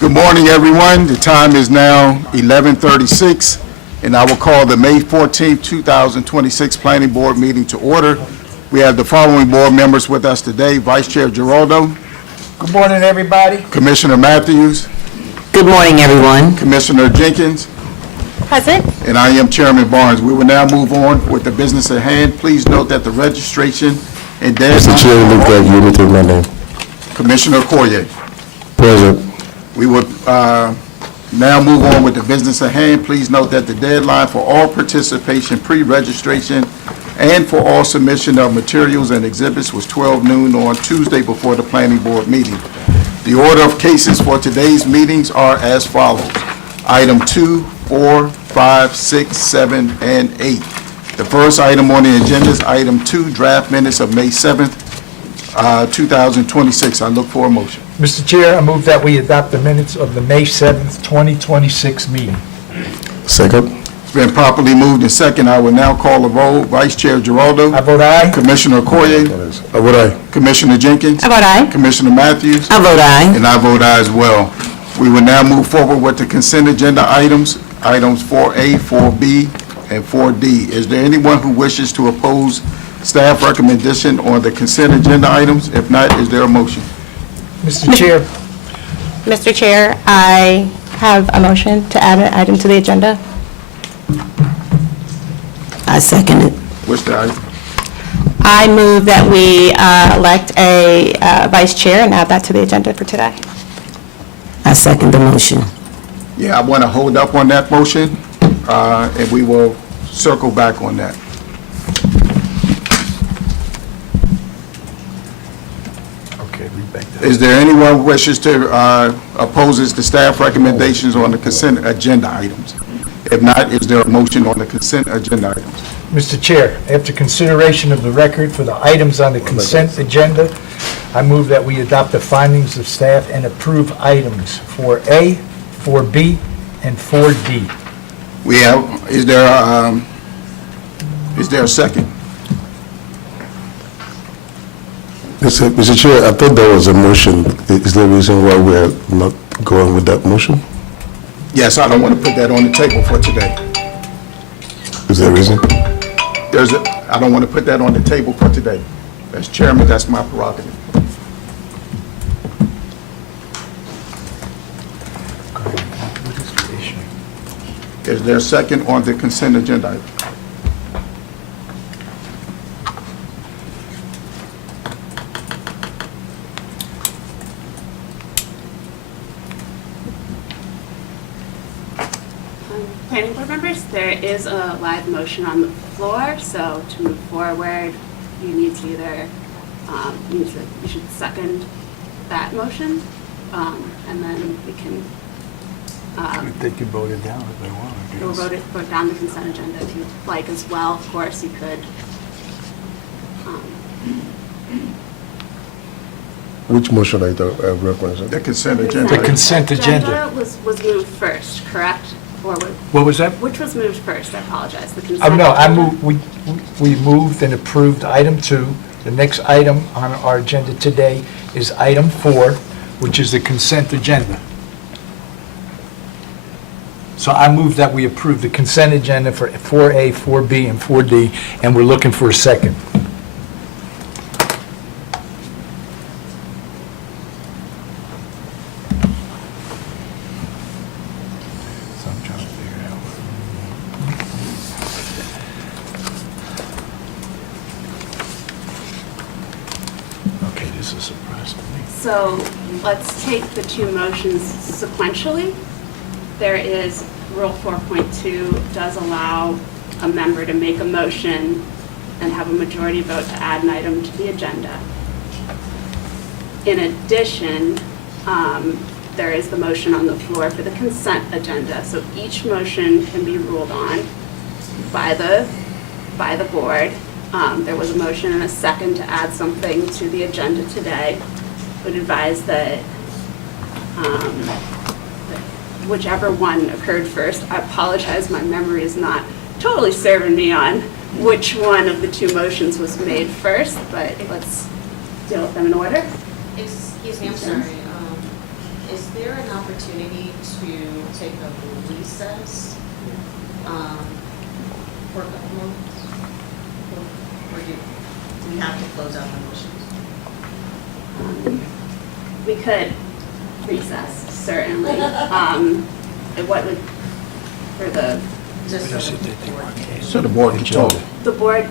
Good morning, everyone. The time is now 11:36, and I will call the May 14th, 2026 Planning Board meeting to order. We have the following board members with us today: Vice Chair Giraldo, Good morning, everybody. Commissioner Matthews, Good morning, everyone. Commissioner Jenkins, Present. and I am Chairman Barnes. We will now move on with the business at hand. Please note that the registration and Mr. Chair, deadline. look like you need to my name. Commissioner Corrier. Present. We will now move on with the business at hand. Please note that the deadline for all participation, pre-registration, and for all submission of materials and exhibits was 12 noon on Tuesday before the planning board meeting. The order of cases for today's meetings are as follows. Item 2, 4, 5, 6, 7, and 8. The first item on the agenda is item 2, draft minutes of May 7th, 2026. I look for a motion. Mr. Chair, I move that we adopt the minutes of the May 7th, 2026 meeting. Second. It's been properly moved and second. I will now call a vote. Vice Chair Giraldo. I vote aye. Commissioner Corrier. Would I? Commissioner Jenkins. How about aye? Commissioner Matthews. I vote aye. And I vote aye as well. We will now move forward with the consent agenda items 4A, 4B, and 4D. Is there anyone who wishes to oppose staff recommendation on the consent agenda items? If not, is there a motion? Mr. Chair, Mr. Chair, I have a motion to add an item to the agenda. I second it. What's the item? I move that we elect a vice chair and add that to the agenda for today. I second the motion. Yeah, I want to hold up on that motion, and we will circle back on that. okay, read back to Is there anyone who wishes to opposes the staff recommendations on the consent agenda items? If not, is there a motion on the consent agenda items? Mr. Chair, after consideration of the record for the items on the consent agenda, I move that we adopt the findings of staff and approve items 4A, 4B, and 4D. We have, is there a second? Mr. Chair, I thought there was a motion. Is there a reason why we're not going with that motion? Yes, I don't want to put that on the table for today. Is there a reason? I don't want to put that on the table for today. As chairman, that's my prerogative. What is the issue? Is there a second on the consent agenda item? Planning board members, there is a live motion on the floor, so to move forward, you need to either, you should second that motion, and then we can, They can vote it down if they want, I we'll guess. vote down the consent agenda if you'd like as well. Of course, you could, Which motion are you referencing? The consent agenda. The consent agenda. was moved first, correct? Or What was that? which was moved first? I apologize. The consent. No, I agenda? move, we moved and approved item 2. The next item on our agenda today is item 4, which is the consent agenda. So I move that we approve the consent agenda for 4A, 4B, and 4D, and we're looking for a second. So I'm trying to figure out. Okay, this is a surprise to me. So let's take the two motions sequentially. There is, Rule 4.2 does allow a member to make a motion and have a majority vote to add an item to the agenda. In addition, there is the motion on the floor for the consent agenda. So each motion can be ruled on by the board. There was a motion and a second to add something to the agenda today. Would advise that whichever one occurred first. I apologize, my memory is not totally serving me on which one of the two motions was made first, but let's deal with them in order. Excuse me, I'm sorry. Is there an opportunity to take a recess for a couple moments? Or do we have to close out the motions? We could recess, certainly. What would, for the, Just so the board. So the board can talk. the board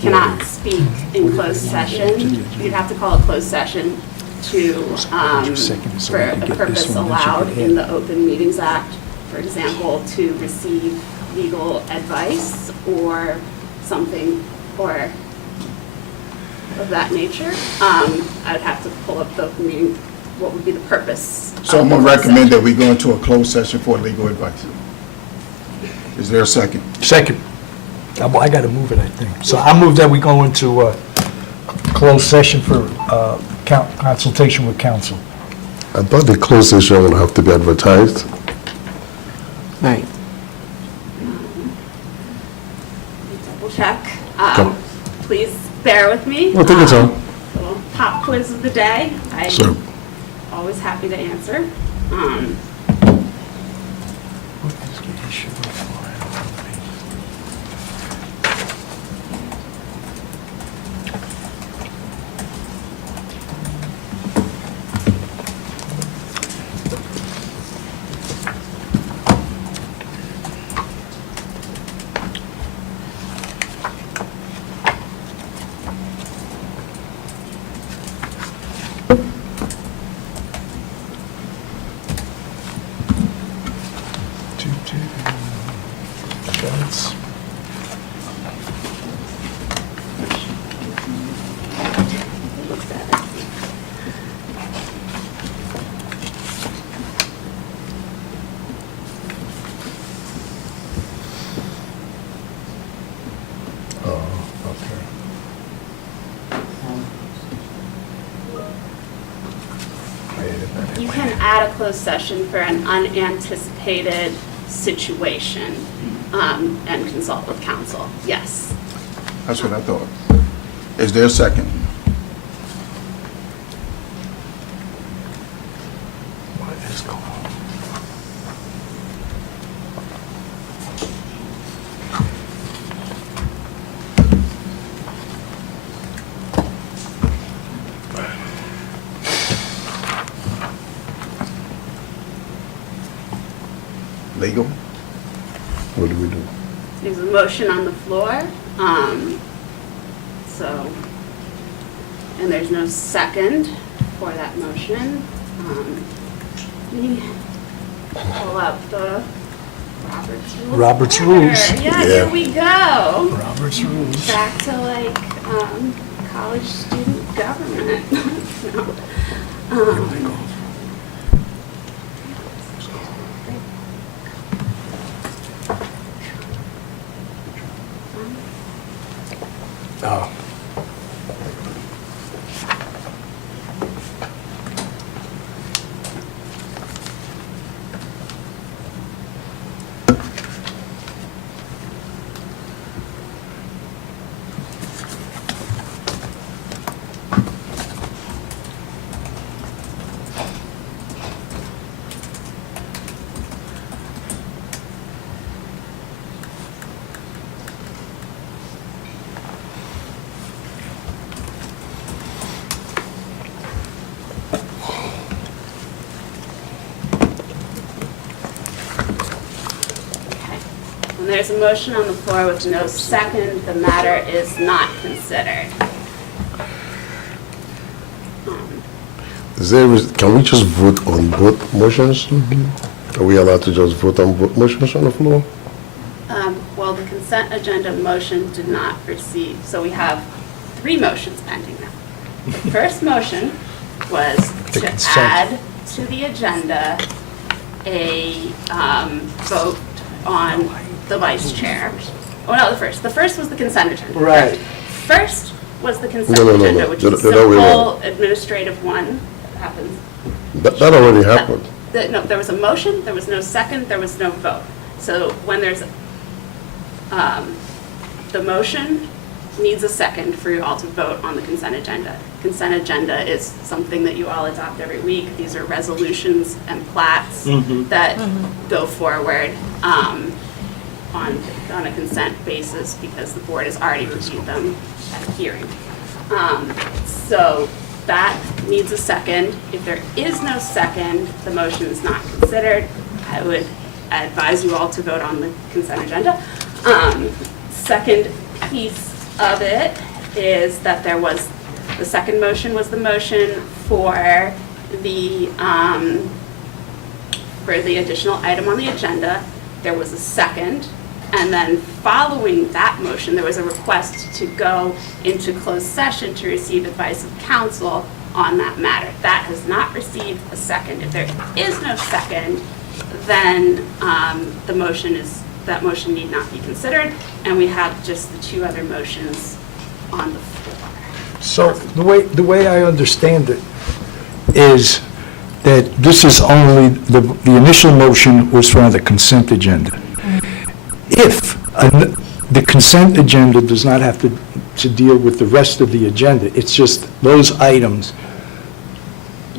cannot speak in closed session. You'd have to call a closed session to, for a purpose allowed in the Open Meetings Act, for example, to receive legal advice or something, or of that nature. I would have to pull up the meeting, what would be the purpose. So I'm going to recommend that we go into a closed session for legal advice. Is there a second? Second. I got to move it, I think. So I move that we go into closed session for consultation with counsel. I thought the closed session would have to be advertised. Right. Double check. Come. Please bear with me. Well, take your time. Little pop quiz of the day. Sure. I'm always happy to answer. You can add a closed session for an unanticipated situation and consult with counsel. Yes. That's what I thought. Is there a second? What is going on? Legal? What do we do? There's a motion on the floor. And there's no second for that motion. Let me pull up the Robert's rules. Yeah, here we go. Robert's rules. Back to like college student government. No. Oh. When there's a motion on the floor with no second, the matter is not considered. Can we just vote on both motions? Are we allowed to just vote on both motions on the floor? Well, the consent agenda motion did not receive, so we have 3 motions pending now. The first motion was The to consent. add to the agenda a vote on the vice chair. Oh, no, the first was the consent agenda. Right. First was the consent No. agenda, which is a No, wait a simple administrative one that happens. That already happened. No, there was a motion, there was no second, there was no vote. So when there's, the motion needs a second for you all to vote on the consent agenda. consent agenda is something that you all adopt every week. These are resolutions and plats that go forward on a consent basis because the board has already reviewed them at a hearing. So that needs a second. If there is no second, the motion is not considered. I would advise you all to vote on the consent agenda. Second piece of it is that the second motion was the motion for the additional item on the agenda. There was a second. And then following that motion, there was a request to go into closed session to receive advice of counsel on that matter. That has not received a second. If there is no second, then that motion need not be considered, and we have just the two other motions on the floor. So the way I understand it is that this is only, the initial motion was for the consent agenda. If the consent agenda does not have to deal with the rest of the agenda, it's just those items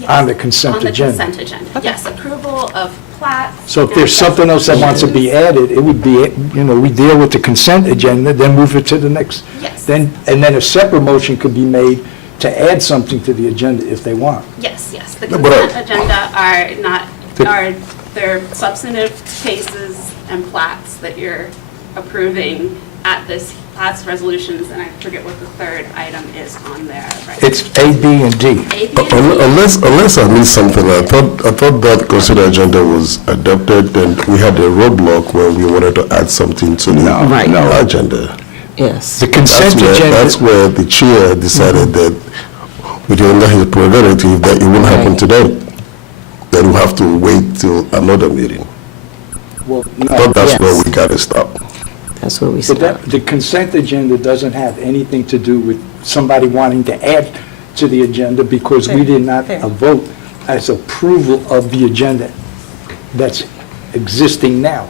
on the consent agenda. On the consent agenda, yes, approval of plats. So if there's something else that wants to be added, it would be, we deal with the consent agenda, then move it to the next. Yes. And then a separate motion could be made to add something to the agenda if they want. Yes. The No, but consent agenda they're substantive cases and plats that you're approving at this, plats, resolutions, and I forget what the third item is on there, right? It's A, B, and D. A, B, and D. Unless I missed something, I thought that consent agenda was adopted and we had a roadblock when we wanted to add something to Right. the agenda. Yes. The consent That's agenda, where the chair decided that within his prerogative that it won't happen Right. today. Then we'll have to wait till another meeting. well, I no. thought that's where Yes. we got to stop. That's where we But start. the consent agenda doesn't have anything to do with somebody wanting to add to the agenda because we did not vote as approval of the agenda that's existing now,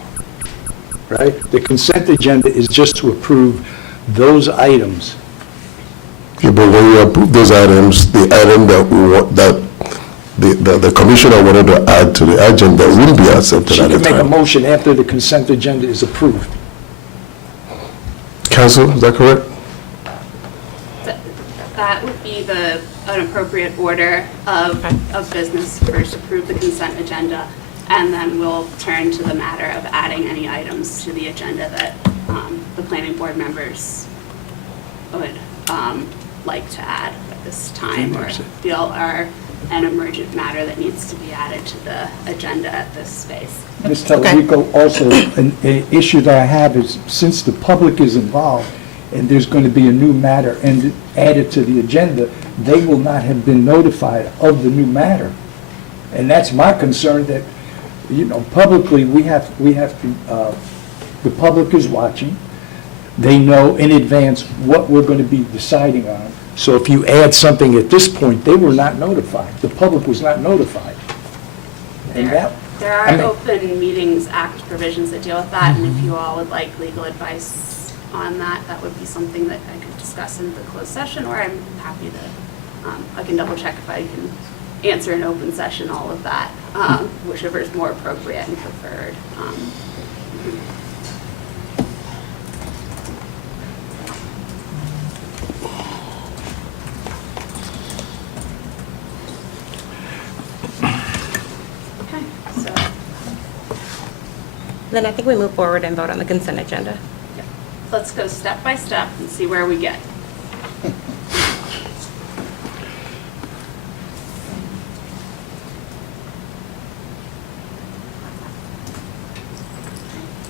right? The consent agenda is just to approve those items. Yeah, but when you approve those items, the item that we want, that the commissioner wanted to add to the agenda will be accepted She at the can make a time. motion after the consent agenda is approved. Council, is that correct? That would be an appropriate order of business. First approve the consent agenda, and then we'll turn to the matter of adding any items to the agenda that the planning board members would like to add at this time or feel are an emergent matter that needs to be added to the agenda at this space. Ms. Talarico, also, an issue that I have is, since the public is involved, and there's going to be a new matter and added to the agenda, they will not have been notified of the new matter. And that's my concern, that, publicly, we have to, the public is watching. They know in advance what we're going to be deciding on. So if you add something at this point, they were not notified. The public was not notified. And that, There are Open Meetings Act provisions that deal with that, and if you all would like legal advice on that, that would be something that I could discuss in the closed session, or I'm happy to, I can double check if I can answer in open session all of that, whichever is more appropriate and preferred. Okay, so Then I think we move forward and vote on the consent agenda. let's go step by step and see where we get.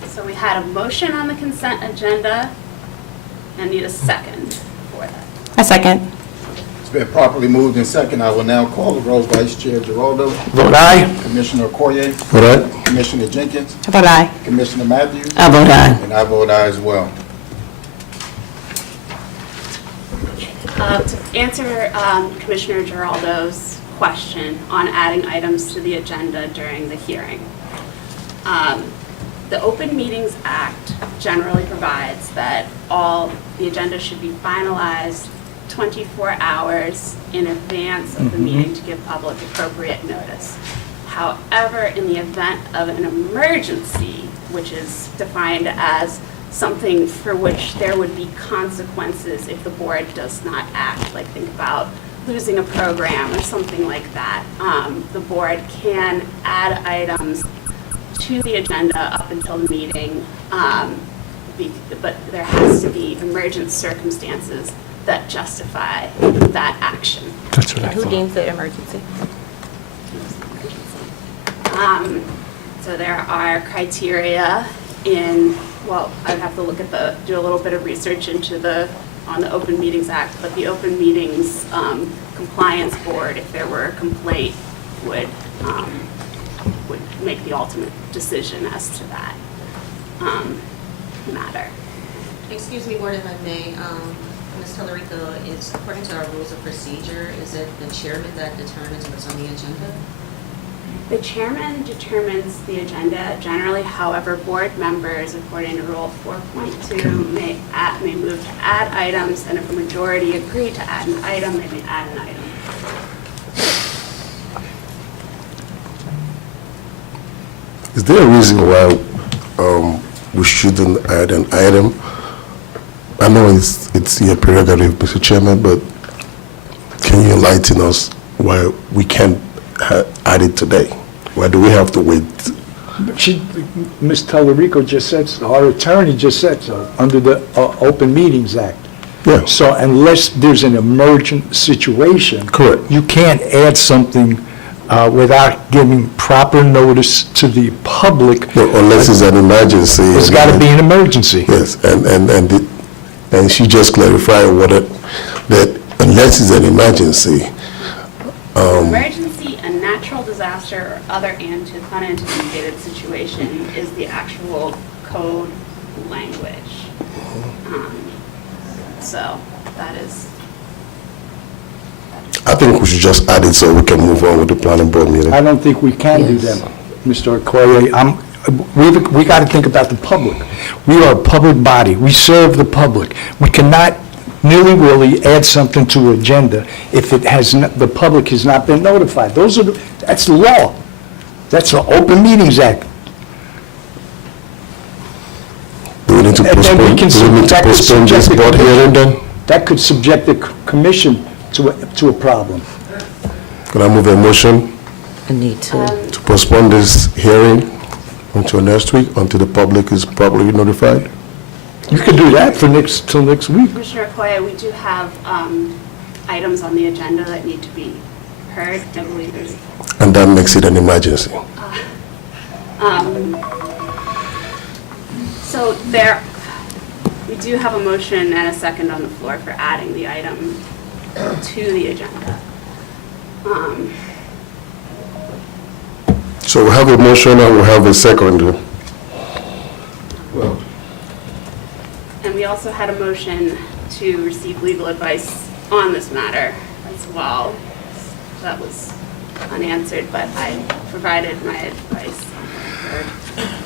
So we had a motion on the consent agenda and need a second for that. A second. It's been properly moved in second. I will now call the roll. Vice Chair Giraldo, vote aye. Commissioner Okoye, For that? Commissioner Jenkins, How about aye? Commissioner Matthews, I vote aye. and I vote aye as well. To answer Commissioner Giraldo's question on adding items to the agenda during the hearing. The Open Meetings Act generally provides that all the agenda should be finalized 24 hours in advance of the meeting to give public appropriate notice. However, in the event of an emergency, which is defined as something for which there would be consequences if the board does not act, like think about losing a program or something like that, the board can add items to the agenda up until the meeting, but there has to be emergent circumstances that justify that action. That's what I Who thought. deems it emergency? So there are criteria in, well, I'd have to look at do a little bit of research on the Open Meetings Act, but the Open Meetings Compliance Board, if there were a complaint, would make the ultimate decision as to that matter. Excuse me, Board, if I may, Ms. Tallarico, is, according to our rules of procedure, is it the chairman that determines what's on the agenda? The chairman determines the agenda generally, however, board members, according to Rule 4.2, may move to add items, and if a majority agree to add an item, they may add an item. Is there a reason why we shouldn't add an item? I know it's your prerogative, Mr. Chairman, but can you enlighten us why we can't add it today? Why do we have to wait? Ms. Tellerico just said so, our attorney just said so, under the Open Meetings Act. Yeah. So unless there's an emergent situation. Correct. You can't add something without giving proper notice to the public. No, unless it's an emergency. It's got to be an emergency. Yes, and she just clarified that unless it's an emergency, Emergency, a natural disaster, or other unanticipated situation is the actual code language. So that is. I think we should just add it so we can move on with the planning board meeting. I don't think we can do Yes. that, Mr. Okoye. We got to think about the public. We are a public body. We serve the public. We cannot nilly-willy add something to an agenda if it has not, the public has not been notified. That's the law. That's the Open Meetings Act. Do we need to And then we postpone, can do we need to that could postpone this subject the board hearing then? That could subject the commission to a problem. Can I move a motion I need to. to postpone this hearing until next week, until the public is properly notified? You could do that till next week. Commissioner Okoye, we do have items on the agenda that need to be heard. I believe there's, And that makes it an emergency. so we do have a motion and a second on the floor for adding the item to the agenda. So we have a motion and we have a second. And we also had a motion to receive legal advice on this matter as well. That was unanswered, but I provided my advice on the record.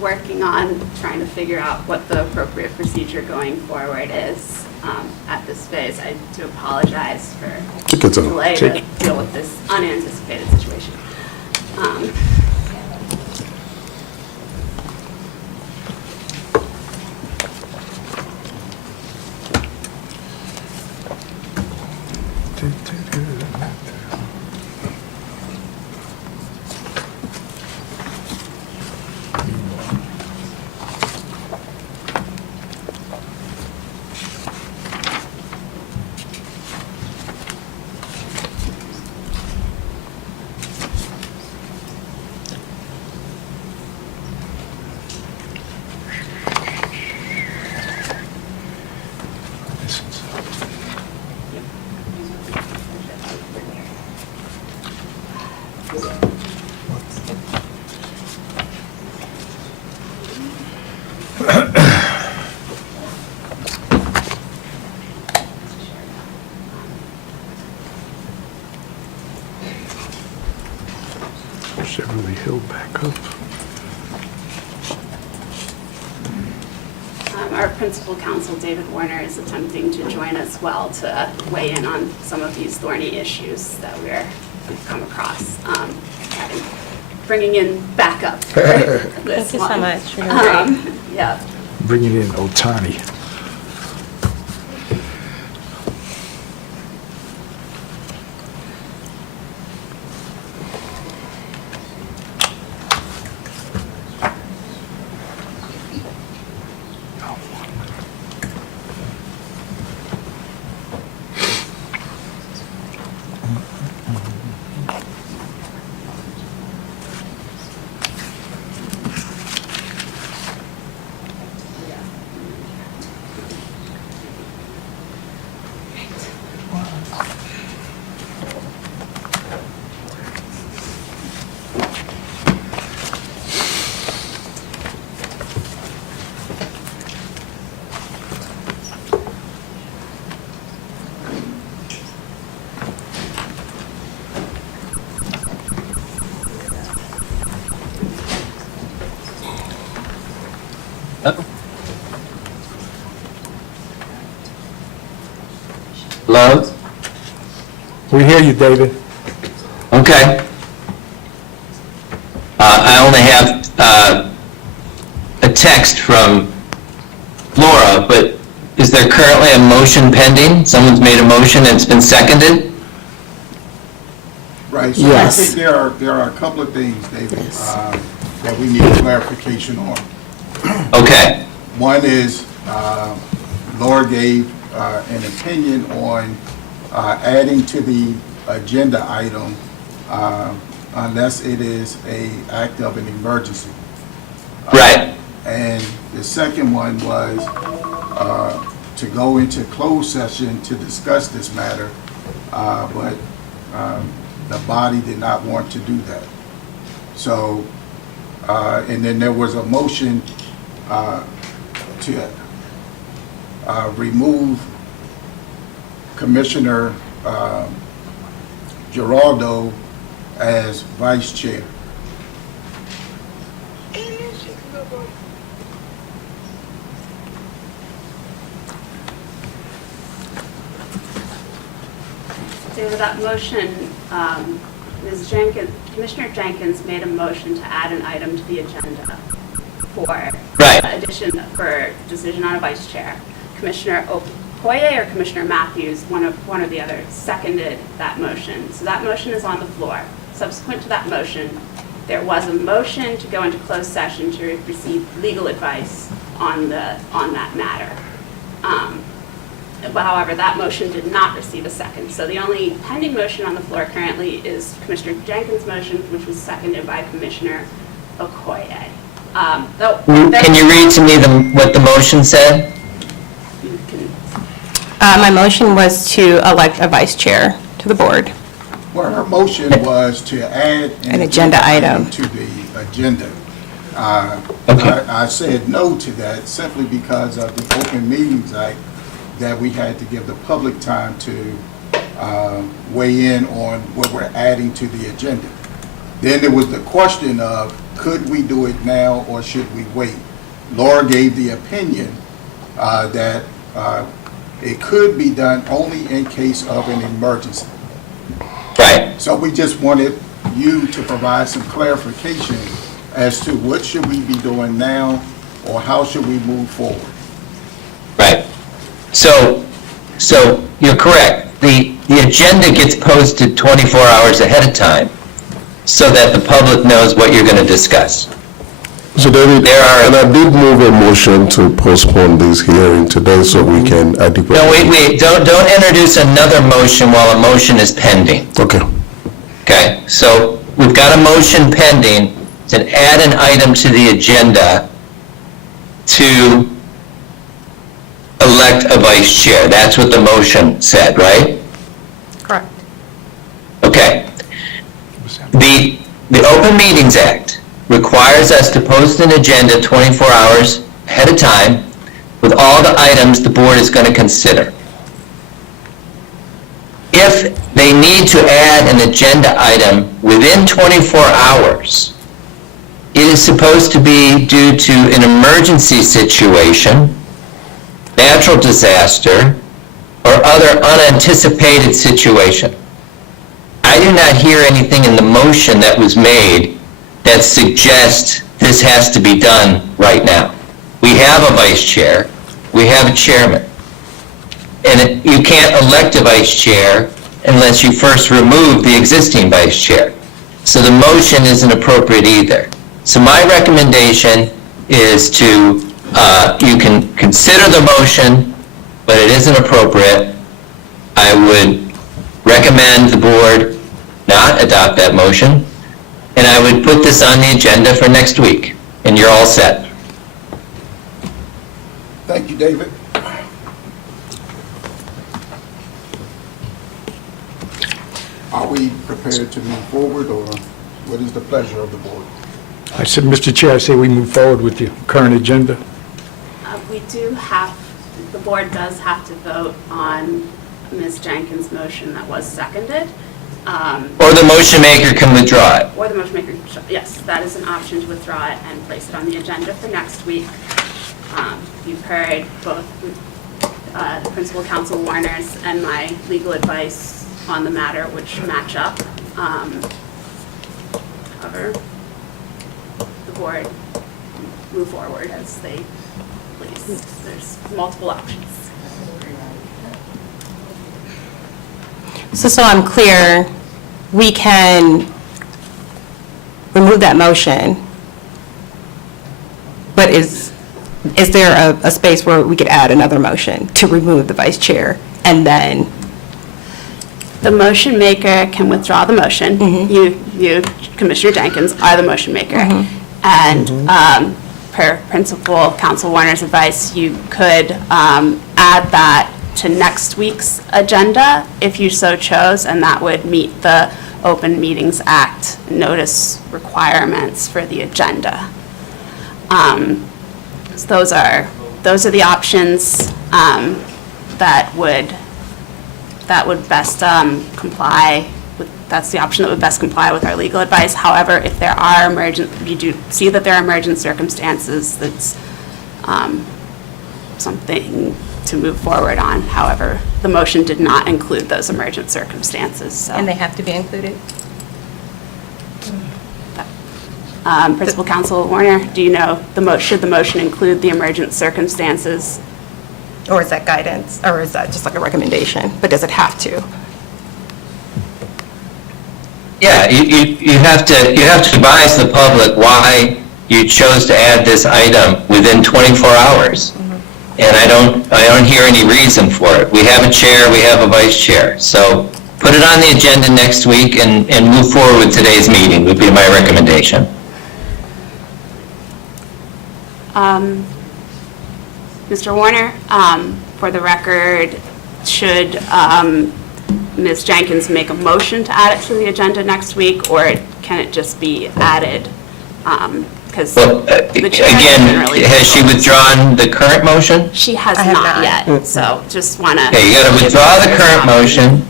Working on trying to figure out what the appropriate procedure going forward is at this phase. I do apologize for Take your the time. delay to deal with this unanticipated situation. Hill back up. Our principal counsel, David Warner, is attempting to join as well to weigh in on some of these thorny issues that we've come across. Bringing in backup for this Thank you so one. much. You're doing great. Yeah. Bringing in Otani. Hello? We hear you, David. Okay. I only have a text from Flora, but is there currently a motion pending? Someone's made a motion and it's been seconded? Right, so I Yes. think there are a couple of things, David, Yes. that we need clarification on. Okay, One is, Laura gave an opinion on adding to the agenda item unless it is a act of an emergency. right. And the second one was to go into closed session to discuss this matter, but the body did not want to do that. So, and then there was a motion to remove Commissioner Giraldo as vice chair. David, that motion, Ms. Jenkins, Commissioner Jenkins made a motion to add an item to the agenda for Right. addition for decision on a vice chair. Commissioner Okoye or Commissioner Matthews, one or the other, seconded that motion. So that motion is on the floor. Subsequent to that motion, there was a motion to go into closed session to receive legal advice on that matter. But however, that motion did not receive a second. So the only pending motion on the floor currently is Commissioner Jenkins' motion, which was seconded by Commissioner Okoye. Can you read to me what the motion said? My motion was to elect a vice chair to the board. Well, her motion was to add An agenda item. to the agenda. Okay. I said no to that simply because of the Open Meetings Act, that we had to give the public time to weigh in on what we're adding to the agenda. Then there was the question of, could we do it now or should we wait? Laura gave the opinion that it could be done only in case of an emergency. Right. So we just wanted you to provide some clarification as to what should we be doing now, or how should we move forward? Right. So you're correct. The agenda gets posted 24 hours ahead of time so that the public knows what you're going to discuss. So David, There are- and I did move a motion to postpone this hearing today so we can adequately. No, wait, don't introduce another motion while a motion is pending. Okay. Okay, so we've got a motion pending to add an item to the agenda to elect a vice chair. That's what the motion said, right? Correct. Okay. The Open Meetings Act requires us to post an agenda 24 hours ahead of time with all the items the board is going to consider. If they need to add an agenda item within 24 hours, is supposed to be due to an emergency situation, natural disaster, or other unanticipated situation. I do not hear anything in the motion that was made that suggests this has to be done right now. We have a vice chair, we have a chairman. And you can't elect a vice chair unless you first remove the existing vice chair. So the motion isn't appropriate either. So my recommendation is to, you can consider the motion, but it isn't appropriate. I would recommend the board not adopt that motion, and I would put this on the agenda for next week, and you're all set. Thank you, David. Are we prepared to move forward, or what is the pleasure of the board? I said, Mr. Chair, I say we move forward with the current agenda. We do have, the board does have to vote on Ms. Jenkins' motion that was seconded. Or the motion maker can withdraw it. Or the motion maker, yes, that is an option to withdraw it and place it on the agenda for next week. You've heard both Principal Counsel Warner's and my legal advice on the matter, which match up. However, the board move forward as they please. There's multiple options. So I'm clear, we can remove that motion, but is there a space where we could add another motion to remove the vice chair and then? The motion maker can withdraw the motion. You, Commissioner Jenkins, are the motion maker. And per Principal Counsel Warner's advice, you could add that to next week's agenda if you so chose, and that would meet the Open Meetings Act notice requirements for the agenda. So those are the options that would best comply with, that's the option that would best comply with our legal advice. However, if there are you do see that there are emergent circumstances, that's something to move forward on. However, the motion did not include those emergent circumstances, so. And they have to be included? Principal Counsel Warner, do you know, should the motion include the emergent circumstances? Or is that guidance, or is that just like a recommendation? But does it have to? Yeah, you have to advise the public why you chose to add this item within 24 hours. And I don't hear any reason for it. We have a chair, we have a vice chair. So put it on the agenda next week and move forward with today's meeting would be my recommendation. Mr. Warner, for the record, should Ms. Jenkins make a motion to add it to the agenda next week, or can it just be added? Because Well, the chair again, generally has she withdrawn the current motion? She has I have not not. yet, so just want to. Okay, you got to withdraw the current motion,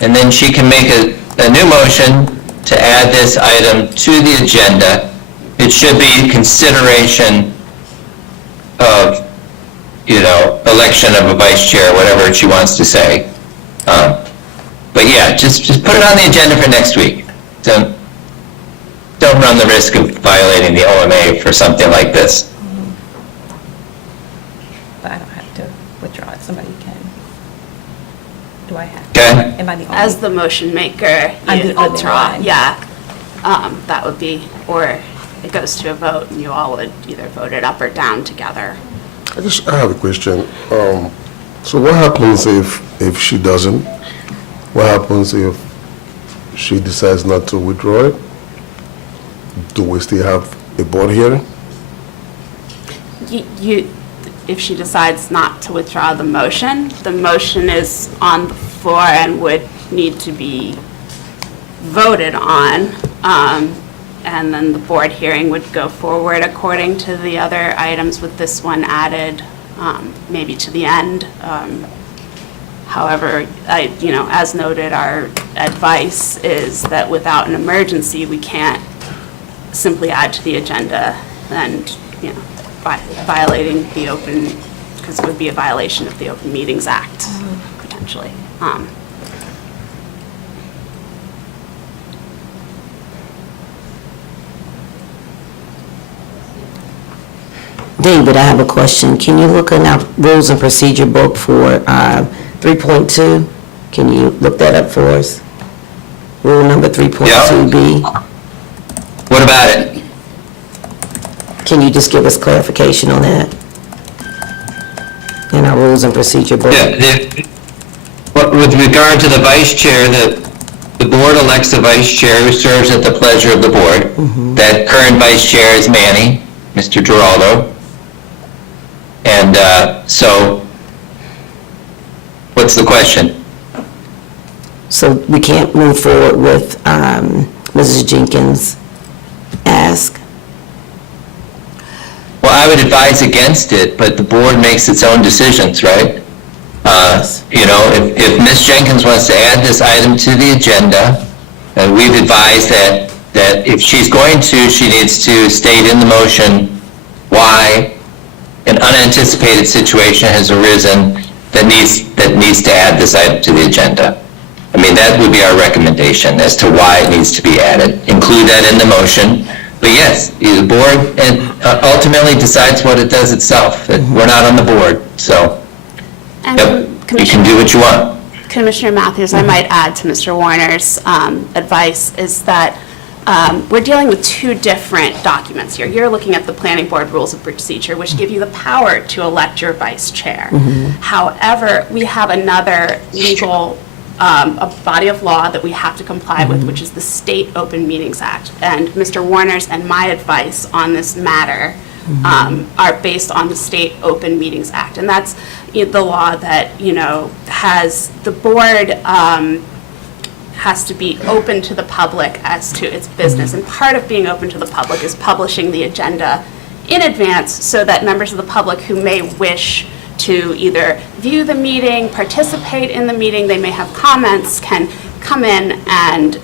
and then she can make a new motion to add this item to the agenda. It should be consideration of, election of a vice chair, whatever she wants to say. But yeah, just put it on the agenda for next week. Don't run the risk of violating the OMA for something like this. But I don't have to withdraw it, somebody can. Do I have Okay? Am I the only? As the motion maker, I'm you the only withdraw, one. yeah. That would be, or it goes to a vote, and you all would either vote it up or down together. I have a question. So what happens if she doesn't? What happens if she decides not to withdraw it? Do we still have a board hearing? If she decides not to withdraw the motion is on the floor and would need to be voted on. And then the board hearing would go forward according to the other items, with this one added, maybe to the end. However, as noted, our advice is that without an emergency, we can't simply add to the agenda and, you know, violating the open, because it would be a violation of the Open Meetings Act, potentially. David, I have a question. Can you look in our rules and procedure book for 3.2? Can you look that up for us? Rule number 3.2B. What about it? Can you just give us clarification on that? In our rules and procedure book? Yeah, with regard to the vice chair, the board elects a vice chair who serves at the pleasure of the board. That current vice chair is Manny, Mr. Giraldo. And so, what's the question? So we can't move forward with Mrs. Jenkins' ask? Well, I would advise against it, but the board makes its own decisions, right? You know, if Ms. Jenkins wants to add this item to the agenda, we've advised that if she's going to, she needs to state in the motion why an unanticipated situation has arisen that needs to add this item to the agenda. I mean, that would be our recommendation as to why it needs to be added. Include that in the motion. But yes, the board ultimately decides what it does itself. We're not on the board, so And yep, you can do what you want. Commissioner Matthews, I might add to Mr. Warner's advice, is that we're dealing with two different documents here. You're looking at the Planning Board Rules of Procedure, which give you the power to elect your vice chair. However, we have another legal a body of law that we have to comply with, which is the State Open Meetings Act. And Mr. Warner's and my advice on this matter are based on the State Open Meetings Act. And that's the law that, you know, has the board has to be open to the public as to its business. And part of being open to the public is publishing the agenda in advance so that members of the public who may wish to either view the meeting, participate in the meeting, they may have comments, can come in and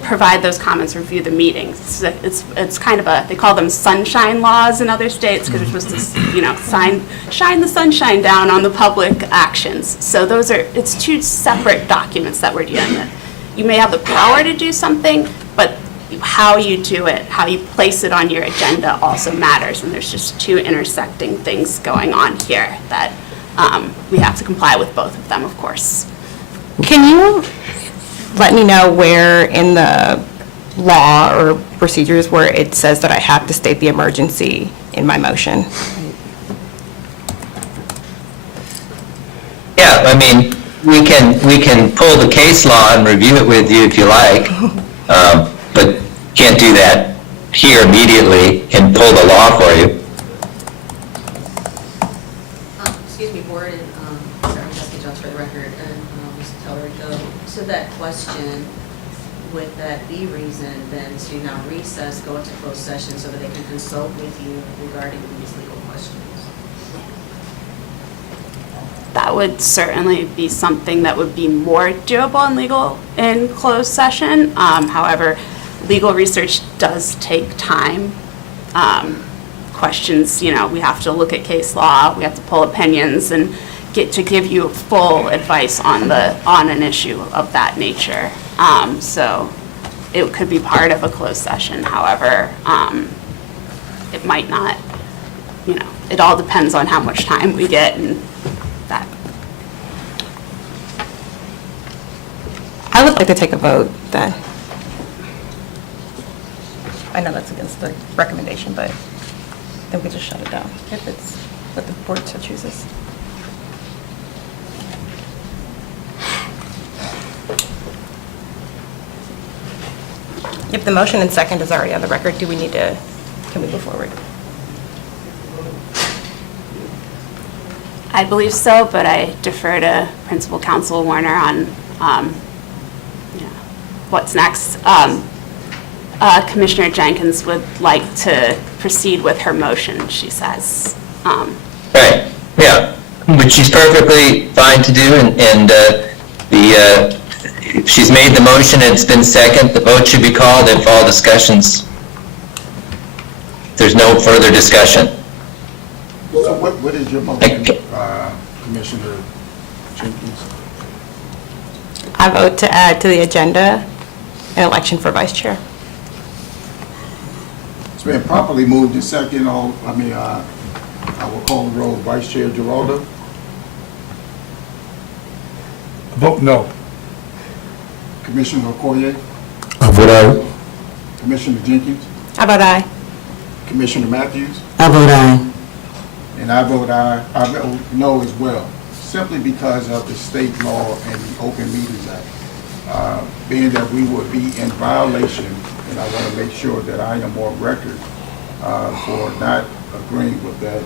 provide those comments, review the meetings. It's kind of they call them sunshine laws in other states because we're supposed to, you know, shine the sunshine down on the public actions. So it's two separate documents that we're dealing with. You may have the power to do something, but how you do it, how you place it on your agenda also matters, and there's just two intersecting things going on here that we have to comply with both of them, of course. Can you let me know where in the law or procedures where it says that I have to state the emergency in my motion? Yeah, I mean, we can pull the case law and review it with you if you like, but can't do that here immediately and pull the law for you. Excuse me, Board, and Sarah Jessica Jones for the record, and Mr. Tellerico. So that question, would that be reason then to now recess, go into closed session so that they can consult with you regarding these legal questions? That would certainly be something that would be more doable in closed session. However, legal research does take time. Questions, you know, we have to look at case law, we have to pull opinions and get to give you full advice on an issue of that nature. So it could be part of a closed session. However, it might not, you know, it all depends on how much time we get and that. I would like to take a vote then. I know that's against the recommendation, but then we just shut it down if it's what the board so chooses. If the motion and second is already on the record, can we move forward? I believe so, but I defer to Principal Counsel Warner on, you know, what's next. Commissioner Jenkins would like to proceed with her motion, she says. Right, yeah, which she's perfectly fine to do, and if she's made the motion and it's been second, the vote should be called if all discussion's There's no further discussion. So what is your motion, Okay. Commissioner Jenkins? I vote to add to the agenda an election for vice chair. It's been properly moved and second. I will call the roll. Vice Chair Giraldo? Vote no. Commissioner Okoye? I vote aye. Commissioner Jenkins? How about aye? Commissioner Matthews? I vote aye. And I vote aye. I vote no as well, simply because of the state law and the Open Meetings Act. Being that we would be in violation, and I want to make sure that I am on record for not agreeing with that,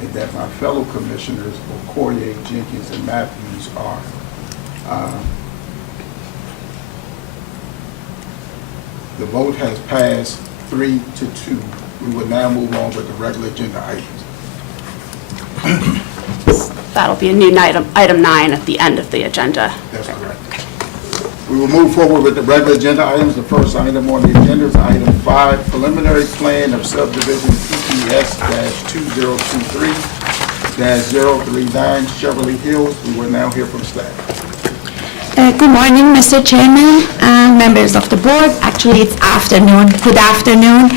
and that my fellow commissioners, Okoye, Jenkins, and Matthews are. The vote has passed 3-2. We will now move on with the regular agenda items. That'll be a new item 9 at the end of the agenda. That's correct. We will move forward with the regular agenda items. The first item on the agenda is item 5, preliminary plan of subdivision PPS-2023-039 Cheverly Hills. We will now hear from staff. Good morning, Mr. Chairman and members of the board. Actually, it's afternoon. Good afternoon.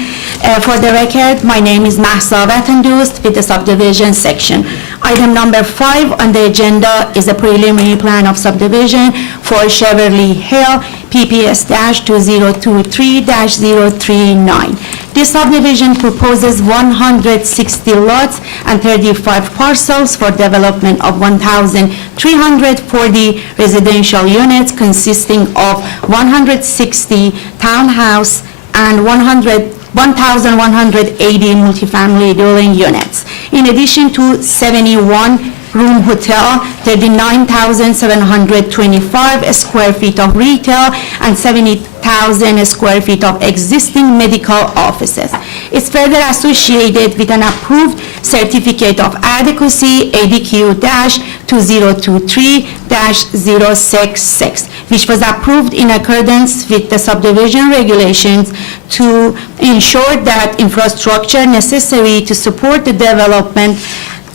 For the record, my name is Mahsa Vatandust with the subdivision section. Item number 5 on the agenda is a preliminary plan of subdivision for Cheverly Hill, PPS-2023-039. This subdivision proposes 160 lots and 35 parcels for development of 1,340 residential units consisting of 160 townhouse and 1,180 multifamily dwelling units. In addition to 71-room hotel, 39,725 square feet of retail, and 70,000 square feet of existing medical offices. It's further associated with an approved certificate of adequacy, ADQ-2023-066, which was approved in accordance with the subdivision regulations to ensure that infrastructure necessary to support the development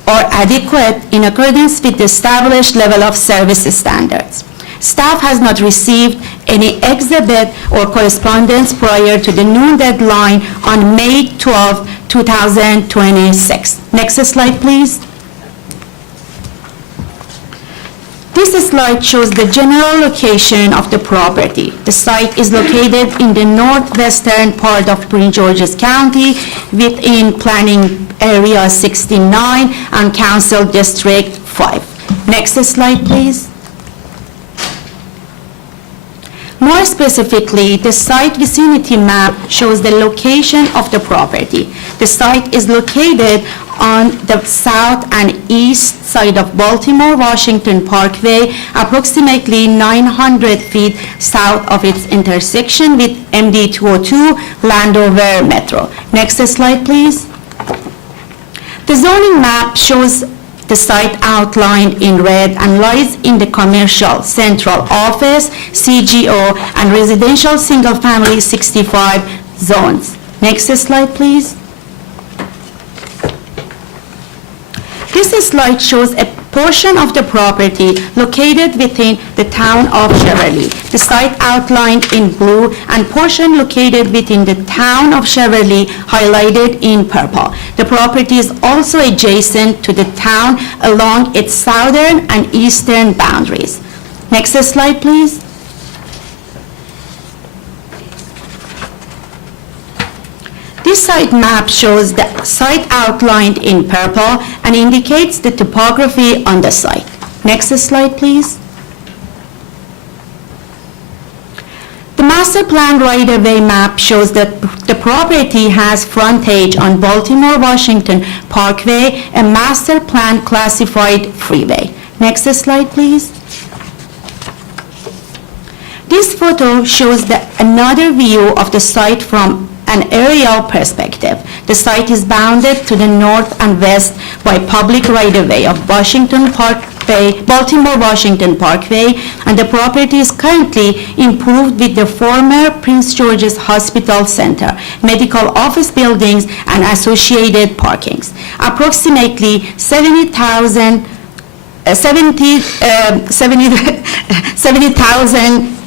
are adequate in accordance with the established level of service standards. Staff has not received any exhibit or correspondence prior to the noon deadline on May 12, 2026. Next slide, please. This slide shows the general location of the property. The site is located in the northwestern part of Prince George's County within Planning Area 69 and Council District 5. Next slide, please. More specifically, the site vicinity map shows the location of the property. The site is located on the south and east side of Baltimore Washington Parkway, approximately 900 feet south of its intersection with MD 202 Landover Metro. Next slide, please. The zoning map shows the site outlined in red and lies in the commercial central office, CGO, and residential single-family 65 zones. Next slide, please. This slide shows a portion of the property located within the town of Cheverly. The site outlined in blue and portion located within the town of Cheverly highlighted in purple. The property is also adjacent to the town along its southern and eastern boundaries. Next slide, please. This site map shows the site outlined in purple and indicates the topography on the site. Next slide, please. The master plan right-of-way map shows that the property has frontage on Baltimore Washington Parkway, a master plan classified freeway. Next slide, please. This photo shows another view of the site from an aerial perspective. The site is bounded to the north and west by public right-of-way of Washington Park Baltimore-Washington Parkway, and the property is currently improved with the former Prince George's Hospital Center, medical office buildings, and associated parkings. Approximately 70,000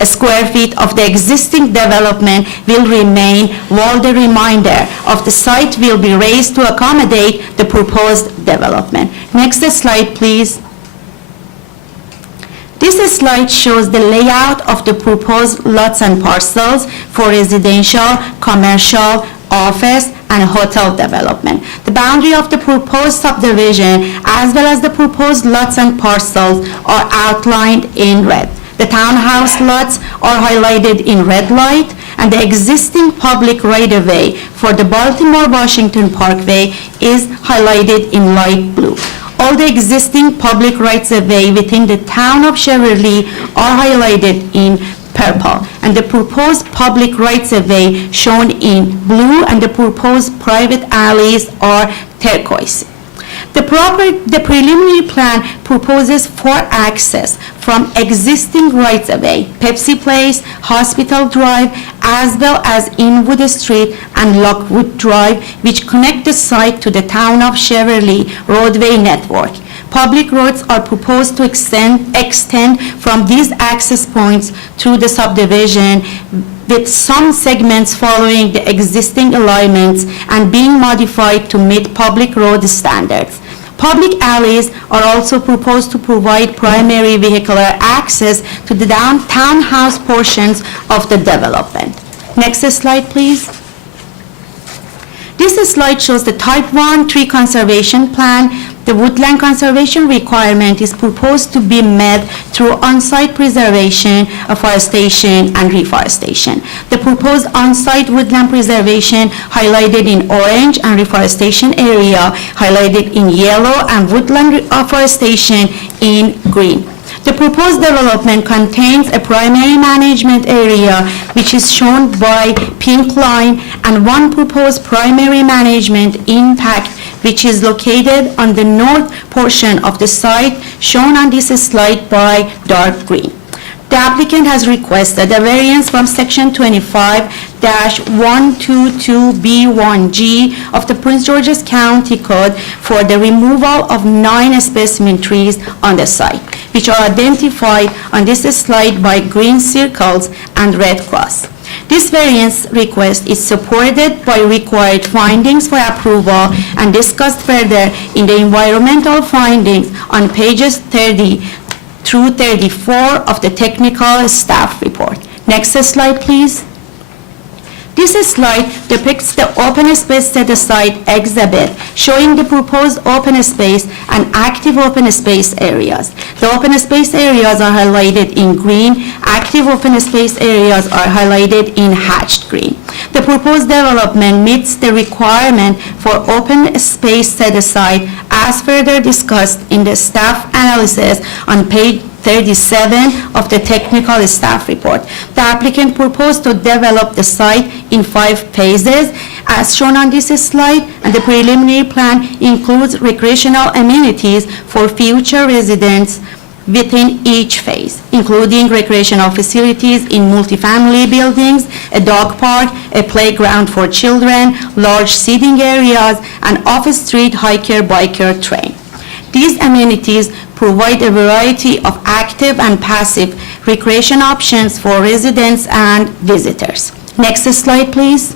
square feet of the existing development will remain, while the remainder of the site will be raised to accommodate the proposed development. Next slide, please. This slide shows the layout of the proposed lots and parcels for residential, commercial, office, and hotel development. The boundary of the proposed subdivision as well as the proposed lots and parcels are outlined in red. The townhouse lots are highlighted in red light, and the existing public right-of-way for the Baltimore-Washington Parkway is highlighted in light blue. All the existing public rights-of-way within the town of Cheverly are highlighted in purple, and the proposed public rights-of-way shown in blue, and the proposed private alleys are turquoise. The preliminary plan proposes for access from existing rights-of-way, Pepsi Place, Hospital Drive, as well as Inwood Street and Lockwood Drive, which connect the site to the town of Cheverly roadway network. Public roads are proposed to extend from these access points through the subdivision, with some segments following the existing alignments and being modified to meet public road standards. Public alleys are also proposed to provide primary vehicular access to the townhouse portions of the development. Next slide, please. This slide shows the Type 1 tree conservation plan. The woodland conservation requirement is proposed to be met through on-site preservation, afforestation, and reforestation. The proposed on-site woodland preservation highlighted in orange and reforestation area highlighted in yellow and woodland afforestation in green. The proposed development contains a primary management area, which is shown by pink line, and one proposed primary management impact, which is located on the north portion of the site, shown on this slide by dark green. The applicant has requested a variance from Section 25-122B1G of the Prince George's County Code for the removal of 9 specimen trees on the site, which are identified on this slide by green circles and red cross. This variance request is supported by required findings for approval and discussed further in the environmental findings on pages 30 through 34 of the technical staff report. Next slide, please. This slide depicts the open space set aside exhibit showing the proposed open space and active open space areas. The open space areas are highlighted in green. Active open space areas are highlighted in hatched green. The proposed development meets the requirement for open space set aside as further discussed in the staff analysis on page 37 of the technical staff report. The applicant proposed to develop the site in 5 phases as shown on this slide, and the preliminary plan includes recreational amenities for future residents within each phase, including recreational facilities in multifamily buildings, a dog park, a playground for children, large seating areas, and off-street hiker-biker trail. These amenities provide a variety of active and passive recreation options for residents and visitors. Next slide, please.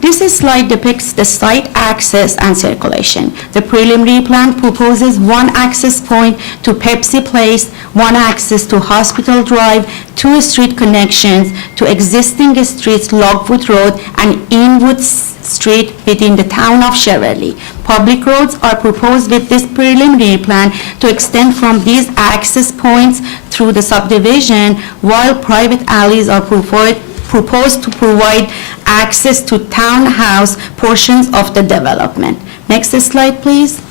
This slide depicts the site access and circulation. The preliminary plan proposes 1 access point to Pepsi Place, 1 access to Hospital Drive, 2 street connections to existing streets Lockwood Road and Inwood Street within the town of Cheverly. Public roads are proposed with this preliminary plan to extend from these access points through the subdivision, while private alleys are proposed to provide access to townhouse portions of the development. Next slide, please.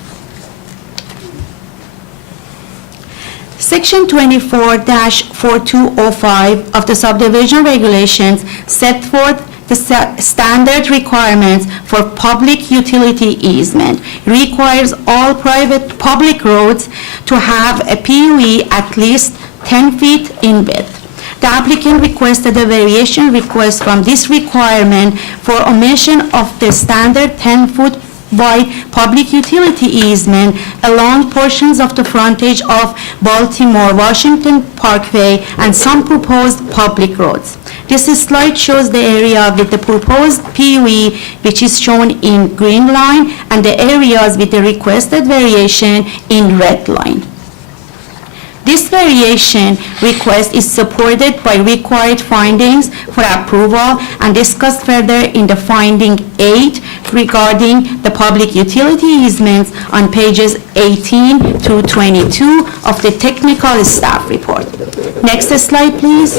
Section 24-4205 of the subdivision regulations set forth the standard requirements for public utility easement. Requires all private public roads to have a PUE at least 10 feet in width. The applicant requested a variation request from this requirement for omission of the standard 10-foot wide public utility easement along portions of the frontage of Baltimore-Washington Parkway and some proposed public roads. This slide shows the area with the proposed PUE, which is shown in green line, and the areas with the requested variation in red line. This variation request is supported by required findings for approval and discussed further in the finding 8 regarding the public utility easements on pages 18 through 22 of the technical staff report. Next slide, please.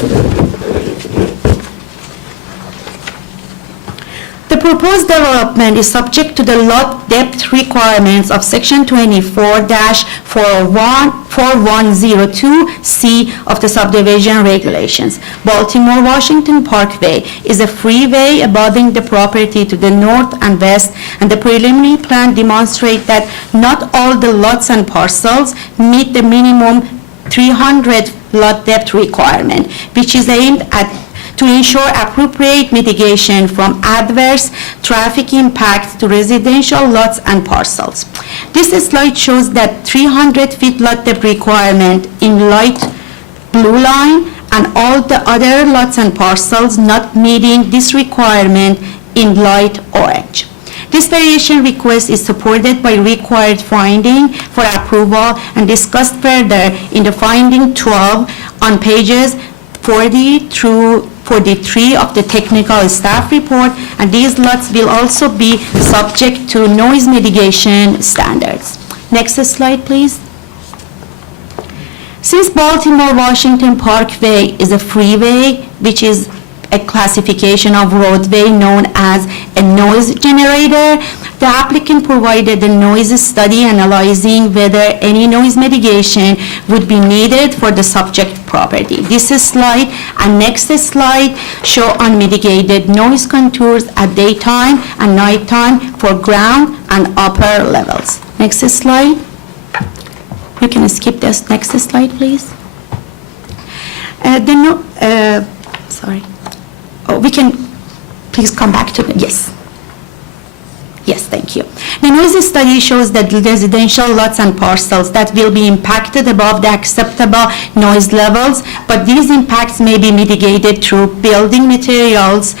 The proposed development is subject to the lot depth requirements of Section 24-4102C of the subdivision regulations. Baltimore-Washington Parkway is a freeway abutting the property to the north and west, and the preliminary plan demonstrates that not all the lots and parcels meet the minimum 300 lot depth requirement, which is aimed at to ensure appropriate mitigation from adverse traffic impacts to residential lots and parcels. This slide shows that 300 feet lot depth requirement in light blue line and all the other lots and parcels not meeting this requirement in light orange. This variation request is supported by required finding for approval and discussed further in the finding 12 on pages 40 through 43 of the technical staff report, and these lots will also be subject to noise mitigation standards. Next slide, please. Since Baltimore-Washington Parkway is a freeway, which is a classification of roadway known as a noise generator, the applicant provided a noise study analyzing whether any noise mitigation would be needed for the subject property. This slide and next slide show unmitigated noise contours at daytime and nighttime for ground and upper levels. Next slide. You can skip this. Next slide, please. We can, please come back to the, yes. Yes, thank you. The noise study shows that residential lots and parcels that will be impacted above the acceptable noise levels, but these impacts may be mitigated through building materials,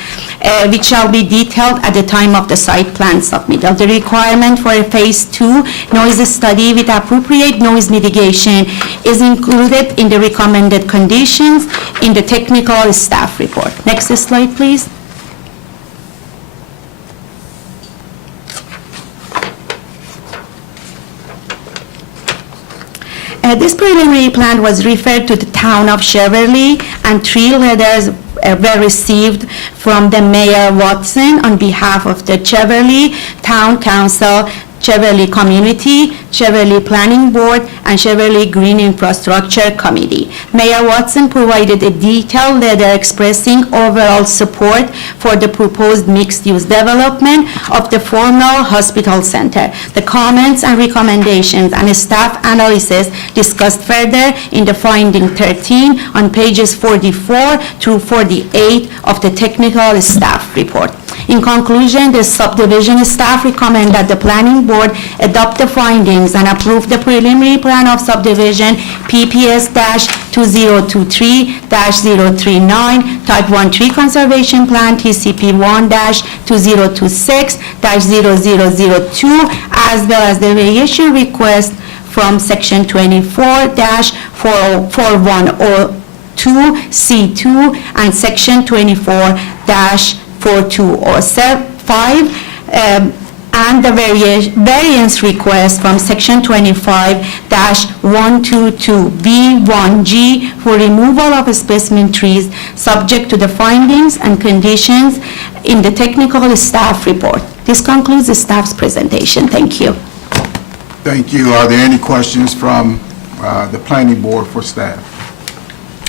which shall be detailed at the time of the site plan submittal. The requirement for a phase 2 noise study with appropriate noise mitigation is included in the recommended conditions in the technical staff report. Next slide, please. This preliminary plan was referred to the town of Cheverly, and 3 letters were received from the Mayor Watson on behalf of the Cheverly Town Council, Cheverly Community, Cheverly Planning Board, and Cheverly Green Infrastructure Committee. Mayor Watson provided a detailed letter expressing overall support for the proposed mixed-use development of the former hospital center. The comments and recommendations and staff analysis discussed further in the finding 13 on pages 44 through 48 of the technical staff report. In conclusion, the subdivision staff recommend that the planning board adopt the findings and approve the preliminary plan of subdivision PPS-2023-039, Type 1 Tree Conservation Plan, TCP 1-2026-0002, as well as the variation request from Section 24-4102C2 and Section 24-4205, and the variance request from Section 25-122B1G for removal of specimen trees subject to the findings and conditions in the technical staff report. This concludes the staff's presentation. Thank you. Thank you. Are there any questions from the planning board for staff?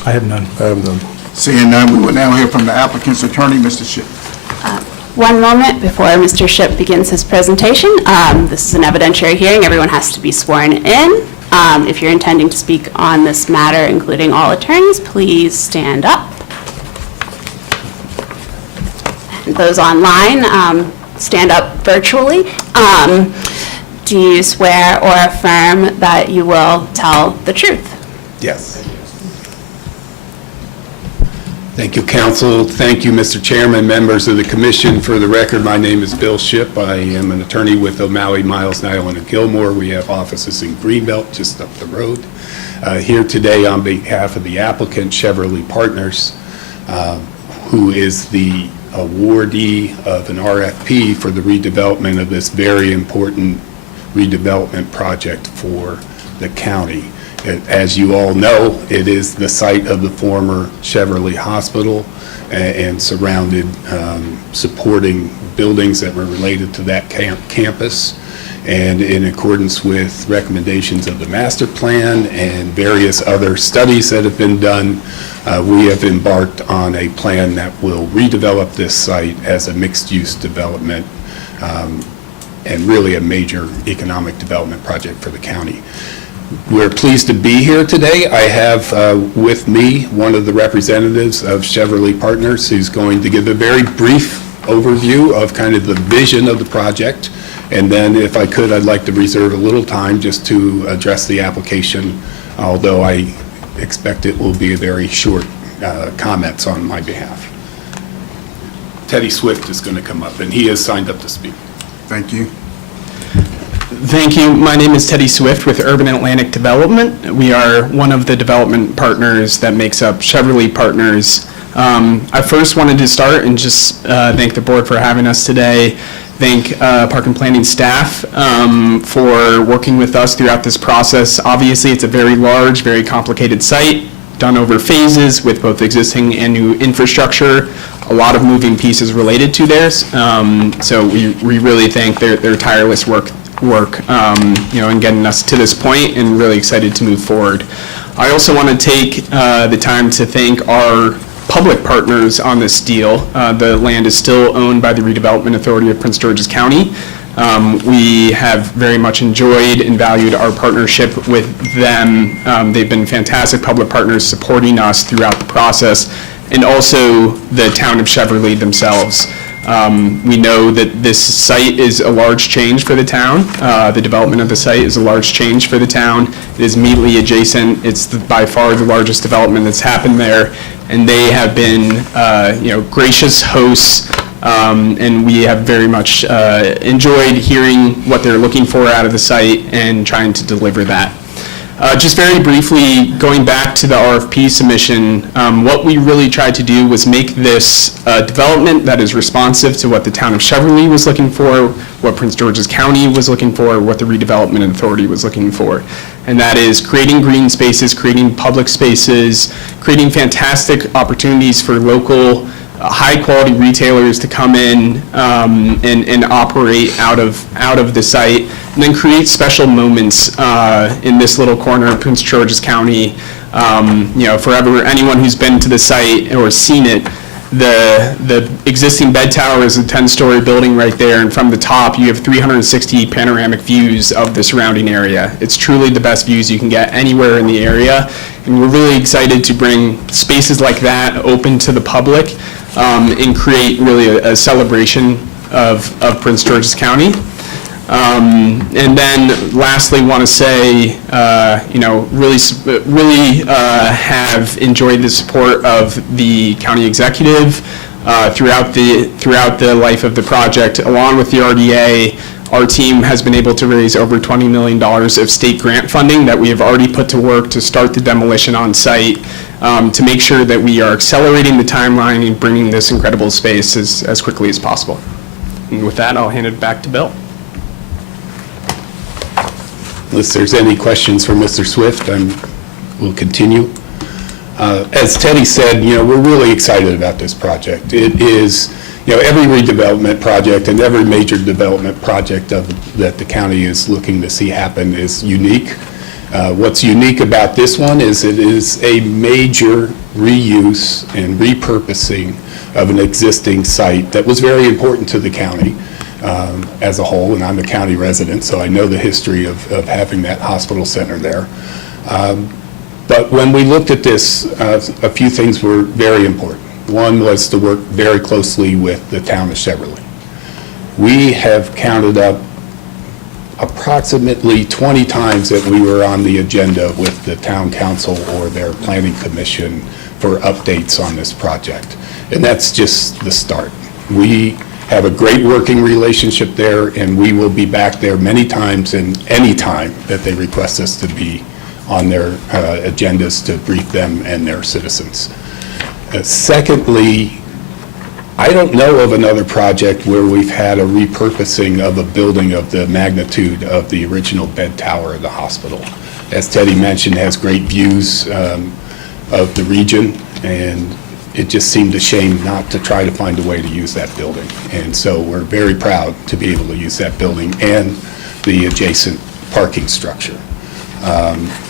I have none. I have none. Seeing none, we will now hear from the applicant's attorney, Mr. Shipp. one moment before Mr. Shipp begins his presentation. This is an evidentiary hearing. Everyone has to be sworn in. If you're intending to speak on this matter, including all attorneys, please stand up. And those online, stand up virtually. Do you swear or affirm that you will tell the truth? Yes. Thank you, council. Thank you, Mr. Chairman, members of the commission. For the record, my name is Bill Shipp. I am an attorney with O'Malley, Miles, Nyland, and Gilmore. We have offices in Greenbelt, just up the road. Here today on behalf of the applicant, Chevrolet Partners, who is the awardee of an RFP for the redevelopment of this very important redevelopment project for the county. As you all know, it is the site of the former Chevrolet Hospital and surrounded supporting buildings that were related to that campus. And in accordance with recommendations of the master plan and various other studies that have been done, we have embarked on a plan that will redevelop this site as a mixed-use development and really a major economic development project for the county. We're pleased to be here today. I have with me one of the representatives of Chevrolet Partners who's going to give a very brief overview of kind of the vision of the project. And then if I could, I'd like to reserve a little time just to address the application, although I expect it will be a very short comments on my behalf. Teddy Swift is going to come up, and he has signed up to speak. Thank you. Thank you. My name is Teddy Swift with Urban Atlantic Development. We are one of the development partners that makes up Chevrolet Partners. I first wanted to start and just thank the board for having us today. Thank Park and Planning staff for working with us throughout this process. Obviously, it's a very large, very complicated site, done over phases with both existing and new infrastructure. A lot of moving pieces related to theirs. So we really thank their tireless work, in getting us to this point, and really excited to move forward. I also want to take the time to thank our public partners on this deal. The land is still owned by the Redevelopment Authority of Prince George's County. We have very much enjoyed and valued our partnership with them. They've been fantastic public partners supporting us throughout the process, and also the town of Chevrolet themselves. We know that this site is a large change for the town. The development of the site is a large change for the town. It is immediately adjacent. It's by far the largest development that's happened there. And they have been, gracious hosts, and we have very much enjoyed hearing what they're looking for out of the site and trying to deliver that. Just very briefly, going back to the RFP submission, what we really tried to do was make this development that is responsive to what the town of Chevrolet was looking for, what Prince George's County was looking for, what the Redevelopment Authority was looking for. And that is creating green spaces, creating public spaces, creating fantastic opportunities for local high-quality retailers to come in and operate out of the site, and then create special moments in this little corner of Prince George's County. For anyone who's been to the site or seen it, the existing bed tower is a 10-story building right there, and from the top you have 360 panoramic views of the surrounding area. It's truly the best views you can get anywhere in the area, and we're really excited to bring spaces like that open to the public and create really a celebration of Prince George's County. And then lastly, want to say, really have enjoyed the support of the county executive throughout the life of the project. Along with the RDA, our team has been able to raise over $20 million of state grant funding that we have already put to work to start the demolition on site, to make sure that we are accelerating the timeline and bringing this incredible space as quickly as possible. And with that, I'll hand it back to Bill. Unless there's any questions for Mr. Swift, we'll continue. As Teddy said, we're really excited about this project. It is, every redevelopment project and every major development project that the county is looking to see happen is unique. What's unique about this one is it is a major reuse and repurposing of an existing site that was very important to the county as a whole, and I'm a county resident, so I know the history of having that hospital center there. But when we looked at this, a few things were very important. One was to work very closely with the town of Cheverly. We have counted up approximately 20 times that we were on the agenda with the town council or their planning commission for updates on this project. And that's just the start. We have a great working relationship there, and we will be back there many times and any time that they request us to be on their agendas to brief them and their citizens. Secondly, I don't know of another project where we've had a repurposing of a building of the magnitude of the original bed tower of the hospital. As Teddy mentioned, has great views of the region, and it just seemed a shame not to try to find a way to use that building. And so we're very proud to be able to use that building and the adjacent parking structure.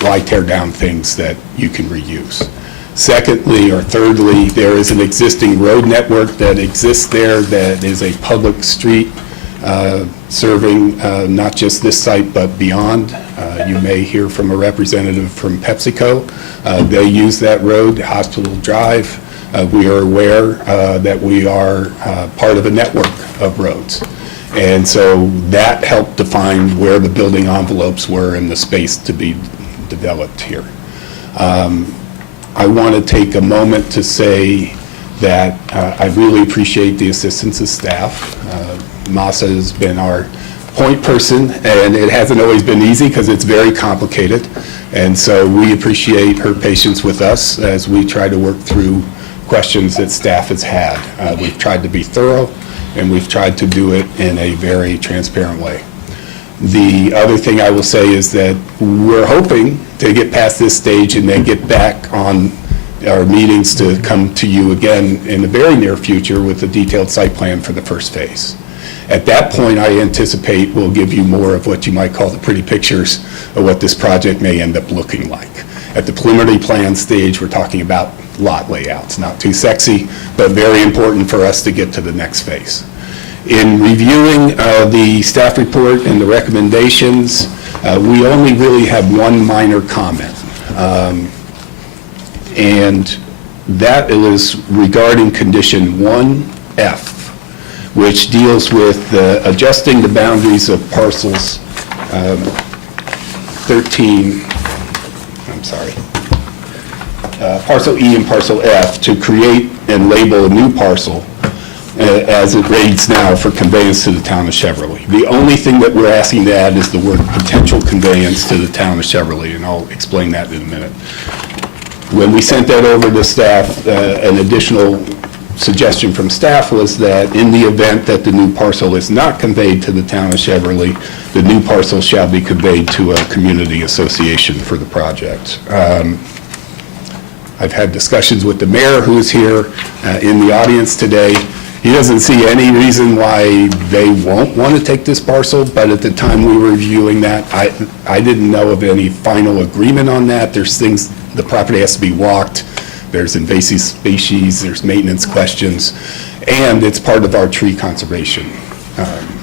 Why tear down things that you can reuse? Secondly, or thirdly, there is an existing road network that exists there that is a public street serving not just this site but beyond. You may hear from a representative from PepsiCo. They use that road, Hospital Drive. We are aware that we are part of a network of roads. And so that helped define where the building envelopes were and the space to be developed here. I want to take a moment to say that I really appreciate the assistance of staff. Masa has been our point person, and it hasn't always been easy because it's very complicated. And so we appreciate her patience with us as we try to work through questions that staff has had. We've tried to be thorough, and we've tried to do it in a very transparent way. The other thing I will say is that we're hoping to get past this stage and then get back on our meetings to come to you again in the very near future with a detailed site plan for the first phase. At that point, I anticipate we'll give you more of what you might call the pretty pictures of what this project may end up looking like. At the preliminary plan stage, we're talking about lot layouts, not too sexy, but very important for us to get to the next phase. In reviewing the staff report and the recommendations, we only really have one minor comment. And that is regarding condition 1F, which deals with adjusting the boundaries of parcels 13, I'm sorry, parcel E and parcel F to create and label a new parcel as it reads now for conveyance to the town of Cheverly. The only thing that we're asking to add is the word potential conveyance to the town of Cheverly, and I'll explain that in a minute. When we sent that over to staff, an additional suggestion from staff was that in the event that the new parcel is not conveyed to the town of Cheverly, the new parcel shall be conveyed to a community association for the project. I've had discussions with the mayor, who is here in the audience today. He doesn't see any reason why they won't want to take this parcel, but at the time we were reviewing that, I didn't know of any final agreement on that. There's things, the property has to be walked, there's invasive species, there's maintenance questions, and it's part of our tree conservation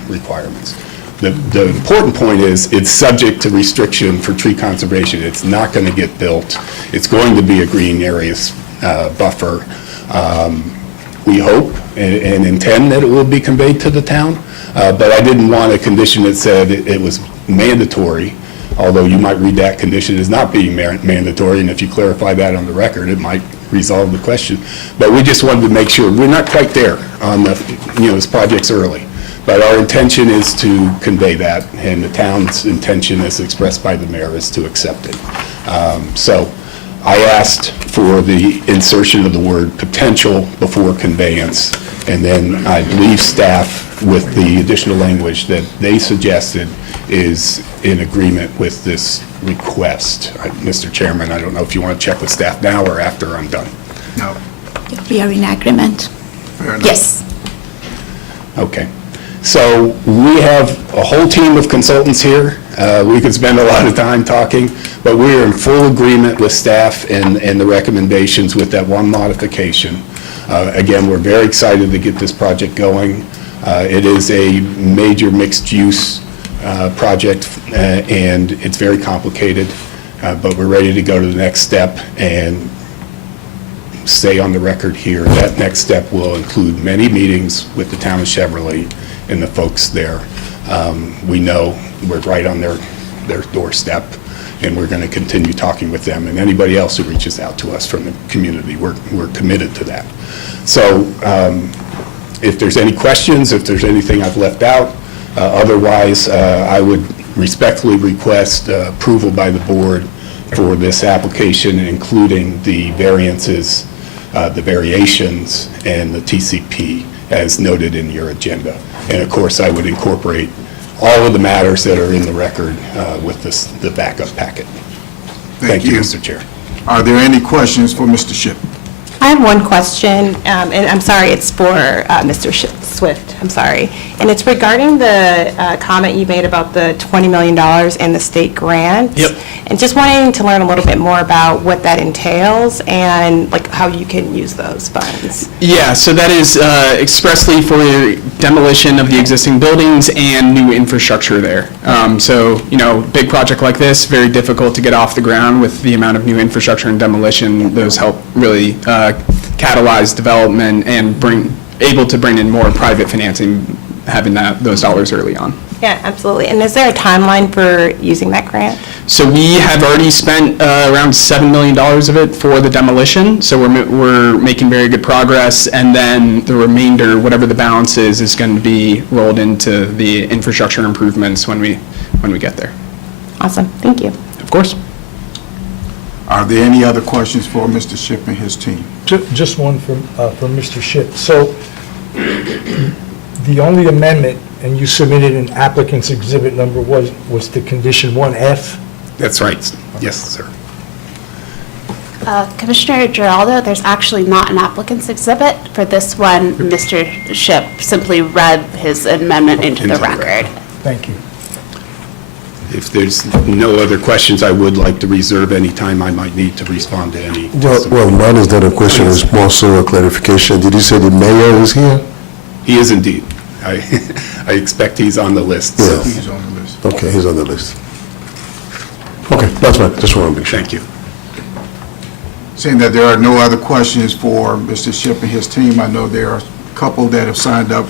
requirements. The important point is it's subject to restriction for tree conservation. It's not going to get built. It's going to be a green areas buffer. We hope and intend that it will be conveyed to the town, but I didn't want a condition that said it was mandatory, although you might read that condition as not being mandatory, and if you clarify that on the record, it might resolve the question. But we just wanted to make sure, we're not quite there on the, this project's early, but our intention is to convey that, and the town's intention as expressed by the mayor is to accept it. So I asked for the insertion of the word potential before conveyance, and then I believe staff, with the additional language that they suggested, is in agreement with this request. Mr. Chairman, I don't know if you want to check with staff now or after I'm done. No. We are in agreement. Fair enough. Yes. Okay. So we have a whole team of consultants here. We could spend a lot of time talking, but we're in full agreement with staff and the recommendations with that one modification. Again, we're very excited to get this project going. It is a major mixed-use project, and it's very complicated, but we're ready to go to the next step and say on the record here, that next step will include many meetings with the town of Cheverly and the folks there. We know we're right on their doorstep, and we're going to continue talking with them and anybody else who reaches out to us from the community. We're committed to that. So if there's any questions, if there's anything I've left out, otherwise, I would respectfully request approval by the board for this application, including the variances, the variations, and the TCP as noted in your agenda. And of course, I would incorporate all of the matters that are in the record with the backup packet. Thank you, Mr. Chair. Are there any questions for Mr. Shipp? I have one question, and I'm sorry, it's for Mr. Swift, I'm sorry. And it's regarding the comment you made about the $20 million in the state grant. Yep. And just wanting to learn a little bit more about what that entails and like how you can use those funds. Yeah, so that is expressly for demolition of the existing buildings and new infrastructure there. So, big project like this, very difficult to get off the ground with the amount of new infrastructure and demolition. Those help really catalyze development and able to bring in more private financing, having those dollars early on. Yeah, absolutely. And is there a timeline for using that grant? So we have already spent around $7 million of it for the demolition, so we're making very good progress, and then the remainder, whatever the balance is going to be rolled into the infrastructure improvements when we get there. Awesome, thank you. Of course. Are there any other questions for Mr. Shipp and his team? Just one from Mr. Shipp. So the only amendment, and you submitted an applicant's exhibit number, was the condition 1F? That's right. Yes, sir. Commissioner Giraldo, there's actually not an applicant's exhibit. For this one, Mr. Shipp simply read his amendment into the record. Thank you. If there's no other questions, I would like to reserve any time I might need to respond to any. Well, mine is not a question, it's more so a clarification. Did you say the mayor is here? He is indeed. I expect he's on the list. So. Yes. He's on the list. Okay, he's on the list. Okay, that's fine, just want to make sure. Thank you. Seeing that there are no other questions for Mr. Shipp and his team, I know there are a couple that have signed up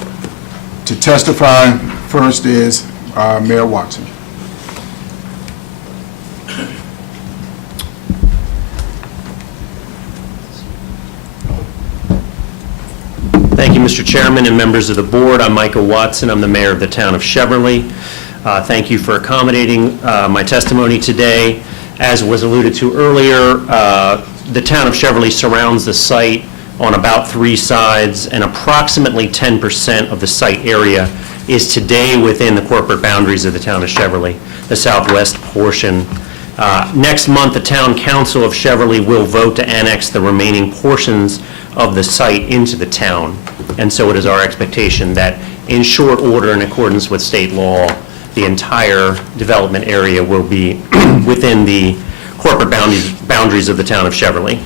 to testify. First is Mayor Watson. Thank you, Mr. Chairman and members of the board. I'm Michael Watson. I'm the mayor of the town of Cheverly. Thank you for accommodating my testimony today. As was alluded to earlier, the town of Cheverly surrounds the site on about 3 sides, and approximately 10% of the site area is today within the corporate boundaries of the town of Cheverly, the southwest portion. Next month, the town council of Cheverly will vote to annex the remaining portions of the site into the town. And so it is our expectation that in short order, in accordance with state law, the entire development area will be within the corporate boundaries of the town of Cheverly.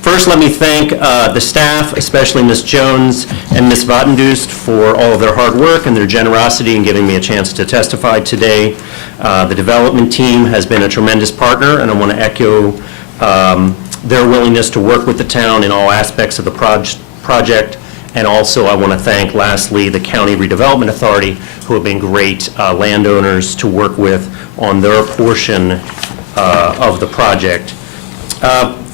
First, let me thank the staff, especially Ms. Jones and Ms. Vatendust, for all of their hard work and their generosity in giving me a chance to testify today. The development team has been a tremendous partner, and I want to echo their willingness to work with the town in all aspects of the project. And also, I want to thank, lastly, the County Redevelopment Authority, who have been great landowners to work with on their portion of the project.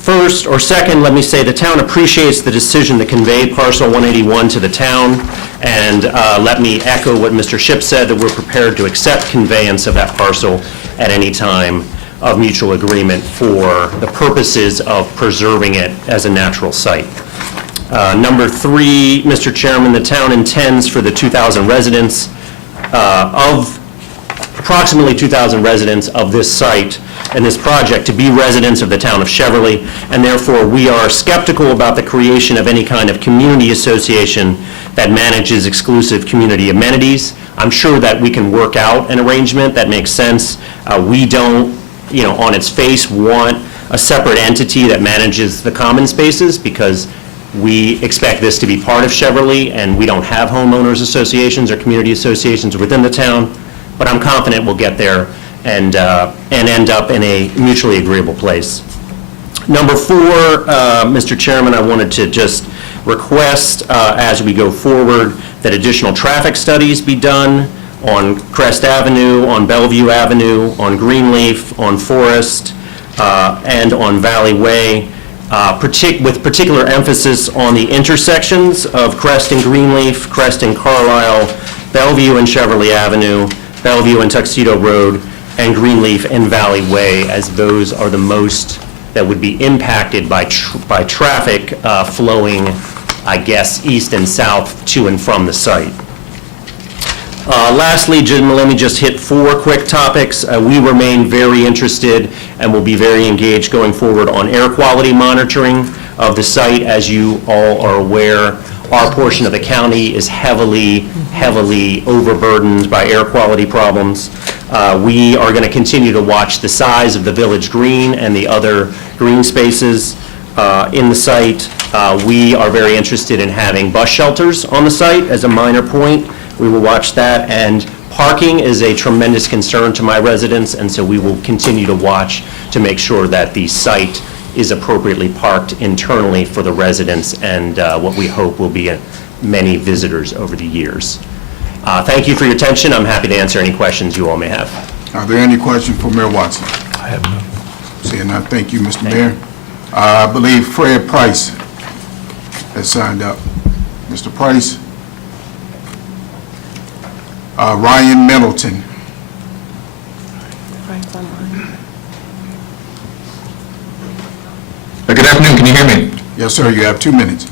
First, or second, let me say the town appreciates the decision to convey parcel 181 to the town, and let me echo what Mr. Shipp said, that we're prepared to accept conveyance of that parcel at any time of mutual agreement for the purposes of preserving it as a natural site. Number 3, Mr. Chairman, the town intends for the 2,000 residents of approximately 2,000 residents of this site and this project to be residents of the town of Cheverly, and therefore we are skeptical about the creation of any kind of community association that manages exclusive community amenities. I'm sure that we can work out an arrangement that makes sense. We don't, on its face, want a separate entity that manages the common spaces, because we expect this to be part of Cheverly, and we don't have homeowners associations or community associations within the town, but I'm confident we'll get there and end up in a mutually agreeable place. Number 4, Mr. Chairman, I wanted to just request, as we go forward, that additional traffic studies be done on Crest Avenue, on Bellevue Avenue, on Greenleaf, on Forest, and on Valley Way, with particular emphasis on the intersections of Crest and Greenleaf, Crest and Carlisle, Bellevue and Cheverly Avenue, Bellevue and Tuxedo Road, and Greenleaf and Valley Way, as those are the most that would be impacted by traffic flowing, I guess, east and south to and from the site. Lastly, Jim, let me just hit 4 quick topics. We remain very interested and will be very engaged going forward on air quality monitoring of the site. As you all are aware, our portion of the county is heavily overburdened by air quality problems. We are going to continue to watch the size of the village green and the other green spaces in the site. We are very interested in having bus shelters on the site as a minor point. We will watch that, and parking is a tremendous concern to my residents, and so we will continue to watch to make sure that the site is appropriately parked internally for the residents and what we hope will be many visitors over the years. Thank you for your attention. I'm happy to answer any questions you all may have. Are there any questions for Mayor Watson? I have none. Seeing none, thank you, Mr. Mayor. I believe Fred Price has signed up. Mr. Price? Ryan Middleton. Good afternoon, can you hear me? Yes, sir, you have 2 minutes.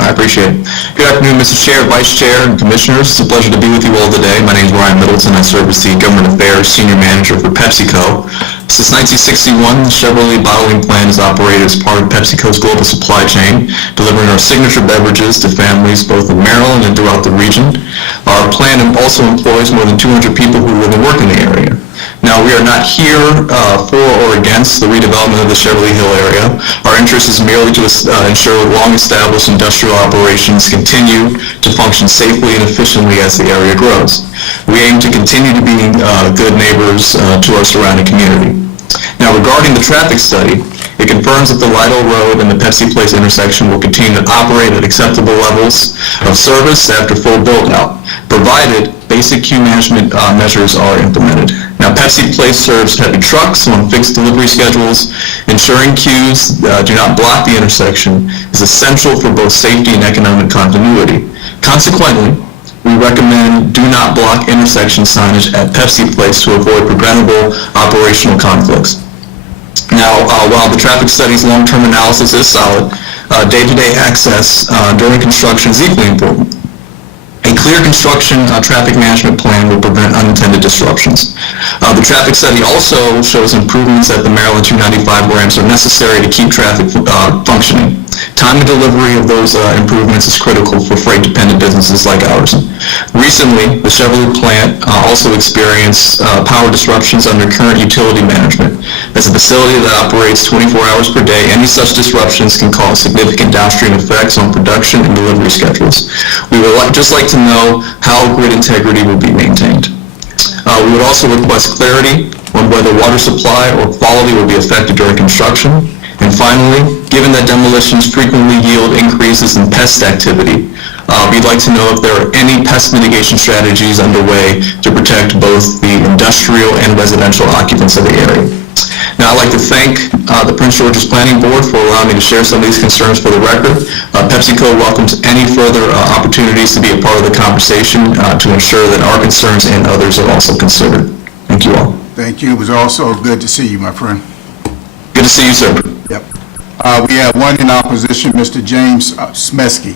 I appreciate it. Good afternoon, Mr. Chair, Vice Chair, and Commissioners. It's a pleasure to be with you all today. My name is Ryan Middleton. I serve as the Government Affairs Senior Manager for PepsiCo. Since 1961, the Chevrolet bottling plant has operated as part of PepsiCo's global supply chain, delivering our signature beverages to families both in Maryland and throughout the region. Our plant also employs more than 200 people who live and work in the area. Now, we are not here for or against the redevelopment of the Cheverly Hill area. Our interest is merely to ensure long-established industrial operations continue to function safely and efficiently as the area grows. We aim to continue to be good neighbors to our surrounding community. Now, regarding the traffic study, it confirms that the Lytle Road and the Pepsi Place intersection will continue to operate at acceptable levels of service after full build-out, provided basic queue management measures are implemented. Now, Pepsi Place serves heavy trucks on fixed delivery schedules. Ensuring queues do not block the intersection is essential for both safety and economic continuity. Consequently, we recommend do not block intersection signage at Pepsi Place to avoid preventable operational conflicts. Now, while the traffic study's long-term analysis is solid, day-to-day access during construction is equally important. A clear construction traffic management plan will prevent unintended disruptions. The traffic study also shows improvements at the Maryland 295 ramps are necessary to keep traffic functioning. Time of delivery of those improvements is critical for freight-dependent businesses like ours. Recently, the Chevrolet plant also experienced power disruptions under current utility management. As a facility that operates 24 hours per day, any such disruptions can cause significant downstream effects on production and delivery schedules. We would just like to know how grid integrity will be maintained. We would also request clarity on whether water supply or quality will be affected during construction. And finally, given that demolitions frequently yield increases in pest activity, we'd like to know if there are any pest mitigation strategies underway to protect both the industrial and residential occupants of the area. Now, I'd like to thank the Prince George's Planning Board for allowing me to share some of these concerns for the record. PepsiCo welcomes any further opportunities to be a part of the conversation to ensure that our concerns and others are also considered. Thank you all. Thank you. It was also good to see you, my friend. Good to see you, sir. Yep. We have one in opposition, Mr. James Smesky.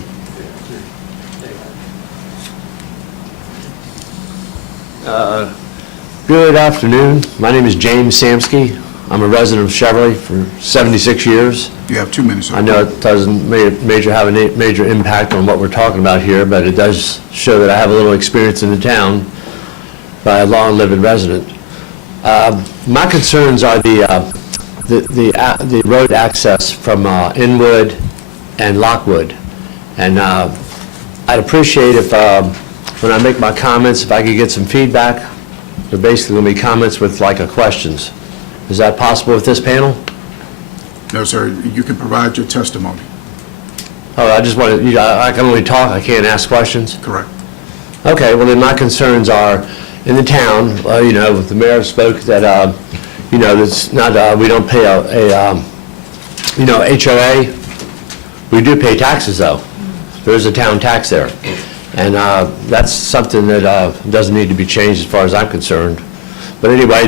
Good afternoon. My name is James Samsky. I'm a resident of Cheverly for 76 years. You have 2 minutes, sir. I know it doesn't have a major impact on what we're talking about here, but it does show that I have a little experience in the town by a long-living resident. My concerns are the road access from Inwood and Lockwood. And I'd appreciate if, when I make my comments, if I could get some feedback. They're basically going to be comments with like a questions. Is that possible with this panel? No, sir, you can provide your testimony. Oh, I just want to, I can only talk, I can't ask questions? Correct. Okay, well then my concerns are, in the town, the mayor spoke that, that's not, we don't pay HOA. We do pay taxes though. There is a town tax there. And that's something that doesn't need to be changed as far as I'm concerned. But anyway,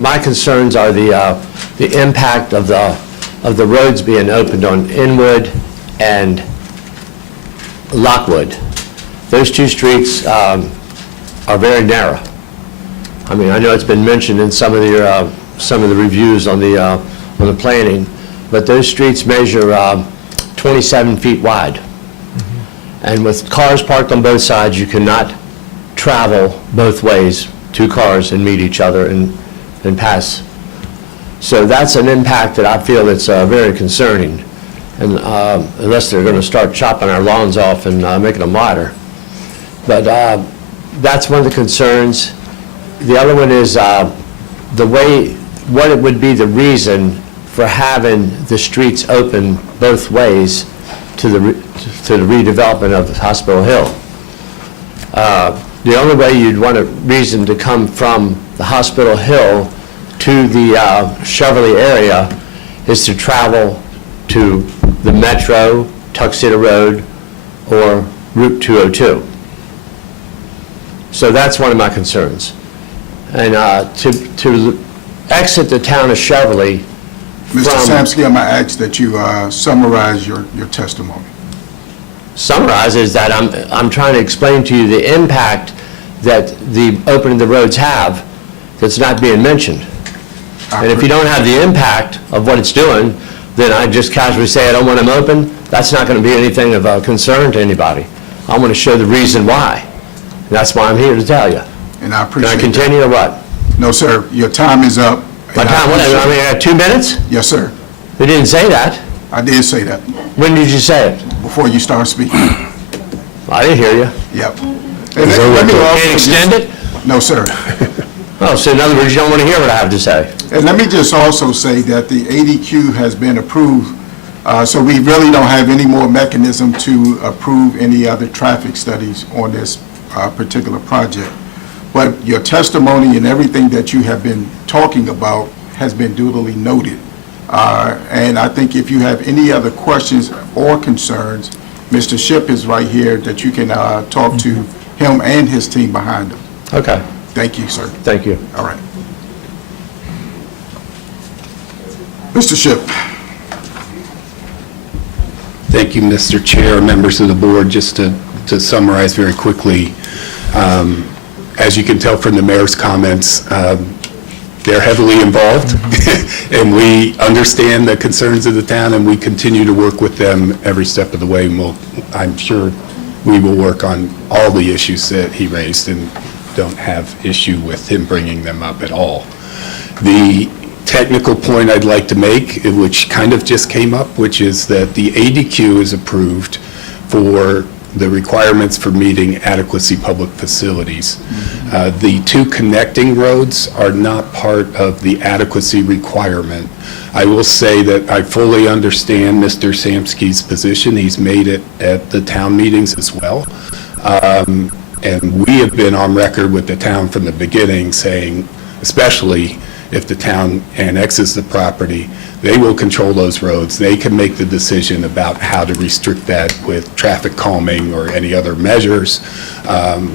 my concerns are the impact of the roads being opened on Inwood and Lockwood. Those two streets are very narrow. I mean, I know it's been mentioned in some of the reviews on the planning, but those streets measure 27 feet wide. And with cars parked on both sides, you cannot travel both ways, two cars, and meet each other and pass. So that's an impact that I feel that's very concerning, and unless they're going to start chopping our lawns off and making them wider. But that's one of the concerns. The other one is what it would be the reason for having the streets open both ways to the redevelopment of Hospital Hill. The only way you'd want a reason to come from the Hospital Hill to the Cheverly area is to travel to the Metro, Tuxedo Road, or Route 202. So that's one of my concerns. And to exit the town of Cheverly Mr. Samsky, I'm going to ask that you summarize your testimony. Summarize is that I'm trying to explain to you the impact that the opening the roads have that's not being mentioned. And if you don't have the impact of what it's doing, then I just casually say I don't want them open. That's not going to be anything of concern to anybody. I want to show the reason why. And that's why I'm here to tell you. And I appreciate Can I continue or what? No, sir, your time is up. My time, what, I mean, I have 2 minutes? Yes, sir. You didn't say that. I did say that. When did you say it? Before you start speaking. I didn't hear you. Yep. Can't extend it? No, sir. Oh, so in other words, you don't want to hear what I have to say. And let me just also say that the ADQ has been approved, so we really don't have any more mechanism to approve any other traffic studies on this particular project. But your testimony and everything that you have been talking about has been duly noted. And I think if you have any other questions or concerns, Mr. Shipp is right here that you can talk to him and his team behind him. Okay. Thank you, sir. Thank you. All right. Mr. Shipp. Thank you, Mr. Chair, members of the board. Just to summarize very quickly, as you can tell from the mayor's comments, they're heavily involved, and we understand the concerns of the town, and we continue to work with them every step of the way. And I'm sure we will work on all the issues that he raised and don't have issue with him bringing them up at all. The technical point I'd like to make, which kind of just came up, which is that the ADQ is approved for the requirements for meeting adequacy public facilities. The two connecting roads are not part of the adequacy requirement. I will say that I fully understand Mr. Samsky's position. He's made it at the town meetings as well. And we have been on record with the town from the beginning saying, especially if the town annexes the property, they will control those roads. They can make the decision about how to restrict that with traffic calming or any other measures.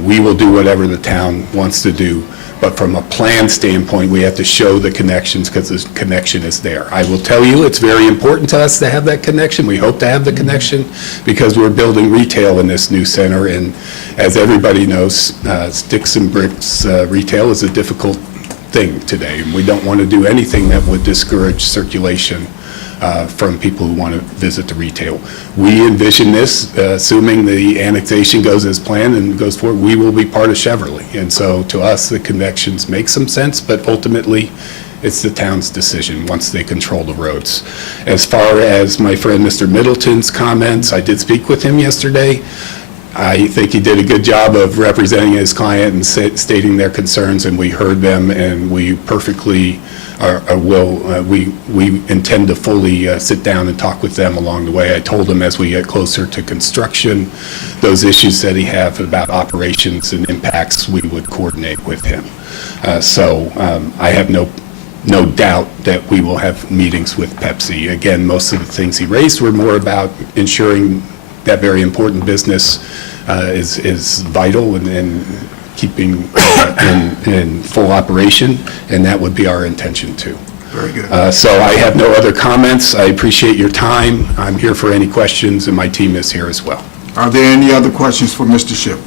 We will do whatever the town wants to do, But from a plan standpoint, we have to show the connections because the connection is there. I will tell you, it's very important to us to have that connection. We hope to have the connection because we're building retail in this new center. And as everybody knows, sticks and bricks retail is a difficult thing today. And we don't want to do anything that would discourage circulation from people who want to visit the retail. We envision this, assuming the annexation goes as planned and goes forward, we will be part of Cheverly. And so to us, the connections make some sense, but ultimately, it's the town's decision once they control the roads. As far as my friend Mr. Middleton's comments, I did speak with him yesterday. I think he did a good job of representing his client and stating their concerns, and we heard them, and we perfectly we intend to fully sit down and talk with them along the way. I told him as we get closer to construction, those issues that he have about operations and impacts, we would coordinate with him. So I have no doubt that we will have meetings with Pepsi. Again, most of the things he raised were more about ensuring that very important business is vital and keeping in full operation, and that would be our intention too. Very good. So I have no other comments. I appreciate your time. I'm here for any questions, and my team is here as well. Are there any other questions for Mr. Shipp?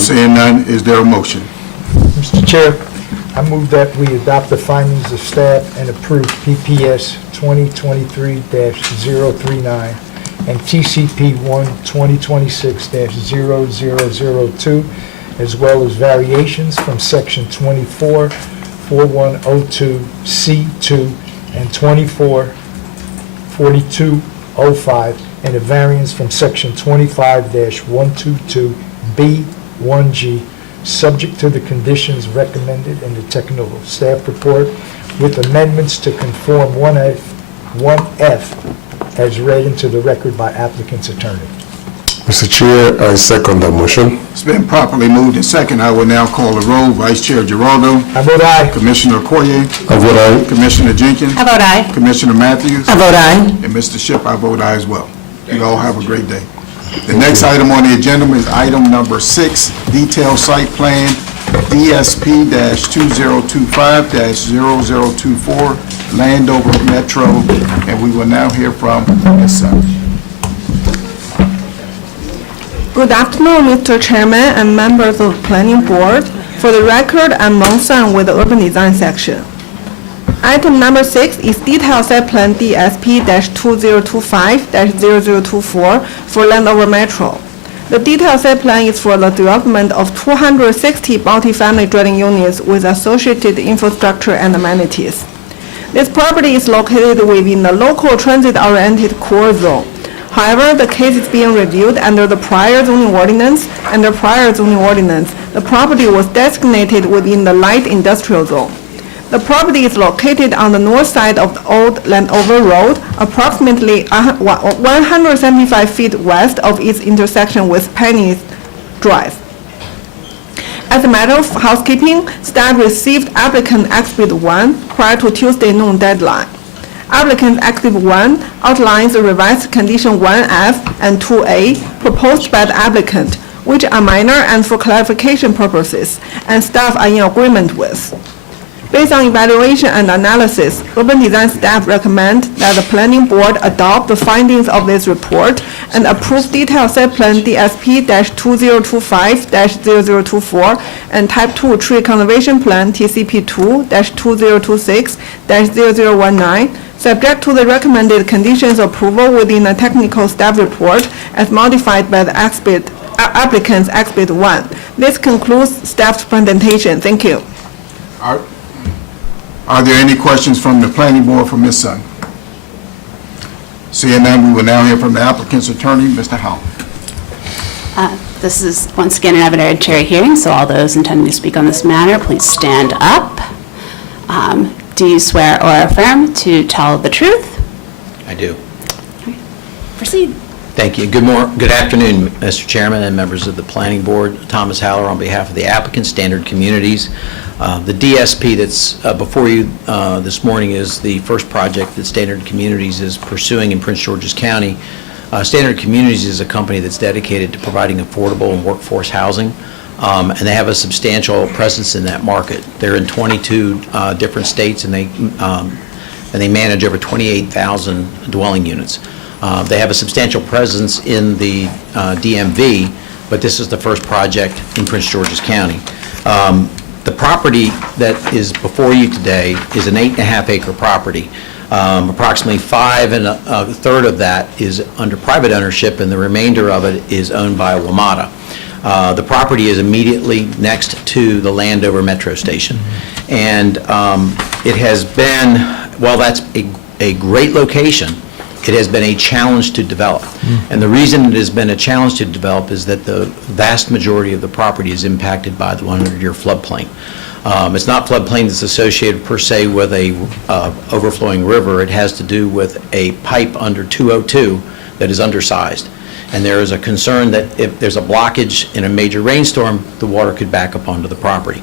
Seeing none, is there a motion? Mr. Chair, I move that we adopt the findings of staff and approve PPS 2023-039 and TCP 1-2026-0002, as well as variations from Section 24-4102C2 and 24-4205, and a variance from Section 25-122B1G, subject to the conditions recommended in the technical staff report, with amendments to conform 1F as read into the record by applicant's attorney. Mr. Chair, I second the motion. It's been properly moved and second. I will now call the roll. Vice Chair Giraldo. I vote aye. Commissioner Okoye. I vote aye. Commissioner Jenkins. I vote aye. Commissioner Matthews. I vote aye. And Mr. Shipp, I vote aye as well. You all have a great day. The next item on the agenda is item number 6, detailed site plan, DSP-2025-0024, Landover Metro, and we will now hear from Ms. Sun. Good afternoon, Mr. Chairman and members of the Planning Board. For the record, I'm Meng Sun with the Urban Design Section. Item number 6 is detailed site plan DSP-2025-0024 for Landover Metro. The detailed site plan is for the development of 260 multifamily dwelling units with associated infrastructure and amenities. This property is located within the local transit-oriented core zone. However, the case is being reviewed under the prior zoning ordinance. Under prior zoning ordinance, the property was designated within the light industrial zone. The property is located on the north side of the old Landover Road, approximately 175 feet west of its intersection with Penny Drive. As a matter of housekeeping, staff received applicant Exhibit 1 prior to Tuesday noon deadline. Applicant Exhibit 1 outlines the revised Condition 1F and 2A proposed by the applicant, which are minor and for clarification purposes, and staff are in agreement with. Based on evaluation and analysis, urban design staff recommend that the planning board adopt the findings of this report and approve detailed site plan DSP-2025-0024 and type 2 tree conservation plan TCP2-2026-0019, subject to the recommended conditions approval within the technical staff report as modified by the applicant's Exhibit 1. This concludes staff's presentation. Thank you. Are there any questions from the planning board for Ms. Sun? Seeing none, we will now hear from the applicant's attorney, Mr. Howell. This is once again an evidentiary hearing, so all those intending to speak on this matter, please stand up. Do you swear or affirm to tell the truth? I do. Proceed. Thank you. Good afternoon, Mr. Chairman and members of the Planning Board. Thomas Haller on behalf of the applicant, Standard Communities. The DSP that's before you this morning is the first project that Standard Communities is pursuing in Prince George's County. Standard Communities is a company that's dedicated to providing affordable and workforce housing and they have a substantial presence in that market. They're in 22 different states, and they manage over 28,000 dwelling units. They have a substantial presence in the DMV, but this is the first project in Prince George's County. The property that is before you today is an 8.5-acre property. Approximately 5 1/3 of that is under private ownership, and the remainder of it is owned by WMATA. The property is immediately next to the Landover Metro Station. And it has been, while that's a great location, it has been a challenge to develop. And the reason it has been a challenge to develop is that the vast majority of the property is impacted by the 100-year floodplain. It's not floodplain that's associated per se with a overflowing river. It has to do with a pipe under 202 that is undersized. And there is a concern that if there's a blockage in a major rainstorm, the water could back up onto the property.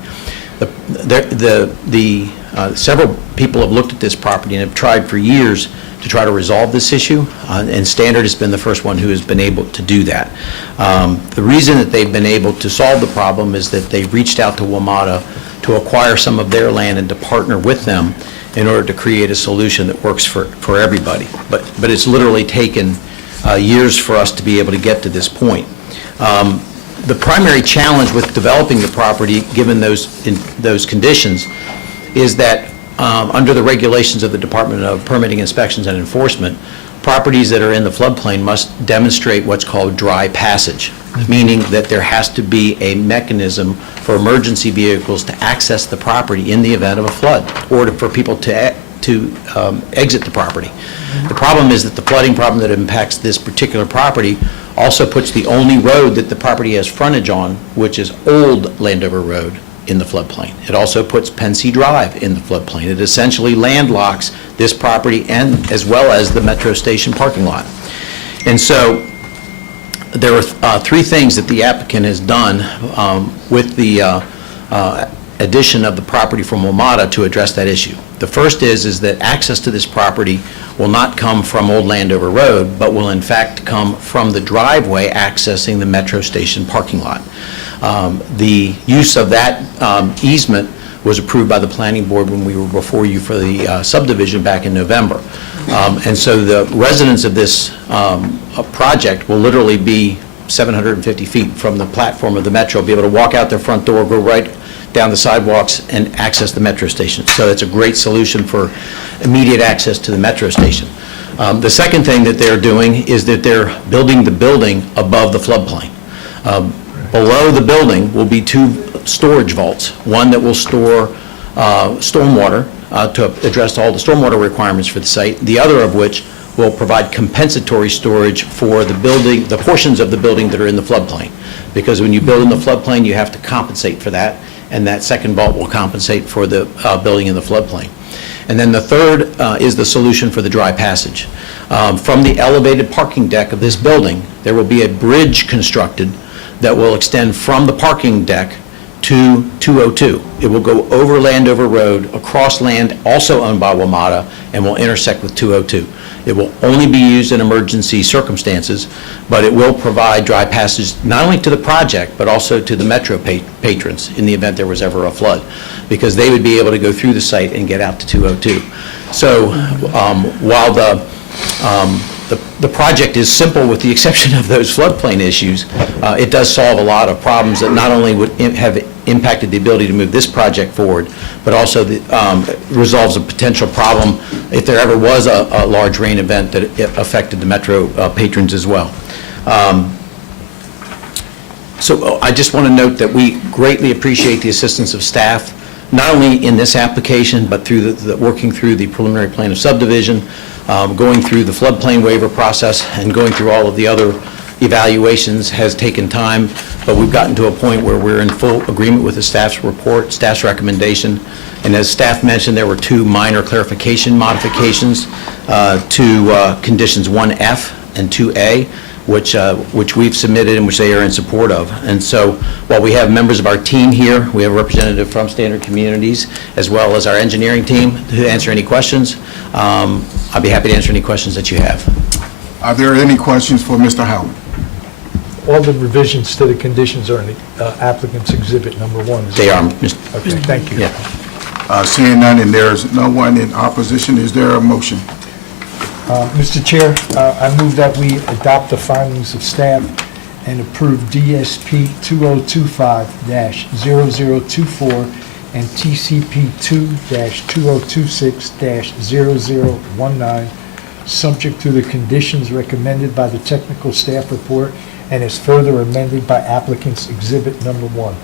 Several people have looked at this property and have tried for years to try to resolve this issue, and Standard has been the first one who has been able to do that. The reason that they've been able to solve the problem is that they reached out to WMATA to acquire some of their land and to partner with them in order to create a solution that works for everybody. But it's literally taken years for us to be able to get to this point. The primary challenge with developing the property, given those conditions, is that under the regulations of the Department of Permitting, Inspections, and Enforcement, properties that are in the floodplain must demonstrate what's called dry passage, meaning that there has to be a mechanism for emergency vehicles to access the property in the event of a flood, or for people to exit the property. The problem is that the flooding problem that impacts this particular property also puts the only road that the property has frontage on, which is Old Landover Road, in the floodplain. It also puts Pensy Drive in the floodplain. It essentially landlocks this property and as well as the Metro Station parking lot. And so there are three things that the applicant has done with the addition of the property from WMATA to address that issue. The first is that access to this property will not come from Old Landover Road, but will in fact come from the driveway accessing the Metro Station parking lot. The use of that easement was approved by the planning board when we were before you for the subdivision back in November. And so the residents of this project will literally be 750 feet from the platform of the Metro, be able to walk out their front door, go right down the sidewalks and access the Metro Station. So it's a great solution for immediate access to the Metro Station. The second thing that they're doing is that they're building the building above the floodplain. Below the building will be two storage vaults, one that will store stormwater to address all the stormwater requirements for the site, the other of which will provide compensatory storage for the building, the portions of the building that are in the floodplain. Because when you build in the floodplain, you have to compensate for that, and that second vault will compensate for the building in the floodplain. And then the third is the solution for the dry passage. From the elevated parking deck of this building, there will be a bridge constructed that will extend from the parking deck to 202. It will go over Landover Road, across land also owned by WMATA, and will intersect with 202. It will only be used in emergency circumstances, but it will provide dry passage not only to the project, but also to the Metro patrons in the event there was ever a flood, because they would be able to go through the site and get out to 202. So while the project is simple with the exception of those floodplain issues, it does solve a lot of problems that not only would have impacted the ability to move this project forward, but also resolves a potential problem if there ever was a large rain event that affected the Metro patrons as well. So I just want to note that we greatly appreciate the assistance of staff, not only in this application, but through working through the preliminary plan of subdivision, going through the floodplain waiver process, and going through all of the other evaluations has taken time, but we've gotten to a point where we're in full agreement with the staff's report, staff's recommendation. And as staff mentioned, there were two minor clarification modifications to conditions 1F and 2A, which we've submitted and which they are in support of. And so while we have members of our team here, we have a representative from Standard Communities, as well as our engineering team to answer any questions. I'd be happy to answer any questions that you have. Are there any questions for Mr. Howard? all the revisions to the conditions are in the applicant's exhibit number 1. is They that are, right? Mr. Okay, thank you. Yeah. Seeing none, and there's no one in opposition, is there a motion? Mr. Chair, I move that we adopt the findings of staff and approve DSP 2025-0024 and TCP 2-2026-0019, subject to the conditions recommended by the technical staff report and is further amended by applicant's exhibit number 1.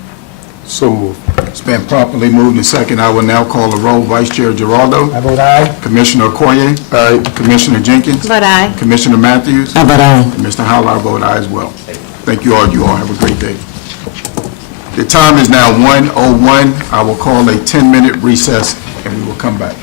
So moved. It's been properly moved and second. I will now call the roll. Vice Chair Giraldo. I vote aye. Commissioner Okoye. Aye. Commissioner Jenkins. Vote aye. Commissioner Matthews. How about aye? And Mr. Howell, I vote aye as well. Thank you all. You all have a great day. The time is now 1:01. I will call a 10-minute recess, and we will come back.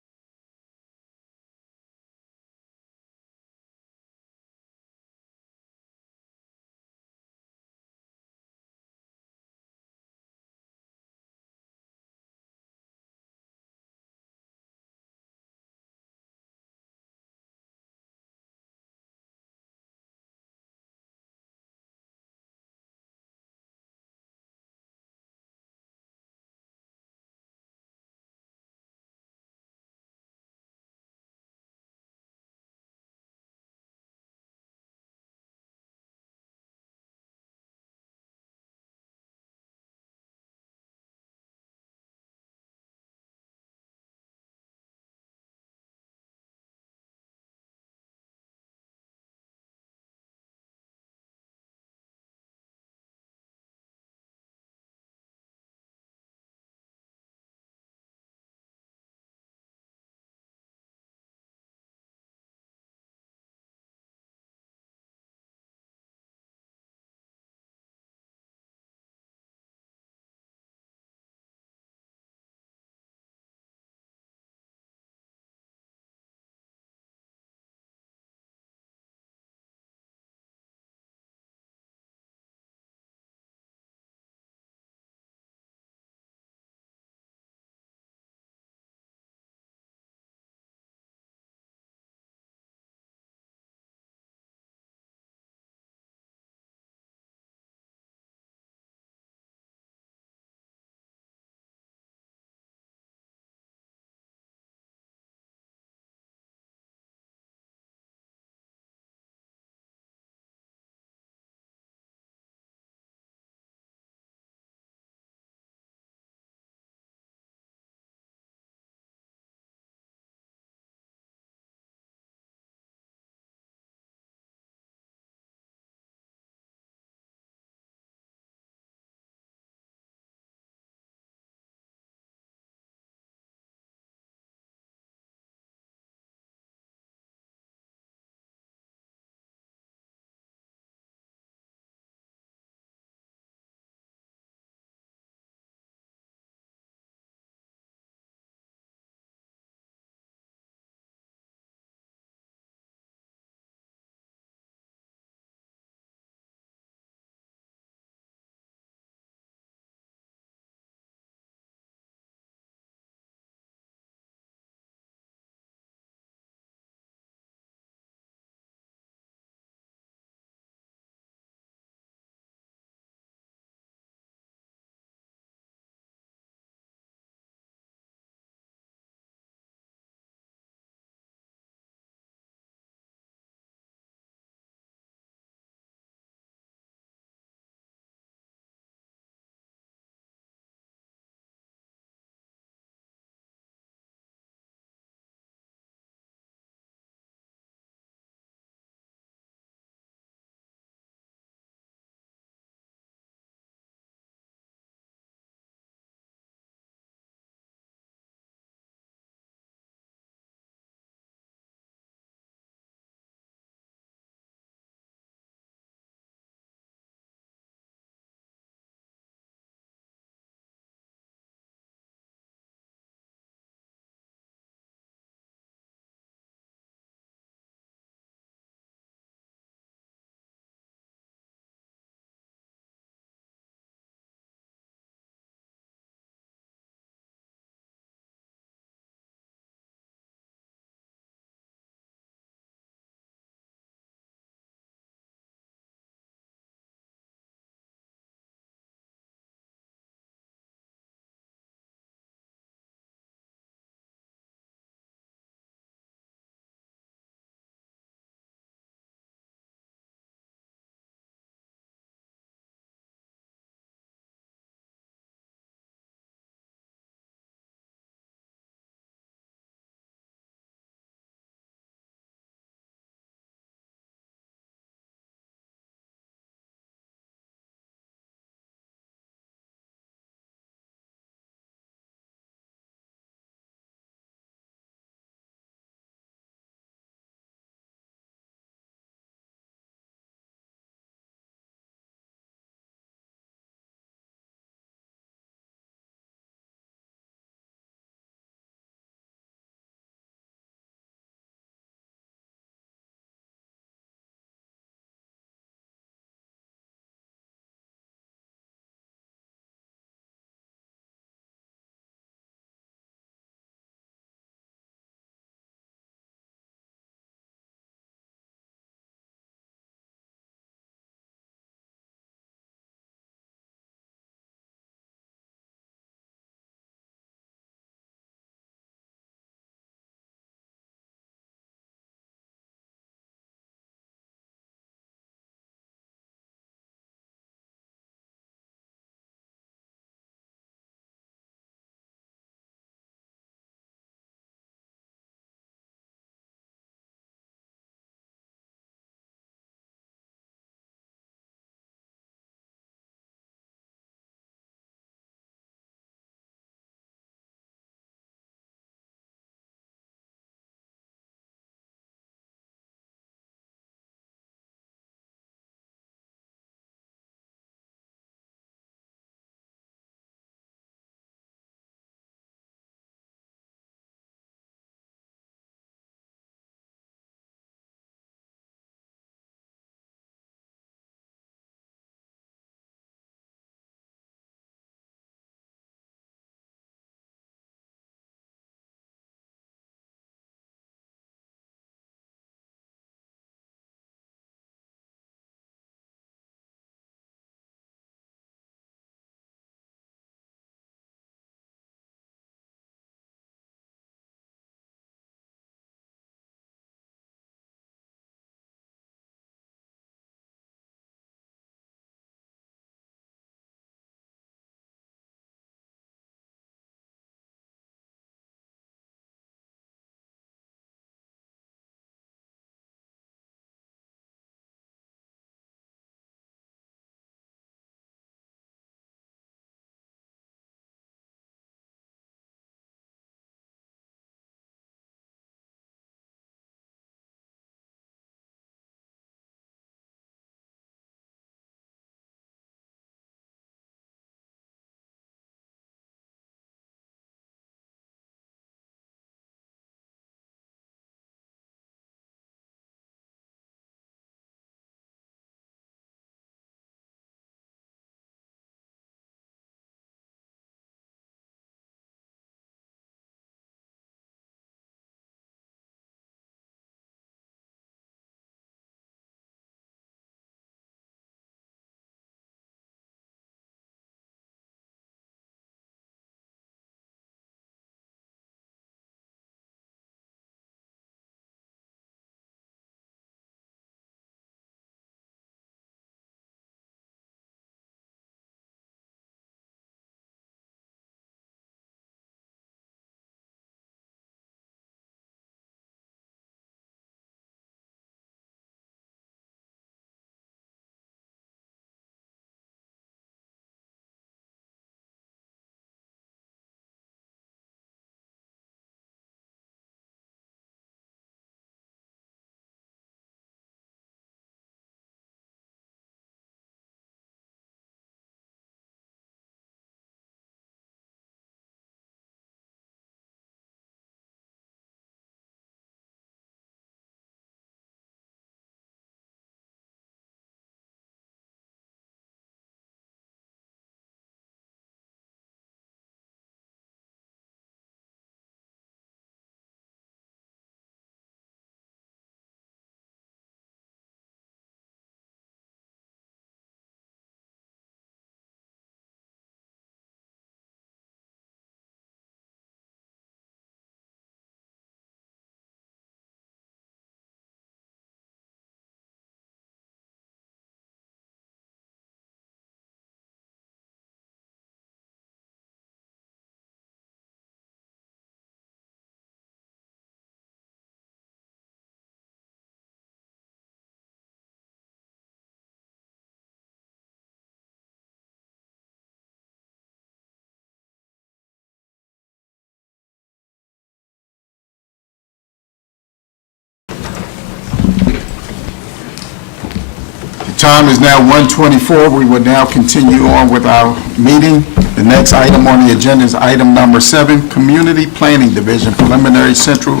time is now 1:24. We will now continue on with our meeting. The next item on the agenda is item number 7, Community Planning Division Preliminary Central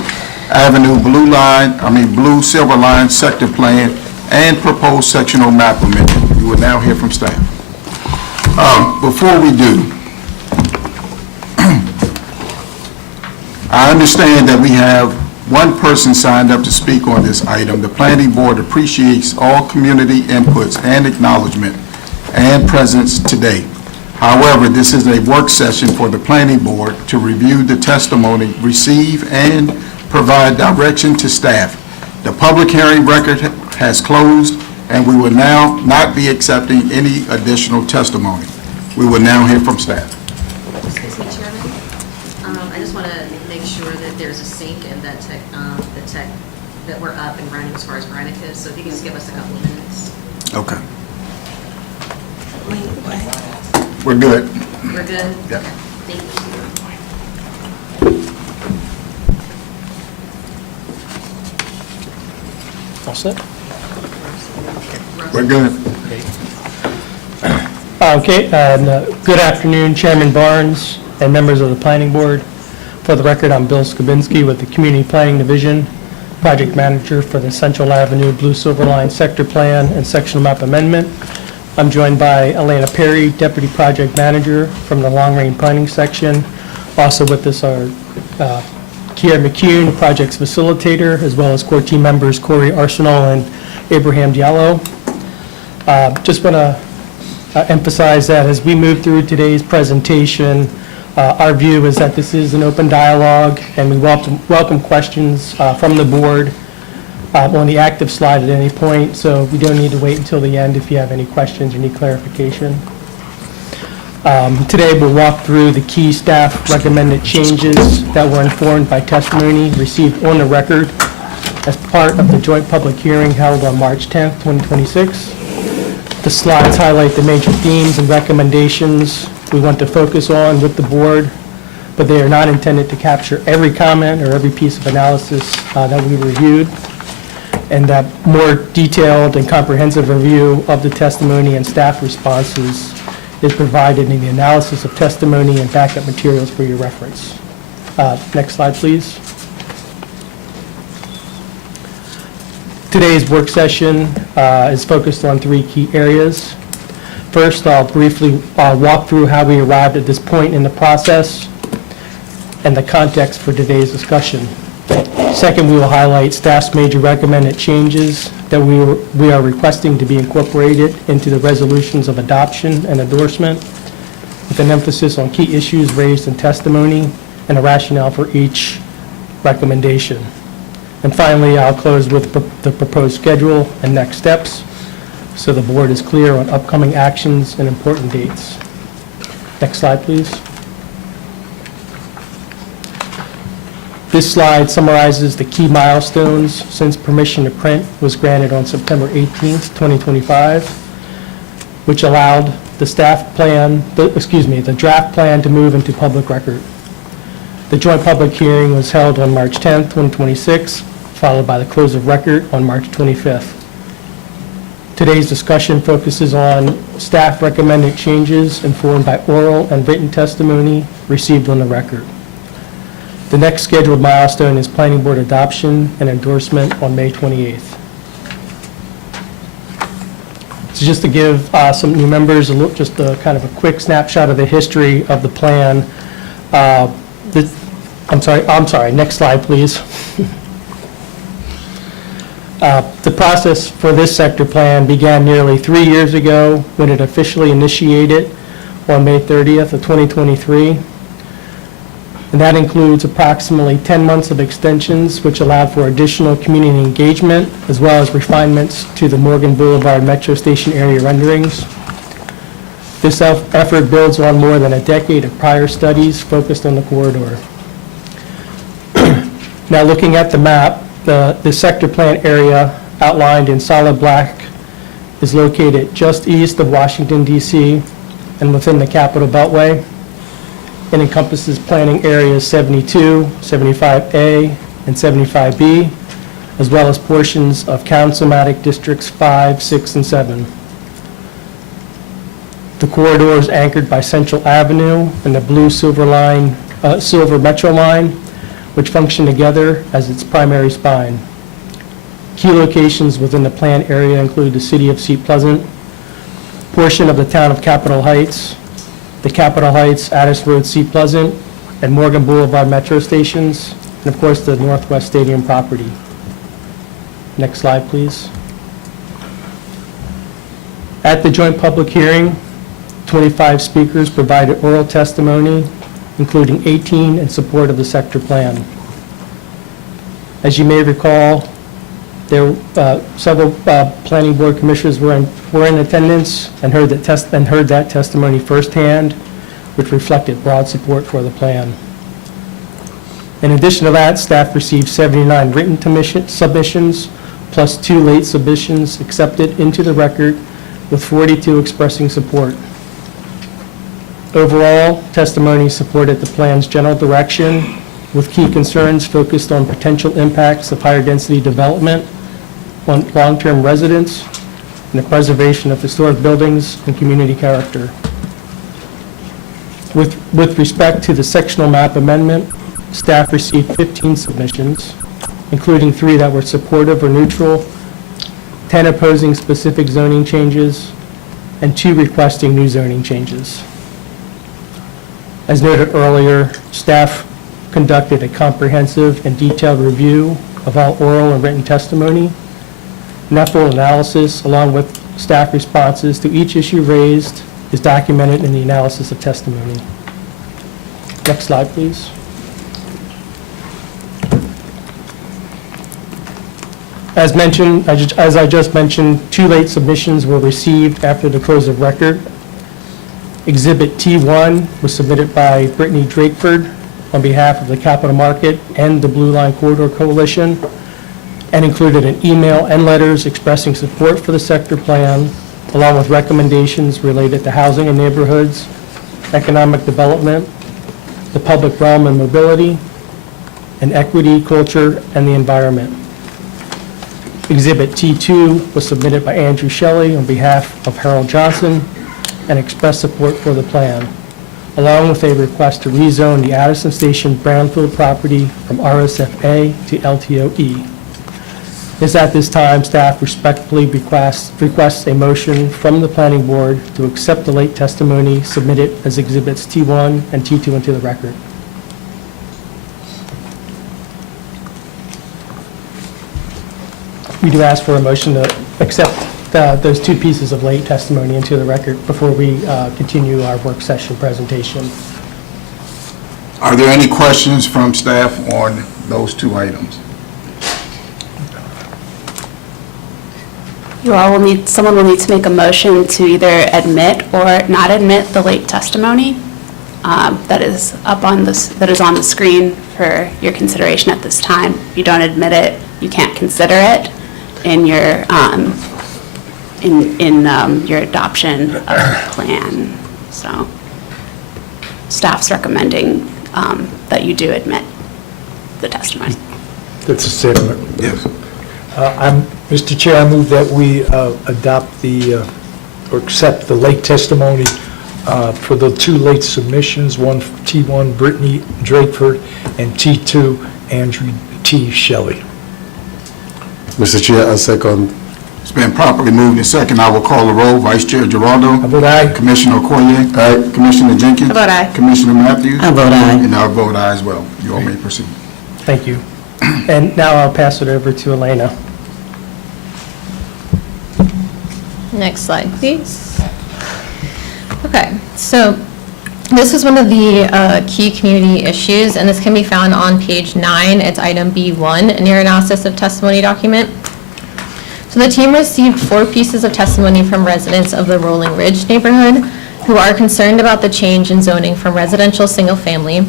Avenue Blue Silver Line Sector Plan and Proposed Sectional Map Amendment. We will now hear from staff. Before we do, I understand that we have one person signed up to speak on this item. The Planning Board appreciates all community inputs and acknowledgement and presence today. However, this is a work session for the Planning Board to review the testimony, receive, and provide direction to staff. The public hearing record has closed, and we will now not be accepting any additional testimony. We will now hear from staff. Excuse me, Chairman. I just want to make sure that there's a sync and that that we're up and running as far as Granicus. So if you can just give us a couple of minutes. Okay. We're good. We're good? Yeah. Okay. Thank you. All set? We're good. Okay, good afternoon, Chairman Barnes and members of the Planning Board. For the record, I'm Bill Skabinski with the Community Planning Division, Project Manager for the Central Avenue Blue Silver Line Sector Plan and Sectional Map Amendment. I'm joined by Elena Perry, Deputy Project Manager from the Long Range Planning Section. Also with us are Kiera McCune, Projects Facilitator, as well as core team members Corey Arsenal and Abraham Diallo. Just want to emphasize that as we move through today's presentation, our view is that this is an open dialogue, and we welcome questions from the board on the active slide at any point, so we don't need to wait until the end if you have any questions or need clarification. Today, we'll walk through the key staff recommended changes that were informed by testimony received on the record as part of the joint public hearing held on March 10th, 2026. The slides highlight the major themes and recommendations we want to focus on with the board, but they are not intended to capture every comment or every piece of analysis that we reviewed, and that more detailed and comprehensive review of the testimony and staff responses is provided in the analysis of testimony and backup materials for your reference. Next slide, please. Today's work session is focused on 3 key areas. First, I'll briefly walk through how we arrived at this point in the process and the context for today's discussion. Second, we will highlight staff's major recommended changes that we are requesting to be incorporated into the resolutions of adoption and endorsement, with an emphasis on key issues raised in testimony and a rationale for each recommendation. And finally, I'll close with the proposed schedule and next steps, so the board is clear on upcoming actions and important dates. Next slide, please. This slide summarizes the key milestones since permission to print was granted on September 18th, 2025, which allowed the the draft plan to move into public record. The joint public hearing was held on March 10th, 2026, followed by the close of record on March 25th. Today's discussion focuses on staff recommended changes informed by oral and written testimony received on the record. The next scheduled milestone is Planning Board adoption and endorsement on May 28th. So just to give some new members just a kind of a quick snapshot of the history of the plan. I'm sorry, next slide, please. The process for this sector plan began nearly 3 years ago when it officially initiated on May 30th of 2023. And that includes approximately 10 months of extensions, which allowed for additional community engagement, as well as refinements to the Morgan Boulevard Metro Station area renderings. This effort builds on more than a decade of prior studies focused on the corridor. Now, looking at the map, the sector plan area outlined in solid black is located just east of Washington, D.C., and within the Capital Beltway. It encompasses planning areas 72, 75A, and 75B, as well as portions of councilmatic districts 5, 6, and 7. The corridor is anchored by Central Avenue and the blue silver Metro line, which function together as its primary spine. Key locations within the planned area include the city of Seat Pleasant, portion of the town of Capitol Heights, the Capitol Heights, Addis Road, Seat Pleasant, and Morgan Boulevard metro stations, and of course, the Northwest Stadium property. Next slide, please. At the joint public hearing, 25 speakers provided oral testimony, including 18 in support of the sector plan. As you may recall, several planning board commissioners were in attendance and heard that testimony firsthand, which reflected broad support for the plan. In addition to that, staff received 79 written submissions, plus 2 late submissions accepted into the record, with 42 expressing support. Overall, testimony supported the plan's general direction, with key concerns focused on potential impacts of higher density development on long-term residents and the preservation of historic buildings and community character. With respect to the sectional map amendment, staff received 15 submissions, including 3 that were supportive or neutral, 10 opposing specific zoning changes, and 2 requesting new zoning changes. As noted earlier, staff conducted a comprehensive and detailed review of all oral and written testimony. NEFL analysis, along with staff responses to each issue raised, is documented in the analysis of testimony. Next slide, please. As mentioned, as I just mentioned, 2 late submissions were received after the close of record. Exhibit T1 was submitted by Brittany Drakeford on behalf of the Capital Market and the Blue Line Corridor Coalition, and included an email and letters expressing support for the sector plan, along with recommendations related to housing and neighborhoods, economic development, the public realm and mobility, and equity, culture, and the environment. Exhibit T2 was submitted by Andrew Shelley on behalf of Harold Johnson and expressed support for the plan, along with a request to rezone the Addison Station brownfield property from RSFA to LTOE. Is at this time, staff respectfully requests a motion from the planning board to accept the late testimony submitted as exhibits T1 and T2 into the record. We do ask for a motion to accept those 2 pieces of late testimony into the record before we continue our work session presentation. Are there any questions from staff on those 2 items? You all will need, someone will need to make a motion to either admit or not admit the late testimony that is up on this, that is on the screen for your consideration at this time. If you don't admit it, you can't consider it in your your adoption of the plan. So staff's recommending that you do admit the testimony. That's a statement. Yes. Mr. Chair, I move that we adopt or accept the late testimony for the 2 late submissions, one T1 Brittany Drakeford and T2 Andrew T. Shelley. Mr. Chair, I second. It's been properly moved and second. I will call the roll. Vice Chair Giraldo. I vote aye. Commissioner Okoye. Aye. Commissioner Jenkins. I vote aye. Commissioner Matthews. I vote aye. And I vote aye as well. You all may proceed. Thank you. And now I'll pass it over to Elena. Next slide, please. Okay, so this is one of the key community issues, and this can be found on page 9. It's item B1 in your analysis of testimony document. So the team received 4 pieces of testimony from residents of the Rolling Ridge neighborhood who are concerned about the change in zoning from residential single-family,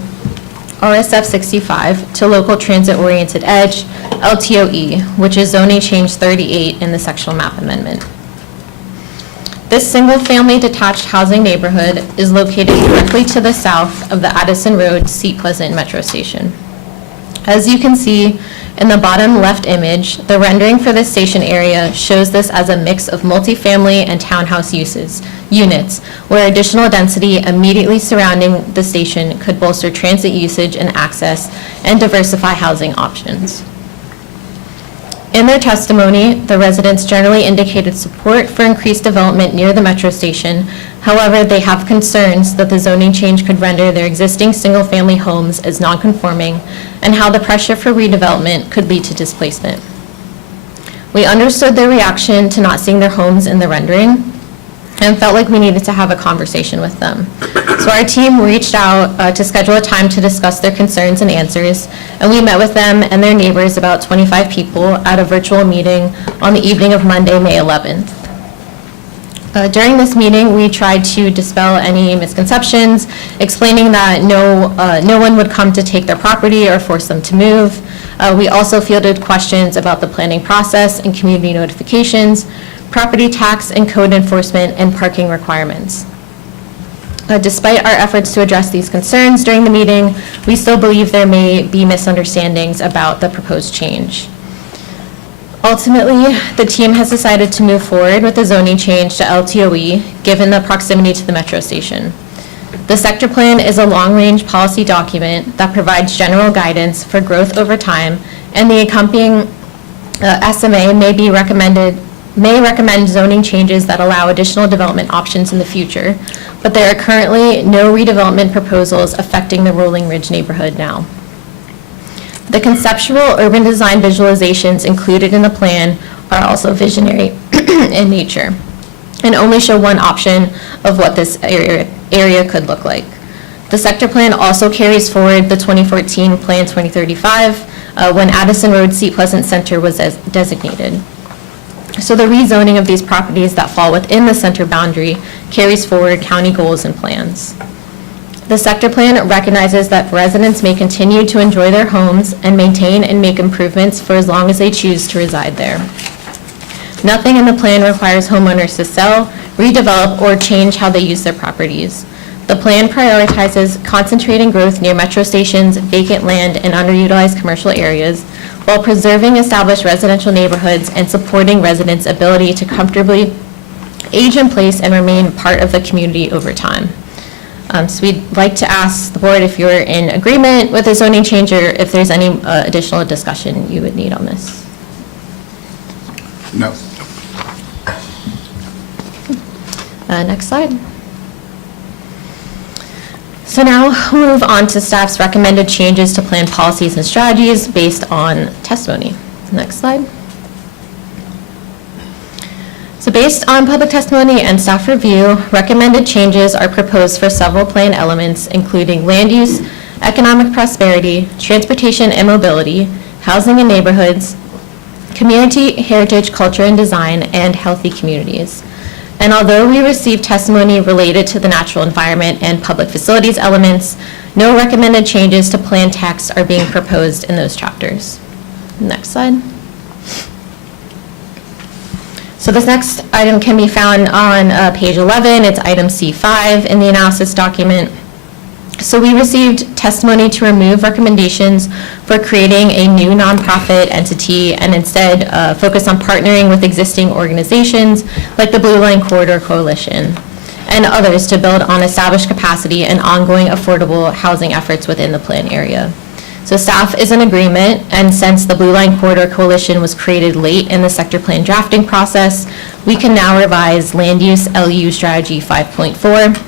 RSF 65, to local transit-oriented edge, LTOE, which is zoning change 38 in the sectional map amendment. This single-family detached housing neighborhood is located directly to the south of the Addison Road Seat Pleasant Metro Station. As you can see In the bottom left image, the rendering for this station area shows this as a mix of multifamily and townhouse units, where additional density immediately surrounding the station could bolster transit usage and access and diversify housing options. In their testimony, the residents generally indicated support for increased development near the metro station. However, they have concerns that the zoning change could render their existing single-family homes as non-conforming and how the pressure for redevelopment could lead to displacement. We understood their reaction to not seeing their homes in the rendering and felt like we needed to have a conversation with them. So our team reached out to schedule a time to discuss their concerns and answers, and we met with them and their neighbors, about 25 people, at a virtual meeting on the evening of Monday, May 11th. During this meeting, we tried to dispel any misconceptions, explaining that no one would come to take their property or force them to move. We also fielded questions about the planning process and community notifications, property tax and code enforcement, and parking requirements. Despite our efforts to address these concerns during the meeting, we still believe there may be misunderstandings about the proposed change. Ultimately, the team has decided to move forward with the zoning change to LTOE, given the proximity to the metro station. The sector plan is a long-range policy document that provides general guidance for growth over time, and the accompanying SMA may recommend zoning changes that allow additional development options in the future, but there are currently no redevelopment proposals affecting the Rolling Ridge neighborhood now. The conceptual urban design visualizations included in the plan are also visionary in nature and only show one option of what this area could look like. The sector plan also carries forward the 2014 Plan 2035 when Addison Road Seat Pleasant Center was designated. So the rezoning of these properties that fall within the center boundary carries forward county goals and plans. The sector plan recognizes that residents may continue to enjoy their homes and maintain and make improvements for as long as they choose to reside there. Nothing in the plan requires homeowners to sell, redevelop, or change how they use their properties. The plan prioritizes concentrating growth near metro stations, vacant land, and underutilized commercial areas, while preserving established residential neighborhoods and supporting residents' ability to comfortably age in place and remain part of the community over time. So we'd like to ask the board if you're in agreement with the zoning change, or if there's any additional discussion you would need on this. No. Next slide. So now we'll move on to staff's recommended changes to plan policies and strategies based on testimony. Next slide. So based on public testimony and staff review, recommended changes are proposed for several plan elements, including land use, economic prosperity, transportation and mobility, housing and neighborhoods, community, heritage, culture and design, and healthy communities. And although we received testimony related to the natural environment and public facilities elements, no recommended changes to plan text are being proposed in those chapters. Next slide. So this next item can be found on page 11. It's item C5 in the analysis document. So we received testimony to remove recommendations for creating a new nonprofit entity and instead focus on partnering with existing organizations like the Blue Line Corridor Coalition and others to build on established capacity and ongoing affordable housing efforts within the plan area. So staff is in agreement, and since the Blue Line Corridor Coalition was created late in the sector plan drafting process, we can now revise Land Use LU Strategy 5.4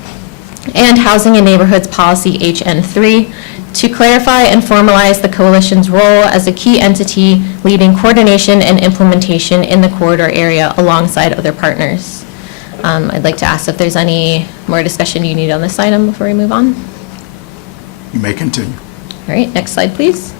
and Housing and Neighborhoods Policy HN3 to clarify and formalize the coalition's role as a key entity leading coordination and implementation in the corridor area alongside other partners. I'd like to ask if there's any more discussion you need on this item before we move on. You may continue. All right, next slide, please.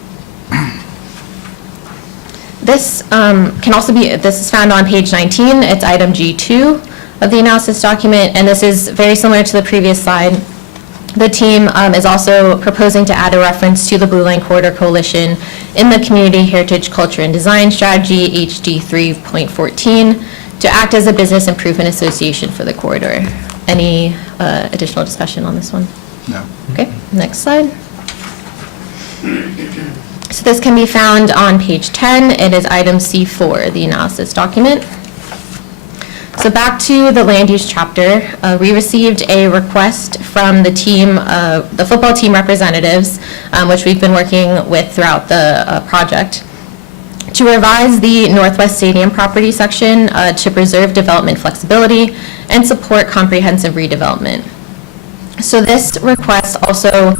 This can also be, this is found on page 19. It's item G2 of the analysis document, and this is very similar to the previous slide. The team is also proposing to add a reference to the Blue Line Corridor Coalition in the Community Heritage Culture and Design Strategy, HD 3.14, to act as a business improvement association for the corridor. Any additional discussion on this one? No. Okay, next slide. So this can be found on page 10. It is item C4, the analysis document. So back to the land use chapter, we received a request from the team, the football team representatives, which we've been working with throughout the project, to revise the Northwest Stadium property section to preserve development flexibility and support comprehensive redevelopment. So this request also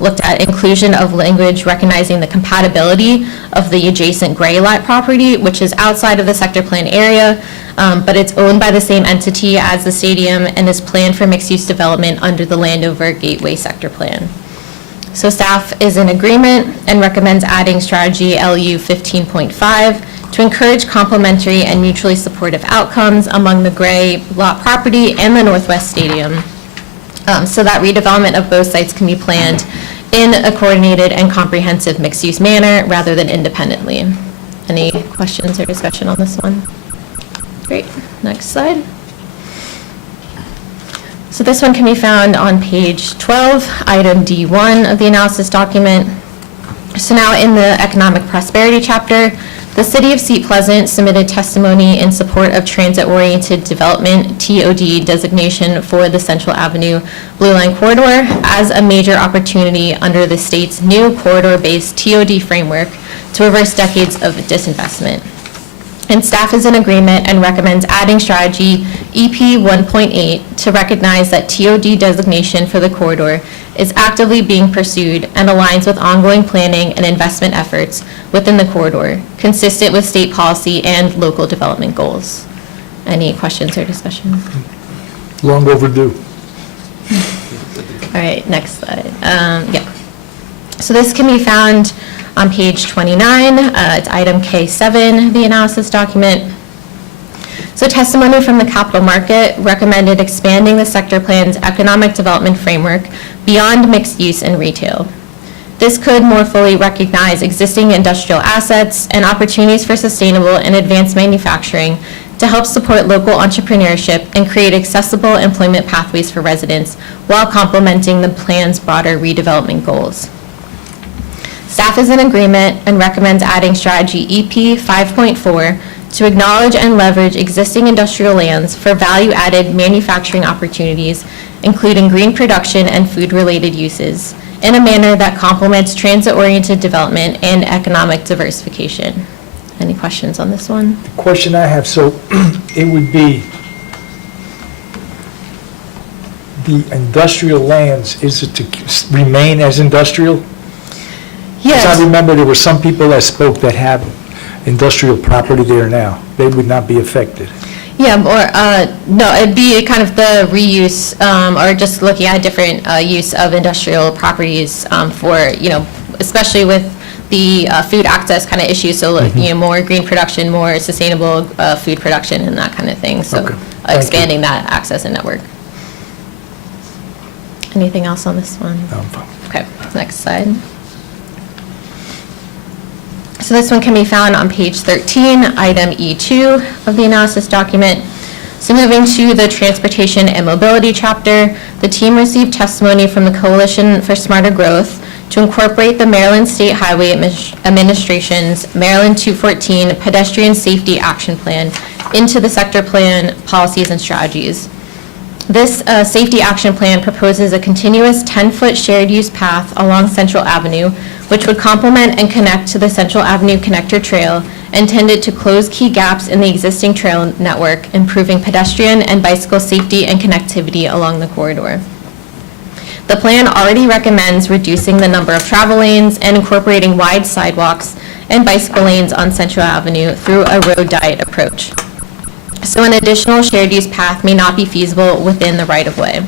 looked at inclusion of language recognizing the compatibility of the adjacent gray lot property, which is outside of the sector plan area, but it's owned by the same entity as the stadium and is planned for mixed-use development under the Landover Gateway Sector Plan. So staff is in agreement and recommends adding strategy LU 15.5 to encourage complementary and mutually supportive outcomes among the gray lot property and the Northwest Stadium, so that redevelopment of both sites can be planned in a coordinated and comprehensive mixed-use manner rather than independently. Any questions or discussion on this one? Great. Next slide. So this one can be found on page 12, item D1 of the analysis document. So now in the economic prosperity chapter, the City of Seat Pleasant submitted testimony in support of transit-oriented development TOD designation for the Central Avenue Blue Line Corridor as a major opportunity under the state's new corridor-based TOD framework to reverse decades of disinvestment. And staff is in agreement and recommends adding strategy EP 1.8 to recognize that TOD designation for the corridor is actively being pursued and aligns with ongoing planning and investment efforts within the corridor, consistent with state policy and local development goals. Any questions or discussion? Long overdue. All right, next slide. Yeah. So this can be found on page 29. It's item K7, the analysis document. So testimony from the capital market recommended expanding the sector plan's economic development framework beyond mixed use and retail. This could more fully recognize existing industrial assets and opportunities for sustainable and advanced manufacturing to help support local entrepreneurship and create accessible employment pathways for residents while complementing the plan's broader redevelopment goals. Staff is in agreement and recommends adding strategy EP 5.4 to acknowledge and leverage existing industrial lands for value-added manufacturing opportunities, including green production and food-related uses, in a manner that complements transit-oriented development and economic diversification. Any questions on this one? The question I have, so it would be the industrial lands, is it to remain as industrial? Yes. Because I remember there were some people that spoke that have industrial property there now. They would not be affected. Yeah, or, no, it'd be kind of the reuse, or just looking at different use of industrial properties for, you know, especially with the food access kind of issues, so, you know, more green production, more sustainable food production and that kind of thing. So Okay. expanding that access and network. Anything else on this one? No. Okay, next slide. So this one can be found on page 13, item E2 of the analysis document. So moving to the transportation and mobility chapter, the team received testimony from the Coalition for Smarter Growth to incorporate the Maryland State Highway Administration's Maryland 214 Pedestrian Safety Action Plan into the sector plan policies and strategies. This safety action plan proposes a continuous 10-foot shared use path along Central Avenue, which would complement and connect to the Central Avenue Connector Trail, intended to close key gaps in the existing trail network, improving pedestrian and bicycle safety and connectivity along the corridor. The plan already recommends reducing the number of travel lanes and incorporating wide sidewalks and bicycle lanes on Central Avenue through a road diet approach. So an additional shared use path may not be feasible within the right-of-way.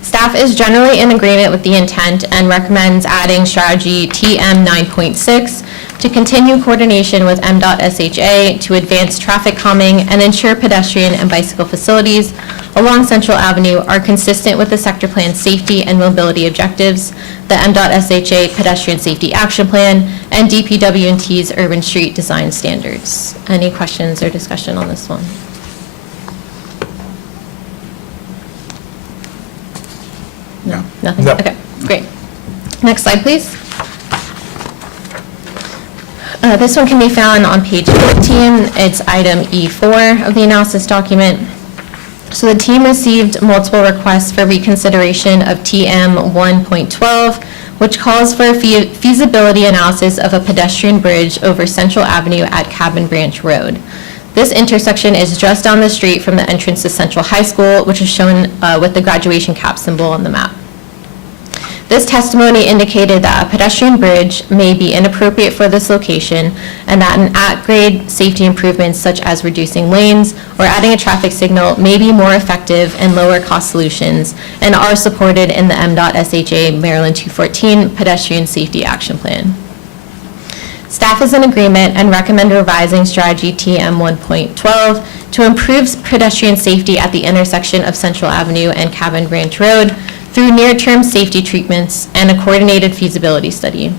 Staff is generally in agreement with the intent and recommends adding strategy TM 9.6 to continue coordination with MDOT-SHA to advance traffic calming and ensure pedestrian and bicycle facilities along Central Avenue are consistent with the sector plan's safety and mobility objectives, the MDOT-SHA Pedestrian Safety Action Plan, and DPW&T's Urban Street Design Standards. Any questions or discussion on this one? No, nothing? No. Okay, great. Next slide, please. This one can be found on page 15. It's item E4 of the analysis document. So the team received multiple requests for reconsideration of TM 1.12, which calls for a feasibility analysis of a pedestrian bridge over Central Avenue at Cabin Branch Road. This intersection is just down the street from the entrance to Central High School, which is shown with the graduation cap symbol on the map. This testimony indicated that a pedestrian bridge may be inappropriate for this location and that an at-grade safety improvements such as reducing lanes or adding a traffic signal may be more effective and lower-cost solutions and are supported in the MDOT SHA Maryland 214 Pedestrian Safety Action Plan. Staff is in agreement and recommend revising strategy TM 1.12 to improve pedestrian safety at the intersection of Central Avenue and Cabin Branch Road through near-term safety treatments and a coordinated feasibility study.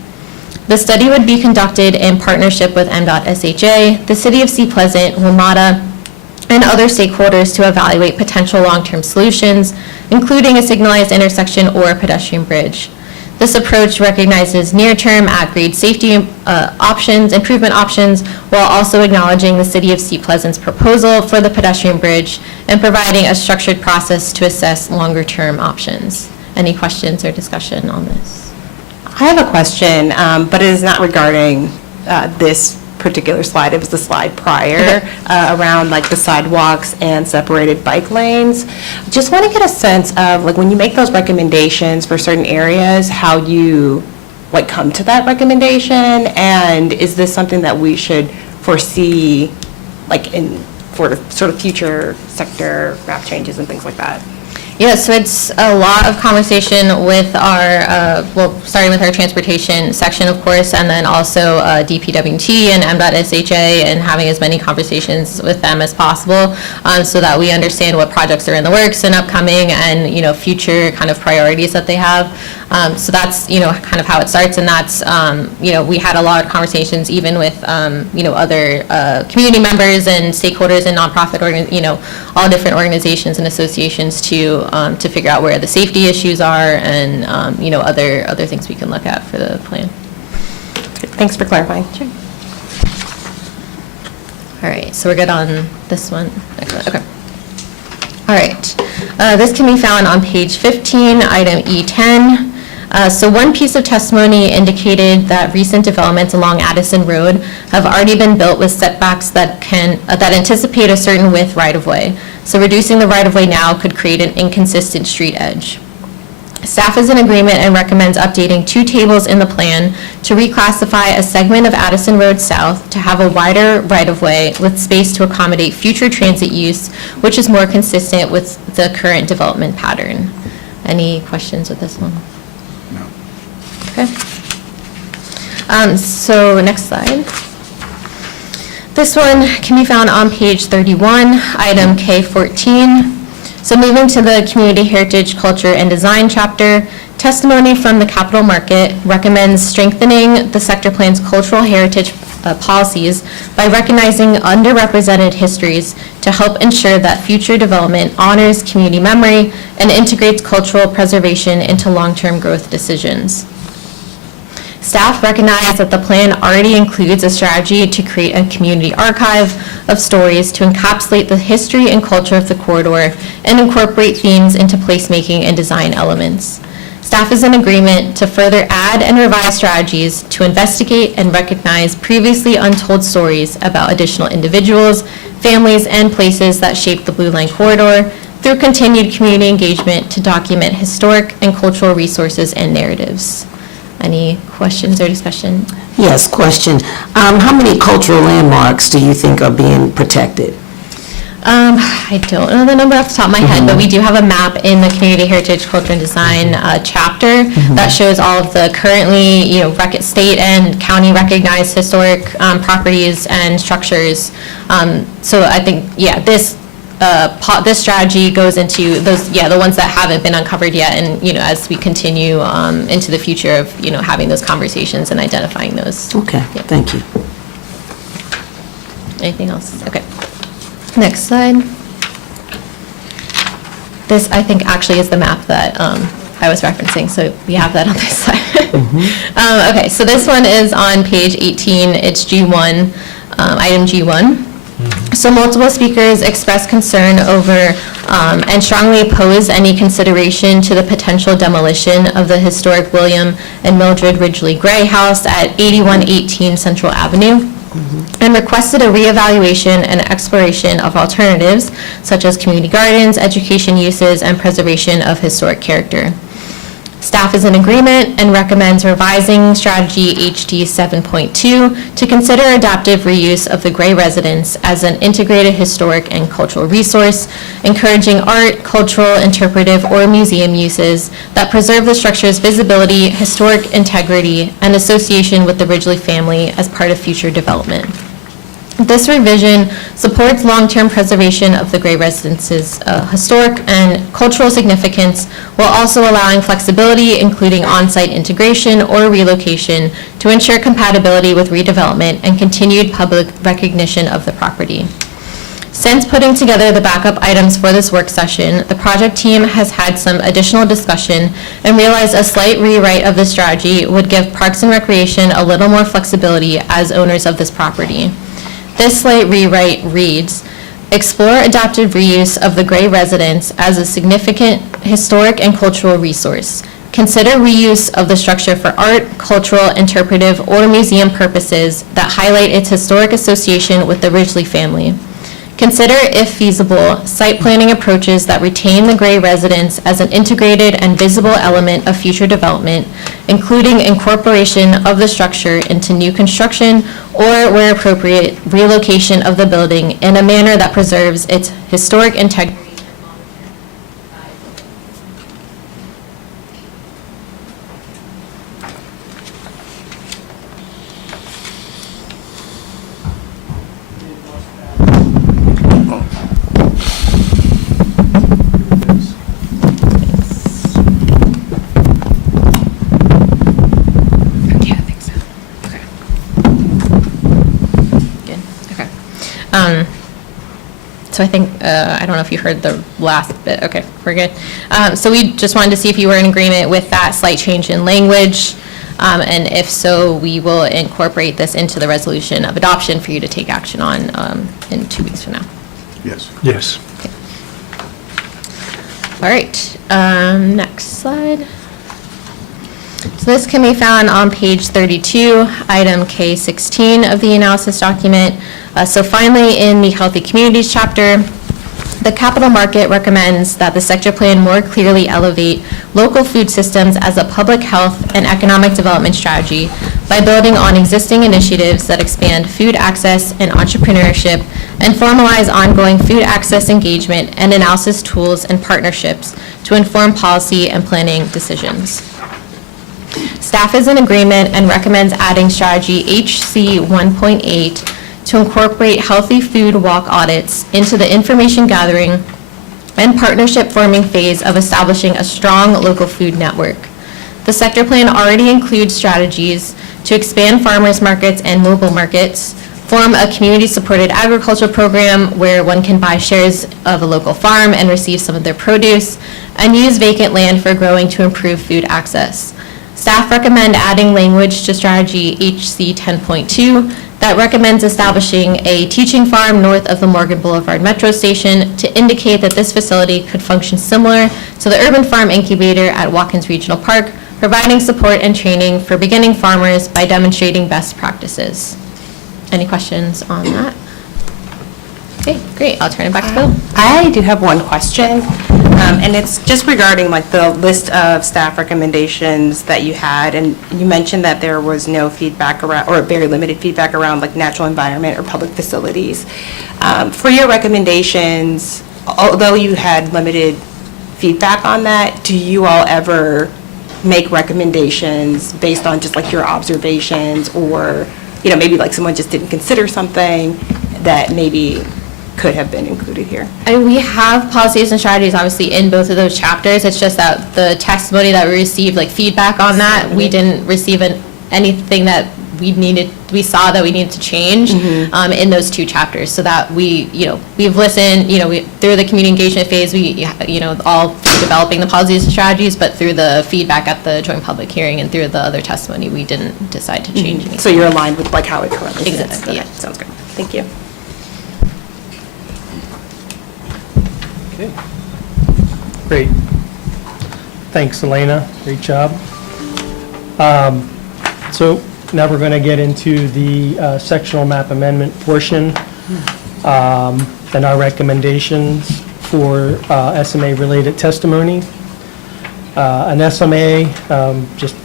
The study would be conducted in partnership with MDOT SHA, the City of Sea Pleasant, WMATA, and other stakeholders to evaluate potential long-term solutions, including a signalized intersection or a pedestrian bridge. This approach recognizes near-term at-grade safety improvement options, while also acknowledging the City of Sea Pleasant's proposal for the pedestrian bridge and providing a structured process to assess longer-term options. Any questions or discussion on this? I have a question, but it is not regarding this particular slide. It was the slide prior around like the sidewalks and separated bike lanes. Just want to get a sense of like when you make those recommendations for certain areas, how you like come to that recommendation, and is this something that we should foresee like in for sort of future sector map changes and things like that? Yeah, so it's a lot of conversation with our, starting with our transportation section, of course, and then also DPWT and MDOT SHA, and having as many conversations with them as possible so that we understand what projects are in the works and upcoming and, future kind of priorities that they have. So that's, kind of how it starts, and that's, we had a lot of conversations even with, other community members and stakeholders and nonprofit, all different organizations and associations to figure out where the safety issues are and, other things we can look at for the plan. Thanks for clarifying. Sure. All right, so we're good on this one? Excellent, okay. All right, this can be found on page 15, item E10. So one piece of testimony indicated that recent developments along Addison Road have already been built with setbacks that anticipate a certain width right-of-way. So reducing the right-of-way now could create an inconsistent street edge. Staff is in agreement and recommends updating two tables in the plan to reclassify a segment of Addison Road South to have a wider right-of-way with space to accommodate future transit use, which is more consistent with the current development pattern. Any questions with this one? No. Okay. So next slide. This one can be found on page 31, item K14. So moving to the Community Heritage, Culture, and Design chapter, testimony from the Capital Market recommends strengthening the sector plan's cultural heritage policies by recognizing underrepresented histories to help ensure that future development honors community memory and integrates cultural preservation into long-term growth decisions. Staff recognize that the plan already includes a strategy to create a community archive of stories to encapsulate the history and culture of the corridor and incorporate themes into placemaking and design elements. Staff is in agreement to further add and revise strategies to investigate and recognize previously untold stories about additional individuals, families, and places that shape the Blue Line Corridor through continued community engagement to document historic and cultural resources and narratives. Any questions or discussion? Yes, question. How many cultural landmarks do you think are being protected? I don't know the number off the top of my head, but we do have a map in the Community Heritage, Culture, and Design chapter that shows all of the currently, state and county recognized historic properties and structures. So I think, this strategy goes into those, the ones that haven't been uncovered yet, and as we continue into the future of having those conversations and identifying those. Okay, thank you. Anything else? Okay. Next slide. This, I think, actually is the map that I was referencing, so we have that on this side. Okay, so this one is on page 18, it's G1, item G1. So multiple speakers expressed concern over and strongly oppose any consideration to the potential demolition of the historic William and Mildred Ridgely Gray House at 8118 Central Avenue, and requested a reevaluation and exploration of alternatives such as community gardens, education uses, and preservation of historic character. Staff is in agreement and recommends revising strategy HD 7.2 to consider adaptive reuse of the Gray residence as an integrated historic and cultural resource, encouraging art, cultural, interpretive, or museum uses that preserve the structure's visibility, historic integrity, and association with the Ridgely family as part of future development. This revision supports long-term preservation of the Gray residence's historic and cultural significance, while also allowing flexibility, including on-site integration or relocation, to ensure compatibility with redevelopment and continued public recognition of the property. Since putting together the backup items for this work session, the project team has had some additional discussion and realized a slight rewrite of the strategy would give Parks and Recreation a little more flexibility as owners of this property. This slight rewrite reads, explore adaptive reuse of the Gray residence as a significant historic and cultural resource. Consider reuse of the structure for art, cultural, interpretive, or museum purposes that highlight its historic association with the Ridgely family. Consider, if feasible, site planning approaches that retain the Gray residence as an integrated and visible element of future development, including incorporation of the structure into new construction or, where appropriate, relocation of the building in a manner that preserves its historic integrity. So I think, I don't know if you heard the last bit. Okay, we're good. So we just wanted to see if you were in agreement with that slight change in language. And if so, we will incorporate this into the resolution of adoption for you to take action on in 2 weeks from now. Yes. Yes. All right, next slide. So this can be found on page 32, item K16 of the analysis document. So finally, in the Healthy Communities chapter, the capital market recommends that the sector plan more clearly elevate local food systems as a public health and economic development strategy by building on existing initiatives that expand food access and entrepreneurship and formalize ongoing food access engagement and analysis tools and partnerships to inform policy and planning decisions. Staff is in agreement and recommends adding strategy HC 1.8 to incorporate healthy food walk audits into the information gathering and partnership forming phase of establishing a strong local food network. The sector plan already includes strategies to expand farmers markets and mobile markets, form a community-supported agriculture program where one can buy shares of a local farm and receive some of their produce, and use vacant land for growing to improve food access. Staff recommend adding language to strategy HC 10.2 that recommends establishing a teaching farm north of the Morgan Boulevard Metro Station to indicate that this facility could function similar to the Urban Farm Incubator at Watkins Regional Park, providing support and training for beginning farmers by demonstrating best practices. Any questions on that? Okay, great. I'll turn it back to Bill. I do have one question, and it's just regarding like the list of staff recommendations that you had, and you mentioned that there was no feedback around, or very limited feedback around like natural environment or public facilities. For your recommendations, although you had limited feedback on that, do you all ever make recommendations based on just like your observations, or, you know, maybe like someone just didn't consider something that maybe could have been included here? And we have policies and strategies obviously in both of those chapters. It's just that the testimony that we received, like feedback on that, we didn't receive anything that we saw that we needed to change in those two chapters, so that we've listened, through the community engagement phase, all developing the policies and strategies, but through the feedback at the joint public hearing and through the other testimony, we didn't decide to change anything. So you're aligned with like how it currently sits? Exactly, yeah. Okay, sounds good. Thank you. Okay. Great. Thanks, Elena. Great job. So now we're going to get into the sectional map amendment portion and our recommendations for SMA-related testimony. An SMA just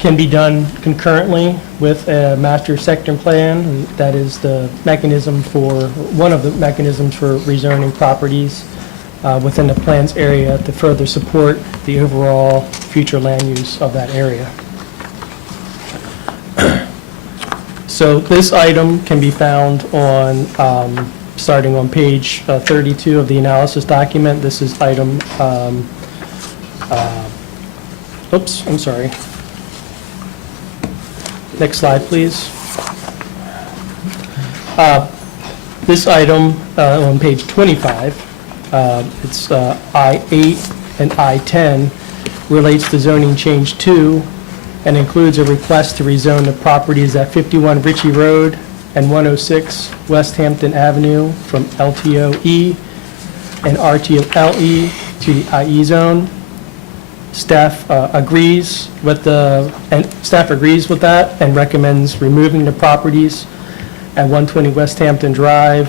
can be done concurrently with a master sector plan. That is the mechanism for, one of the mechanisms for rezoning properties within the plan's area to further support the overall future land use of that area. So this item can be found on, starting on page 32 of the analysis document. This is item, oops, I'm sorry. Next slide, please. This item on page 25, it's I-8 and I-10, relates to zoning change 2 and includes a request to rezone the properties at 51 Ritchie Road and 106 West Hampton Avenue from LTOE and RTLE to the IE zone. Staff agrees with that and recommends removing the properties at 120 West Hampton Drive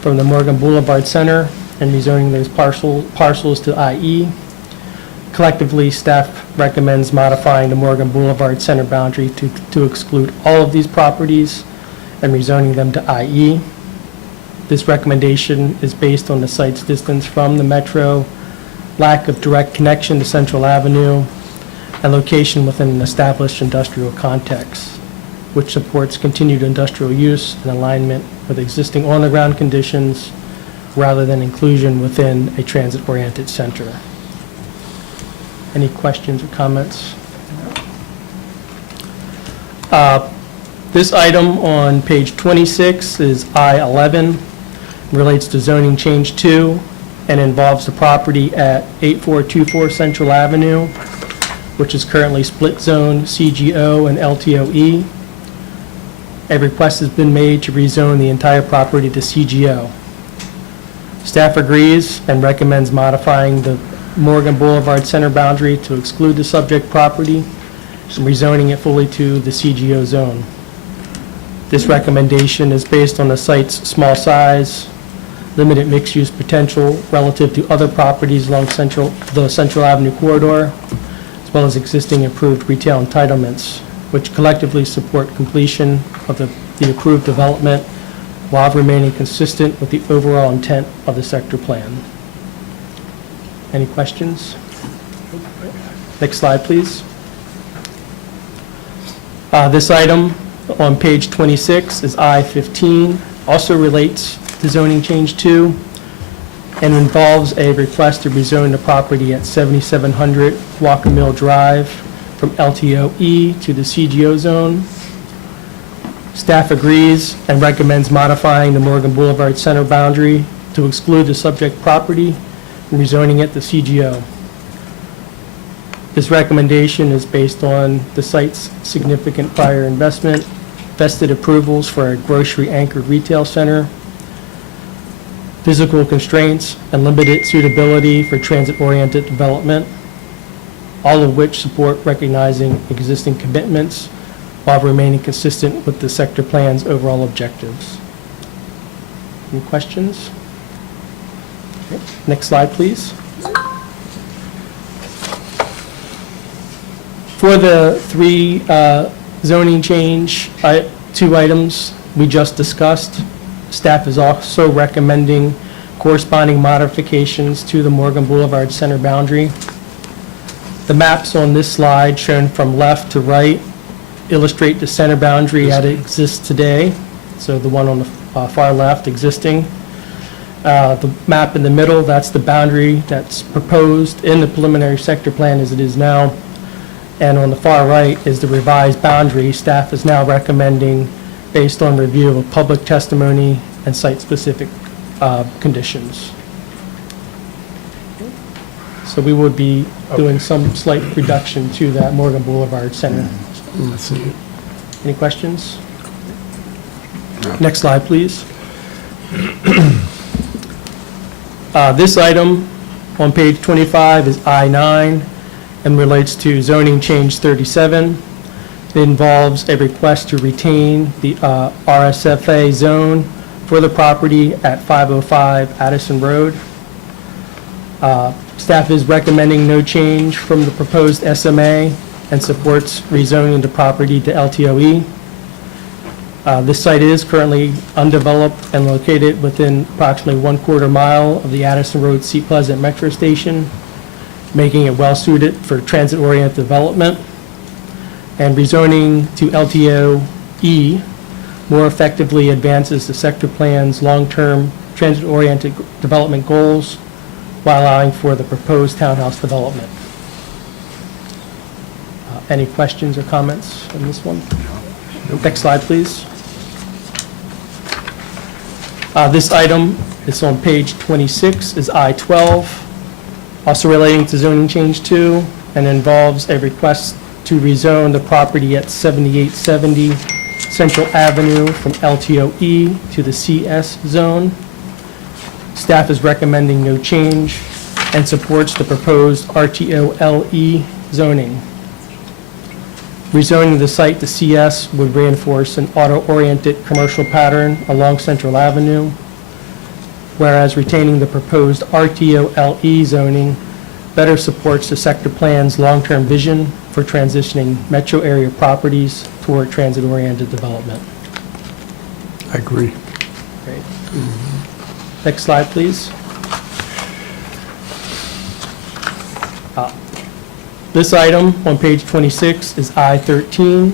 from the Morgan Boulevard Center and rezoning those parcels to IE. Collectively, staff recommends modifying the Morgan Boulevard Center boundary to exclude all of these properties and rezoning them to IE. This recommendation is based on the site's distance from the metro, lack of direct connection to Central Avenue, and location within an established industrial context, which supports continued industrial use and alignment with existing on-the-ground conditions rather than inclusion within a transit-oriented center. Any questions or comments? This item on page 26 is I-11, relates to zoning change 2, and involves the property at 8424 Central Avenue, which is currently split zone CGO and LTOE. A request has been made to rezone the entire property to CGO. Staff agrees and recommends modifying the Morgan Boulevard Center boundary to exclude the subject property and rezoning it fully to the CGO zone. This recommendation is based on the site's small size, limited mixed-use potential relative to other properties along the Central Avenue corridor, as well as existing improved retail entitlements, which collectively support completion of the approved development while remaining consistent with the overall intent of the sector plan. Any questions? Next slide, please. This item on page 26 is I-15, also relates to zoning change 2 and involves a request to rezone the property at 7700 Walker Mill Drive from LTOE to the CGO zone. Staff agrees and recommends modifying the Morgan Boulevard Center boundary to exclude the subject property and rezoning it to CGO. This recommendation is based on the site's significant prior investment, vested approvals for a grocery-anchored retail center, physical constraints, and limited suitability for transit-oriented development, all of which support recognizing existing commitments while remaining consistent with the sector plan's overall objectives. Any questions? Okay. Next slide, please. For the three zoning change, 2 items we just discussed, staff is also recommending corresponding modifications to the Morgan Boulevard Center boundary. The maps on this slide, shown from left to right, illustrate the center boundary as it exists today. So the one on the far left, existing. The map in the middle, that's the boundary that's proposed in the preliminary sector plan as it is now. And on the far right is the revised boundary staff is now recommending based on review of public testimony and site-specific conditions. So we would be doing some slight reduction to that Morgan Boulevard Center. Any questions? Next slide, please. This item on page 25 is I-9 and relates to zoning change 37. It involves a request to retain the RSFA zone for the property at 505 Addison Road. Staff is recommending no change from the proposed SMA and supports rezoning the property to LTOE. This site is currently undeveloped and located within approximately 1/4 mile of the Addison Road Seat Pleasant Metro Station, making it well-suited for transit-oriented development. And rezoning to LTOE more effectively advances the sector plan's long-term transit-oriented development goals while allowing for the proposed townhouse development. Any questions or comments on this one? Next slide, please. This item is on page 26, is I-12, also relating to zoning change 2, and involves a request to rezone the property at 7870 Central Avenue from LTOE to the CS zone. Staff is recommending no change and supports the proposed RTO-LE zoning. Rezoning the site to CS would reinforce an auto-oriented commercial pattern along Central Avenue, whereas retaining the proposed RTO-LE zoning better supports the sector plan's long-term vision for transitioning metro area properties toward transit-oriented development. I agree. Great. Next slide, please. This item on page 26 is I-13.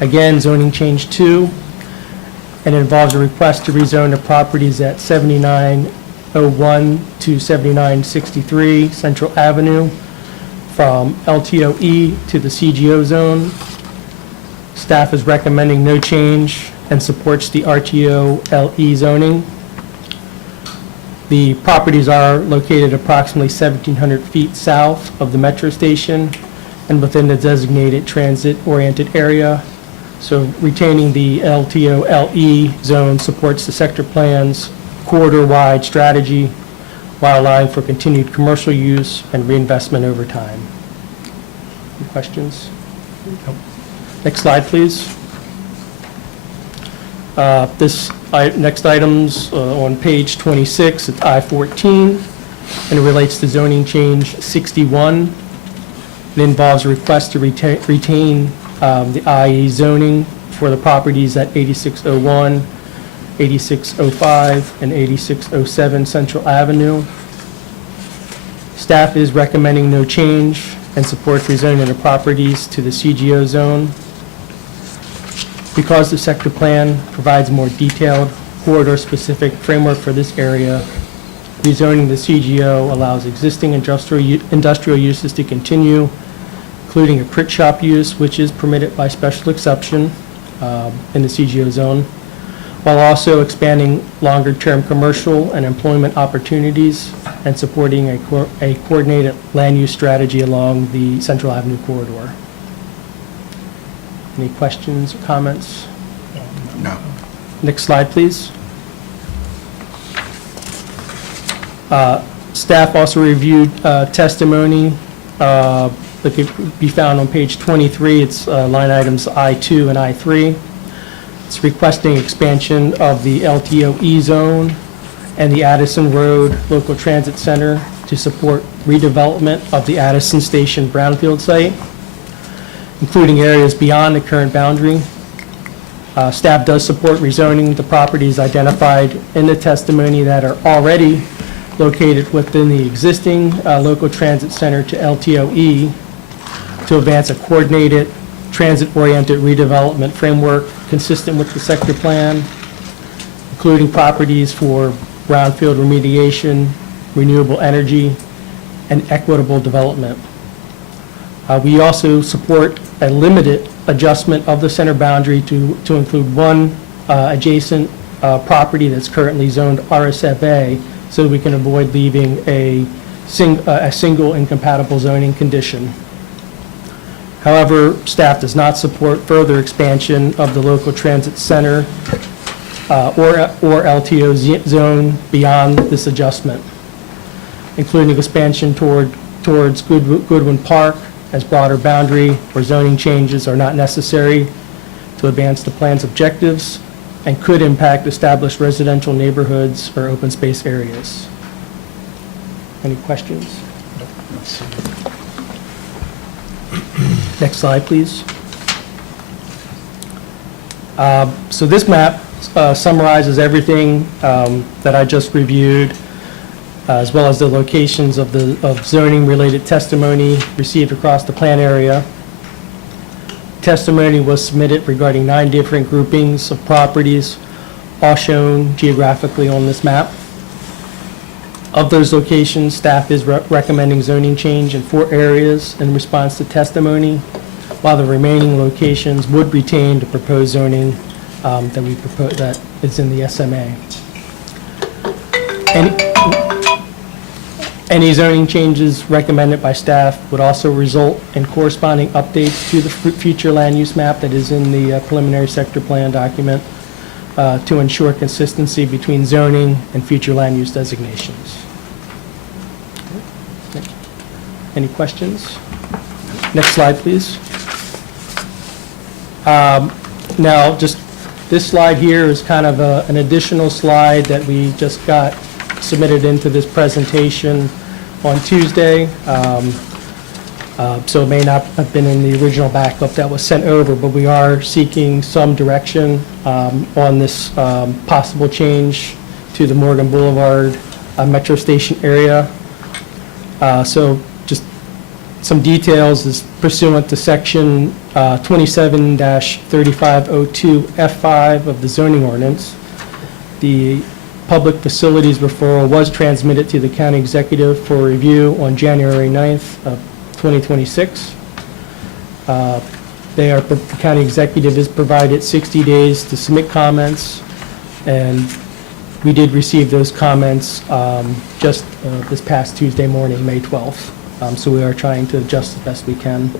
Again, zoning change 2, and involves a request to rezone the properties at 7901 to 7963 Central Avenue from LTOE to the CGO zone. Staff is recommending no change and supports the RTO-LE zoning. The properties are located approximately 1,700 feet south of the metro station and within the designated transit-oriented area. So retaining the LTO-LE zone supports the sector plan's corridor-wide strategy while allowing for continued commercial use and reinvestment over time. Any questions? Next slide, please. Next item's on page 26, it's I-14, and it relates to zoning change 61. It involves a request to retain the IE zoning for the properties at 8601, 8605, and 8607 Central Avenue. Staff is recommending no change and supports rezoning the properties to the CGO zone. Because the sector plan provides more detailed corridor-specific framework for this area, rezoning the CGO allows existing industrial uses to continue, including a print shop use, which is permitted by special exception in the CGO zone, while also expanding longer-term commercial and employment opportunities and supporting a coordinated land use strategy along the Central Avenue corridor. Any questions or comments? No. Next slide, please. Staff also reviewed testimony that could be found on page 23. It's line items I-2 and I-3. It's requesting expansion of the LTOE zone and the Addison Road Local Transit Center to support redevelopment of the Addison Station brownfield site, including areas beyond the current boundary. Staff does support rezoning the properties identified in the testimony that are already located within the existing local transit center to LTOE to advance a coordinated transit-oriented redevelopment framework consistent with the sector plan, including properties for brownfield remediation, renewable energy, and equitable development. We also support a limited adjustment of the center boundary to include one adjacent property that's currently zoned RSFA, so we can avoid leaving a a single incompatible zoning condition. However, staff does not support further expansion of the local transit center or LTO zone beyond this adjustment, including expansion towards Goodwin Park as broader boundary or zoning changes are not necessary to advance the plan's objectives and could impact established residential neighborhoods or open space areas. Any questions? Next slide, please. So this map summarizes everything that I just reviewed, as well as the locations of zoning-related testimony received across the plan area. Testimony was submitted regarding 9 different groupings of properties, all shown geographically on this map. Of those locations, staff is recommending zoning change in 4 areas in response to testimony, while the remaining locations would retain the proposed zoning that is in the SMA. Any zoning changes recommended by staff would also result in corresponding updates to the future land use map that is in the preliminary sector plan document to ensure consistency between zoning and future land use designations. Any questions? Next slide, please. Now, just this slide here is kind of an additional slide that we just got submitted into this presentation on Tuesday. So it may not have been in the original backup that was sent over, but we are seeking some direction on this possible change to the Morgan Boulevard Metro Station area. So just some details is pursuant to section 27-3502 F5 of the zoning ordinance. The public facilities referral was transmitted to the county executive for review on January 9th of 2026. The county executive is provided 60 days to submit comments, and we did receive those comments just this past Tuesday morning, May 12th. So we are trying to adjust as best we can.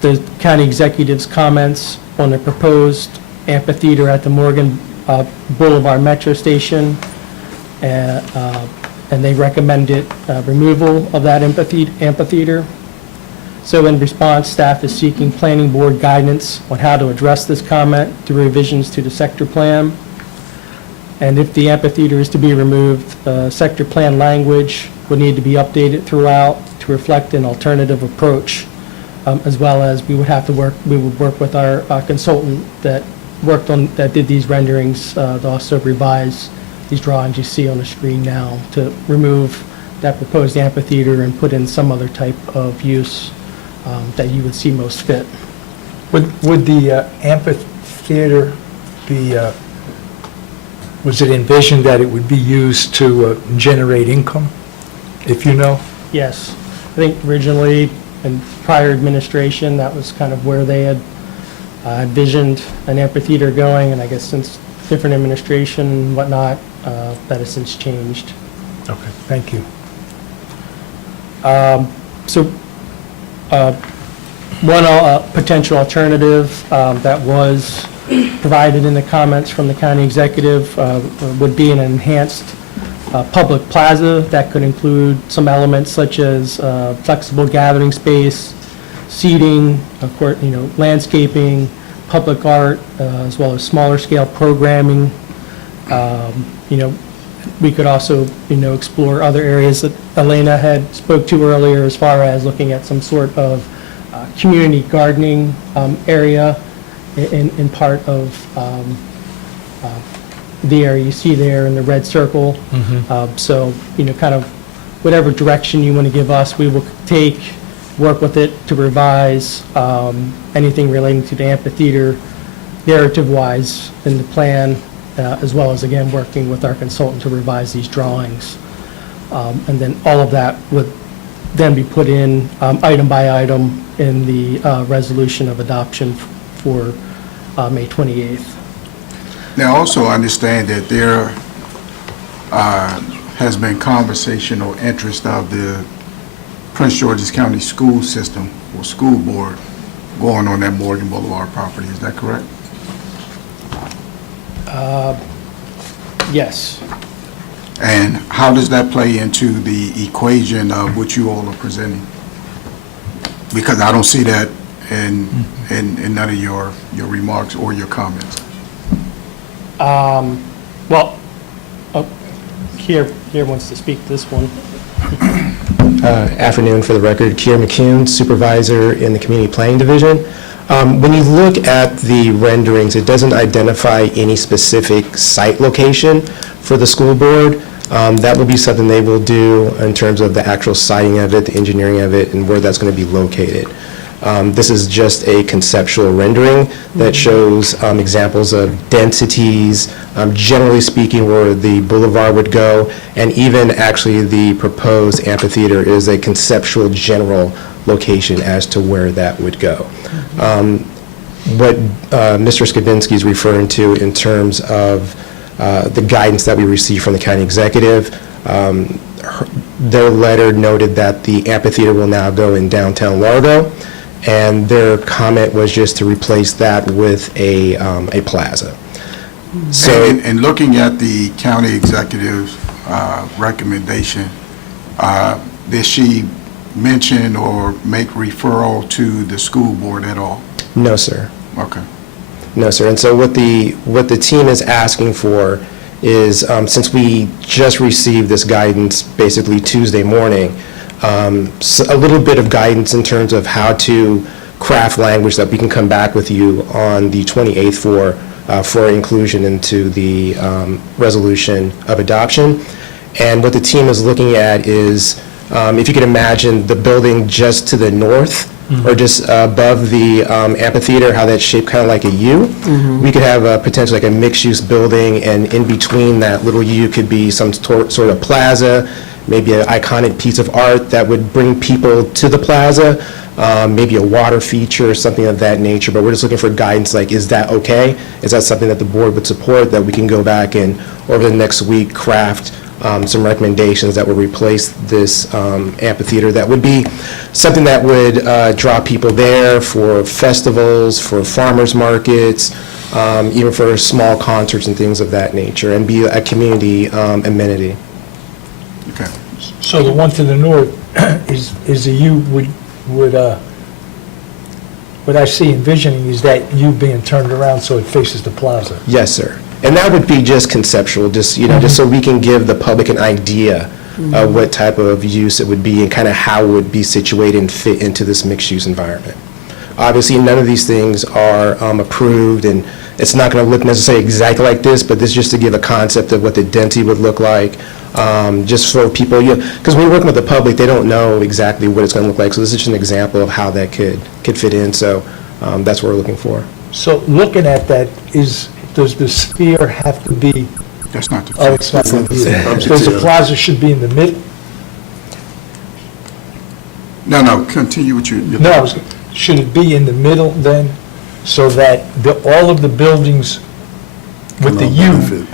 The county executive's comments on the proposed amphitheater at the Morgan Boulevard Metro Station, and they recommended removal of that amphitheater. So in response, staff is seeking planning board guidance on how to address this comment through revisions to the sector plan. And if the amphitheater is to be removed, sector plan language would need to be updated throughout to reflect an alternative approach, as well as we would work with our consultant that did these renderings to also revise these drawings you see on the screen now to remove that proposed amphitheater and put in some other type of use that you would see most fit. Would the amphitheater be, was it envisioned that it would be used to generate income, if you know? Yes. I think originally in prior administration, that was kind of where they had envisioned an amphitheater going, and I guess since different administration and whatnot, that has since changed. Okay, thank you. One potential alternative that was provided in the comments from the county executive would be an enhanced public plaza that could include some elements such as flexible gathering space, seating, of course, landscaping, public art, as well as smaller scale programming. We could also, explore other areas that Elena had spoke to earlier as far as looking at some sort of community gardening area in part of the area you see there in the red circle. So, kind of whatever direction you want to give us, we will take, work with it to revise anything relating to the amphitheater narrative-wise in the plan, as well as, again, working with our consultant to revise these drawings. And then all of that would then be put in item by item in the resolution of adoption for May 28th. Now, also understand that there has been conversation or interest of the Prince George's County School System or School Board going on that Morgan Boulevard property. Is that correct? Yes. And how does that play into the equation of what you all are presenting? Because I don't see that in none of your remarks or your comments. Well, Kier wants to speak to this one. Afternoon, for the record, Kier McCune, Supervisor in the Community Planning Division. When you look at the renderings, it doesn't identify any specific site location for the school board. That will be something they will do in terms of the actual siting of it, the engineering of it, and where that's going to be located. This is just a conceptual rendering that shows examples of densities, generally speaking, where the boulevard would go, and even actually the proposed amphitheater is a conceptual general location as to where that would go. What Mr. Skibinski is referring to in terms of the guidance that we received from the county executive, their letter noted that the amphitheater will now go in downtown Largo, and their comment was just to replace that with a plaza. So, in looking at the county executive's recommendation, did she mention or make referral to the school board at all? no, sir. Okay. No, sir. And so what the team is asking for is, since we just received this guidance basically Tuesday morning, a little bit of guidance in terms of how to craft language that we can come back with you on the 28th for inclusion into the resolution of adoption. And what the team is looking at is, if you can imagine the building just to the north, or just above the amphitheater, how that's shaped kind of like a U. We could have a potentially like a mixed-use building, and in between that little U could be some sort of plaza, maybe an iconic piece of art that would bring people to the plaza, maybe a water feature or something of that nature. But we're just looking for guidance, like, is that okay? Is that something that the board would support, that we can go back and over the next week craft some recommendations that would replace this amphitheater, that would be something that would draw people there for festivals, for farmers markets, even for small concerts and things of that nature, and be a community amenity. Okay. So the one to the north is a U what I see envisioning is that U being turned around so it faces the plaza. Yes, sir. And that would be just conceptual, just, just so we can give the public an idea of what type of use it would be and kind of how it would be situated and fit into this mixed-use environment. Obviously, none of these things are approved, and it's not going to look necessarily exactly like this, but this is just to give a concept of what the density would look like, just for people, because when you're working with the public, they don't know exactly what it's going to look like. So this is just an example of how that could fit in. So that's what we're looking for. So looking at that, does the sphere have to be? That's not the. Oh, it's not going to be there. Does the plaza should be in the middle? No, continue with your. No, should it be in the middle then, so that all of the buildings with the U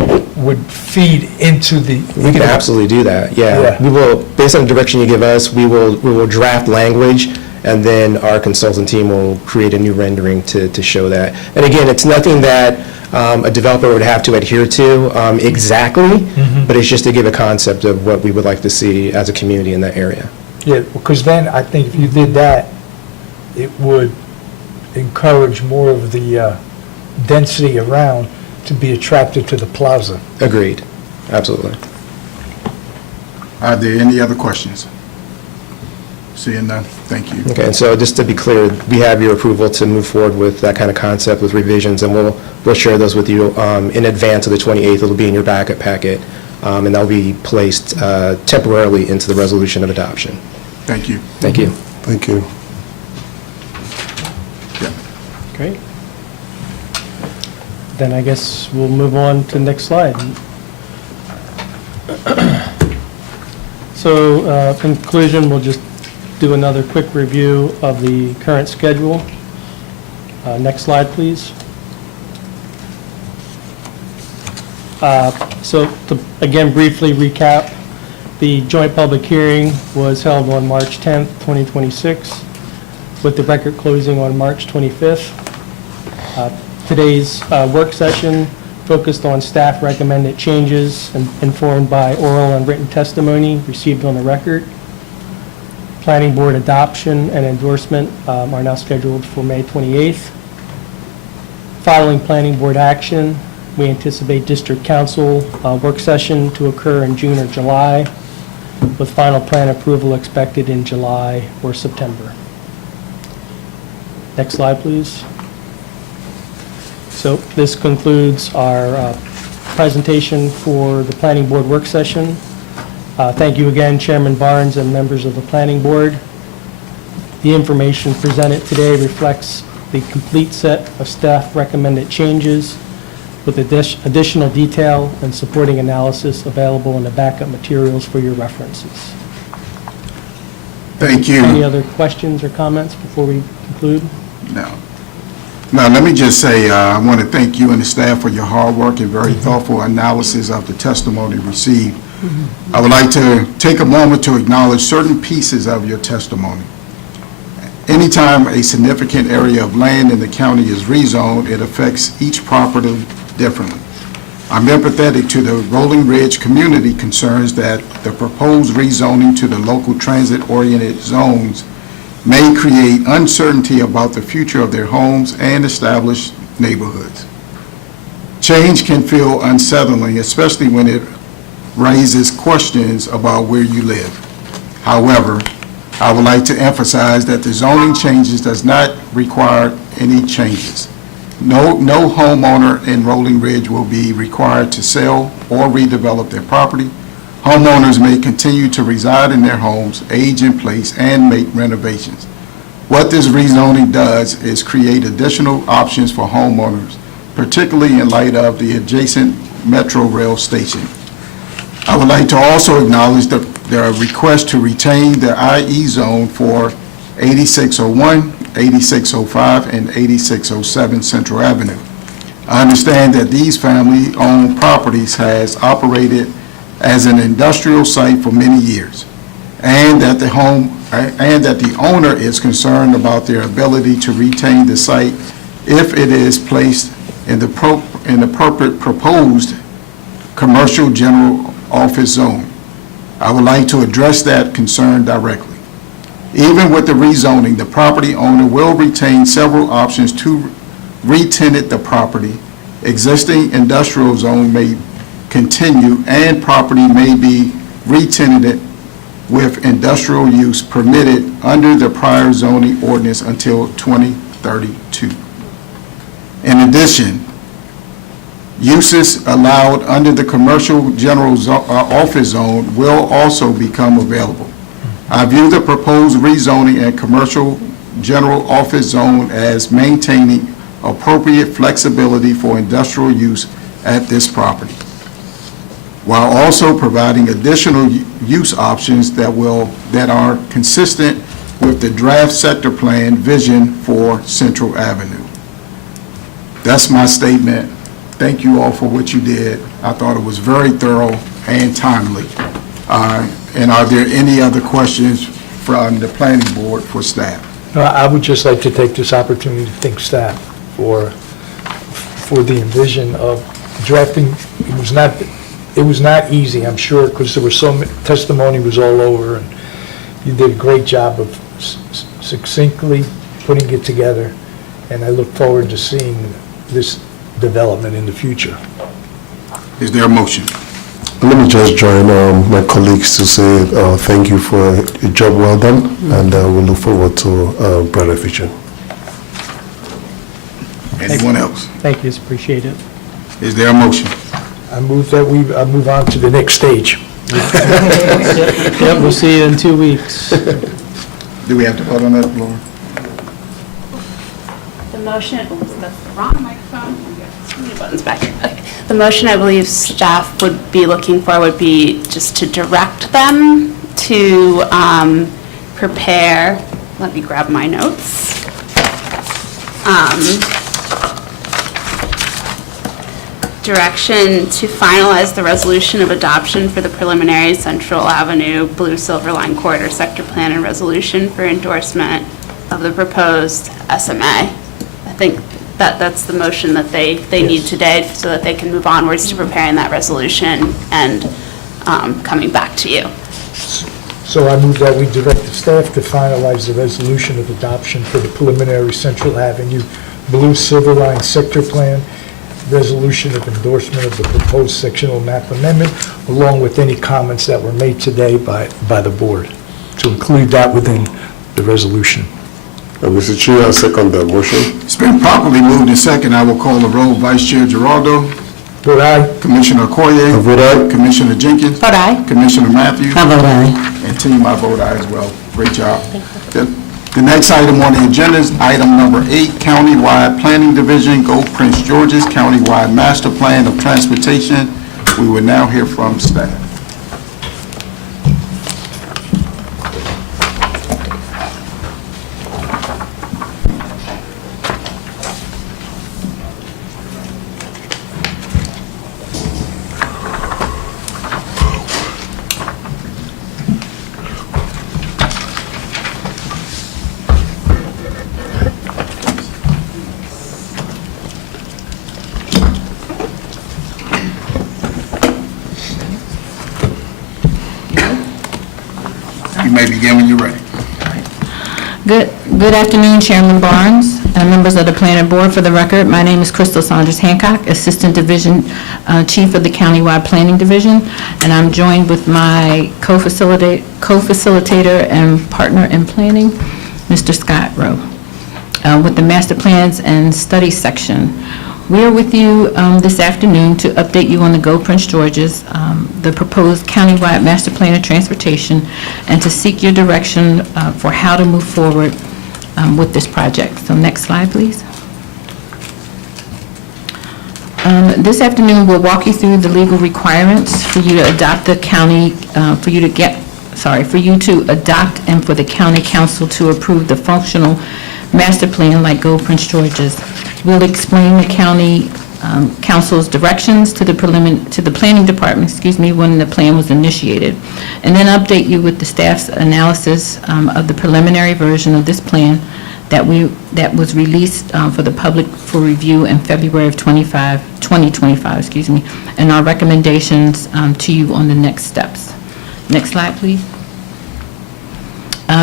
would feed into the? We can absolutely do that, yeah. We will, based on the direction you give us, we will draft language, and then our consultant team will create a new rendering to show that. And again, it's nothing that a developer would have to adhere to exactly, but it's just to give a concept of what we would like to see as a community in that area. Yeah, because then I think if you did that, it would encourage more of the density around to be attracted to the plaza. Agreed, absolutely. Are there any other questions? Seeing none, thank you. Okay, and so just to be clear, we have your approval to move forward with that kind of concept with revisions, and we'll share those with you in advance of the 28th. It'll be in your backup packet, and that'll be placed temporarily into the resolution of adoption. Thank you. Thank you. Thank you. Great. Then I guess we'll move on to the next slide. So in conclusion, we'll just do another quick review of the current schedule. Next slide, please. So to, again, briefly recap, The joint public hearing was held on March 10th, 2026, with the record closing on March 25th. Today's work session focused on staff recommended changes informed by oral and written testimony received on the record. Planning board adoption and endorsement are now scheduled for May 28th. Following planning board action, we anticipate district council work session to occur in June or July, with final plan approval expected in July or September. Next slide, please. So this concludes our presentation for the planning board work session. Thank you again, Chairman Barnes and members of the planning board. The information presented today reflects the complete set of staff recommended changes with additional detail and supporting analysis available in the backup materials for your references. Thank you. Any other questions or comments before we conclude? No. Now, let me just say, I want to thank you and the staff for your hard work and very thoughtful analysis of the testimony received. I would like to take a moment to acknowledge certain pieces of your testimony. Anytime a significant area of land in the county is rezoned, it affects each property differently. I'm empathetic to the Rolling Ridge community concerns that the proposed rezoning to the local transit-oriented zones may create uncertainty about the future of their homes and established neighborhoods. Change can feel unsettling, especially when it raises questions about where you live. However, I would like to emphasize that the zoning changes does not require any changes. No homeowner in Rolling Ridge will be required to sell or redevelop their property. Homeowners may continue to reside in their homes, age in place, and make renovations. What this rezoning does is create additional options for homeowners, particularly in light of the adjacent Metro Rail station. I would like to also acknowledge the request to retain the IE zone for 8601, 8605, and 8607 Central Avenue. I understand that these family-owned properties has operated as an industrial site for many years, and that the owner is concerned about their ability to retain the site if it is placed in the proposed commercial general office zone. I would like to address that concern directly. Even with the rezoning, the property owner will retain several options to re-tenant the property. Existing industrial zone may continue, and property may be re-tenanted with industrial use permitted under the prior zoning ordinance until 2032. In addition, uses allowed under the commercial general office zone will also become available. I view the proposed rezoning and commercial general office zone as maintaining appropriate flexibility for industrial use at this property, while also providing additional use options that are consistent with the draft sector plan vision for Central Avenue. That's my statement. Thank you all for what you did. I thought it was very thorough and timely. And are there any other questions from the planning board for staff? I would just like to take this opportunity to thank staff for the envision of drafting. It was not easy, I'm sure, because there was testimony was all over, and you did a great job of succinctly putting it together, and I look forward to seeing this development in the future. Is there a motion? Let me just join my colleagues to say thank you for a job well done, and we look forward to brighter future. Anyone else? Thank you, it's appreciated. Is there a motion? I move that we move on to the next stage. Yep, we'll see you in 2 weeks. Do we have to vote on that, Laura? The motion, that's the wrong microphone. Too many buttons back here. Okay. The motion I believe staff would be looking for would be just to direct them to prepare, let me grab my notes. direction to finalize the resolution of adoption for the preliminary Central Avenue Blue Silver Line Corridor Sector Plan and Resolution for endorsement of the proposed SMA. I think that's the motion that they need today so that they can move onwards to preparing that resolution and coming back to you. So I move that we direct the staff to finalize the resolution of adoption for the preliminary Central Avenue Blue Silver Line Sector Plan, resolution of endorsement of the proposed sectional map amendment, along with any comments that were made today by the board, to include that within the resolution. Mr. Chair, I second that motion. It's been properly moved and second. I will call the roll. Vice Chair Giraldo. Vote aye. Commissioner Okoye. Vote aye. Commissioner Jenkins. Vote aye. Commissioner Matthews. I vote aye. And team, I vote aye as well. Great job. The next item on the agenda is item number 8, Countywide Planning Division, Go Prince George's Countywide Master Plan of Transportation. We will now hear from staff. You may begin when you're ready. Good afternoon, Chairman Barnes and members of the Planning Board. For the record, my name is Crystal Saunders Hancock, Assistant Division Chief of the Countywide Planning Division, and I'm joined with my co-facilitator and partner in planning, Mr. Scott Rowe, with the Master Plans and Studies section. We are with you this afternoon to update you on the Go Prince George's, the proposed countywide master plan of transportation, and to seek your direction for how to move forward with this project. So next slide, please. This afternoon, we'll walk you through the legal requirements for you to adopt the county, for you to adopt and for the county council to approve the functional master plan like Go Prince George's. We'll explain the county council's directions to the planning department, when the plan was initiated, and then update you with the staff's analysis of the preliminary version of this plan that was released for the public for review in February of 2025, and our recommendations to you on the next steps. Next slide, please.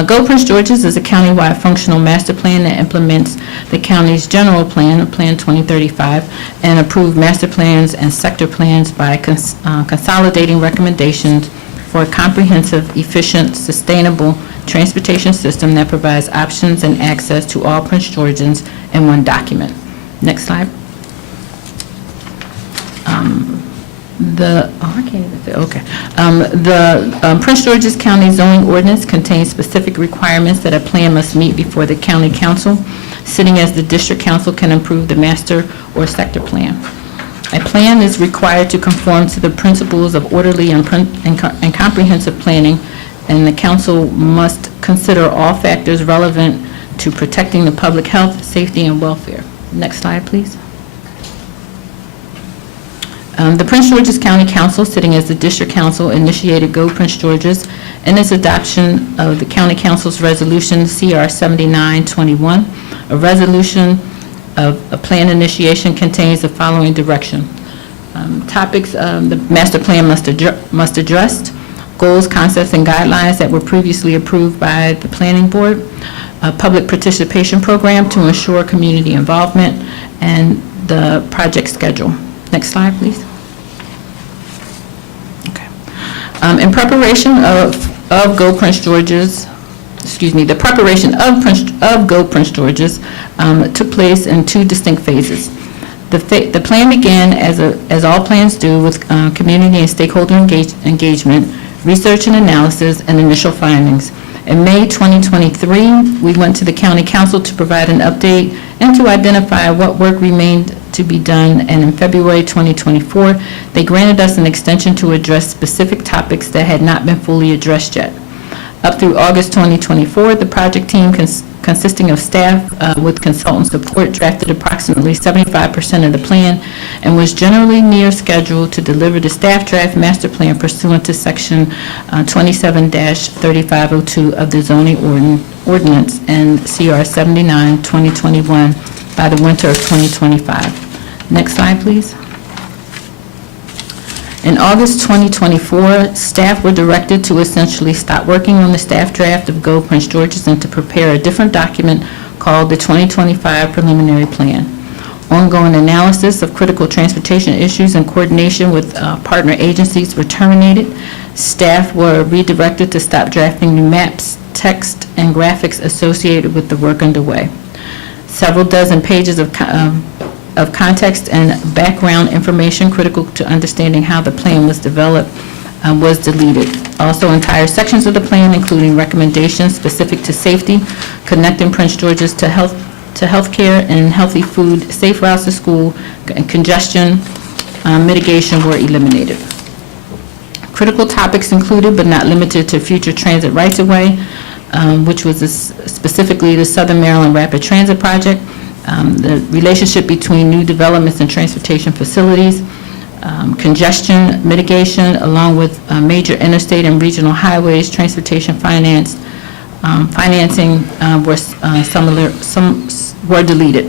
Go Prince George's is a countywide functional master plan that implements the county's general plan, Plan 2035, and approved master plans and sector plans by consolidating recommendations for a comprehensive, efficient, sustainable transportation system that provides options and access to all Prince Georgians in one document. Next slide. The Prince George's County zoning ordinance contains specific requirements that a plan must meet before the county council, sitting as the district council, can approve the master or sector plan. A plan is required to conform to the principles of orderly and comprehensive planning, and the council must consider all factors relevant to protecting the public health, safety, and welfare. Next slide, please. The Prince George's County Council, sitting as the District Council, initiated Go Prince George's in its adoption of the County Council's Resolution CR 7921. A resolution of a plan initiation contains the following direction. Topics the master plan must address: goals, concepts, and guidelines that were previously approved by the Planning Board, a public participation program to ensure community involvement, and the project schedule. Next slide, please. Okay. In preparation of Go Prince George's, the preparation of Go Prince George's took place in two distinct phases. The plan began, as all plans do, with community and stakeholder engagement, research and analysis, and initial findings. In May 2023, we went to the County Council to provide an update and to identify what work remained to be done, and in February 2024, they granted us an extension to address specific topics that had not been fully addressed yet. Up through August 2024, the project team consisting of staff with consultant support drafted approximately 75% of the plan and was generally near schedule to deliver the staff draft master plan pursuant to Section 27-3502 of the zoning ordinance and CR 79-2021 by the winter of 2025. Next slide, please. In August 2024, staff were directed to essentially stop working on the staff draft of Go Prince George's and to prepare a different document called the 2025 Preliminary Plan. Ongoing analysis of critical transportation issues and coordination with partner agencies were terminated. Staff were redirected to stop drafting new maps, text, and graphics associated with the work underway. Several dozen pages of context and background information critical to understanding how the plan was developed was deleted. Also, entire sections of the plan, including recommendations specific to safety, connecting Prince George's to healthcare and healthy food, safe routes to school, and congestion mitigation were eliminated. Critical topics included, but not limited to, future transit rights-of-way, which was specifically the Southern Maryland Rapid Transit Project, the relationship between new developments and transportation facilities, congestion mitigation, along with major interstate and regional highways, transportation financing some were deleted.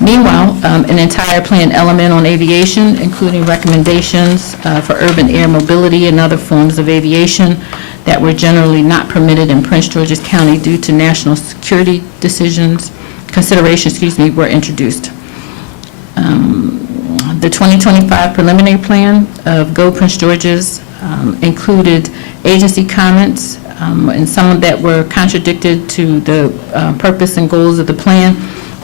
Meanwhile, an entire plan element on aviation, including recommendations for urban air mobility and other forms of aviation that were generally not permitted in Prince George's County due to national security considerations, were introduced. The 2025 preliminary plan of Go Prince George's included agency comments, and some that were contradicted to the purpose and goals of the plan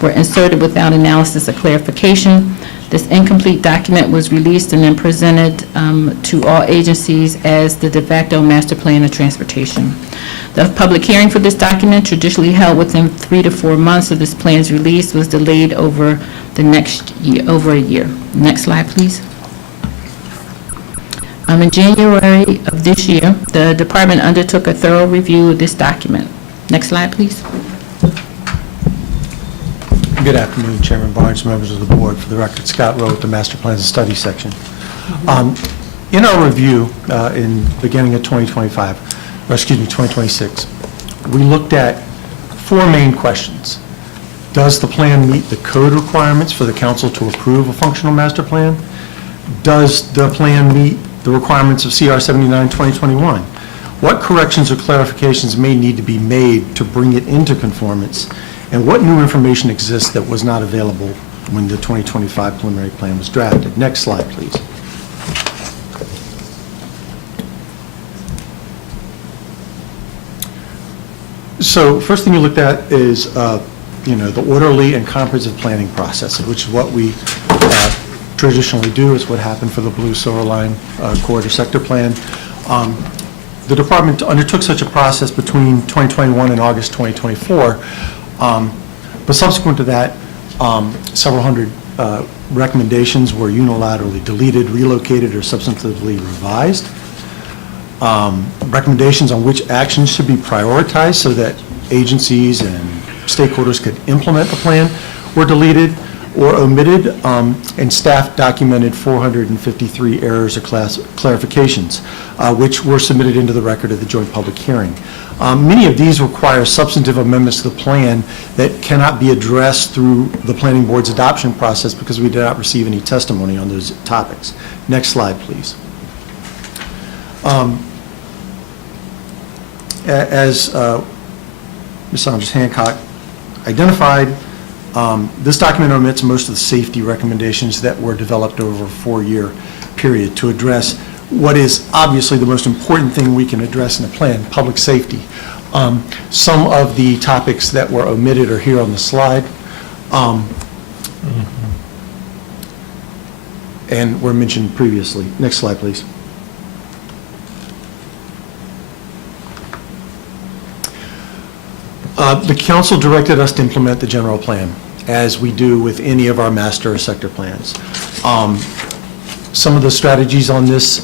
were inserted without analysis or clarification. This incomplete document was released and then presented to all agencies as the de facto master plan of transportation. The public hearing for this document, traditionally held within 3 to 4 months of this plan's release, was delayed over the next year, over a year. Next slide, please. In January of this year, the department undertook a thorough review of this document. Next slide, please. Good afternoon, Chairman Barnes, members of the board. For the record, Scott Rowe with the Master Plans and Studies section. In our review in beginning of 2026, we looked at 4 main questions. Does the plan meet the code requirements for the council to approve a functional master plan? Does the plan meet the requirements of CR 79-2021? What corrections or clarifications may need to be made to bring it into conformance? And what new information exists that was not available when the 2025 preliminary plan was drafted? Next slide, please. So first thing you looked at is, the orderly and comprehensive planning process, which is what we traditionally do. It's what happened for the Blue Silver Line Corridor Sector Plan. The department undertook such a process between 2021 and August 2024. But subsequent to that, several hundred recommendations were unilaterally deleted, relocated, or substantively revised. Recommendations on which actions should be prioritized so that agencies and stakeholders could implement the plan were deleted or omitted, and staff documented 453 errors or clarifications, which were submitted into the record of the joint public hearing. Many of these require substantive amendments to the plan that cannot be addressed through the planning board's adoption process because we did not receive any testimony on those topics. Next slide, please. As Ms. Saunders Hancock identified, this document omits most of the safety recommendations that were developed over a 4-year period to address what is obviously the most important thing we can address in a plan, public safety. Some of the topics that were omitted are here on the slide, and were mentioned previously. Next slide, please. The council directed us to implement the general plan, as we do with any of our master or sector plans. Some of the strategies on this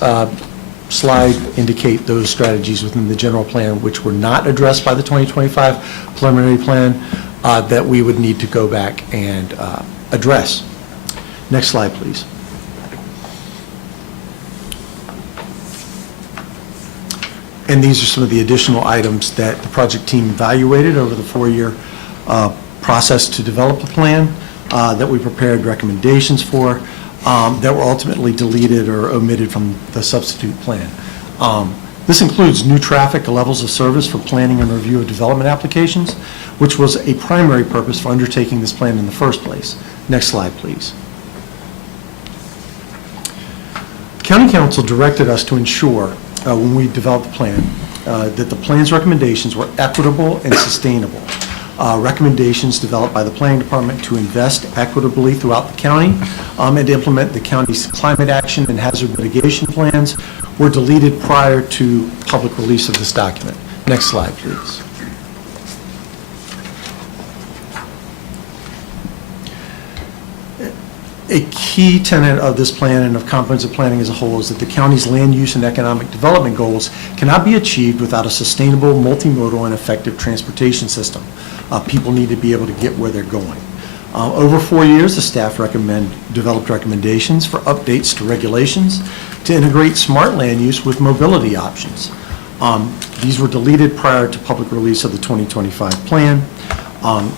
slide indicate those strategies within the general plan which were not addressed by the 2025 preliminary plan that we would need to go back and address. Next slide, please. And these are some of the additional items that the project team evaluated over the 4-year process to develop the plan, that we prepared recommendations for, that were ultimately deleted or omitted from the substitute plan. This includes new traffic levels of service for planning and review of development applications, which was a primary purpose for undertaking this plan in the first place. Next slide, please. County Council directed us to ensure, when we developed the plan, that the plan's recommendations were equitable and sustainable. Recommendations developed by the planning department to invest equitably throughout the county and to implement the county's climate action and hazard mitigation plans were deleted prior to public release of this document. Next slide, please. A key tenet of this plan and of comprehensive planning as a whole is that the county's land use and economic development goals cannot be achieved without a sustainable, multimodal, and effective transportation system. People need to be able to get where they're going. Over 4 years, the staff developed recommendations for updates to regulations to integrate smart land use with mobility options. These were deleted prior to public release of the 2025 plan.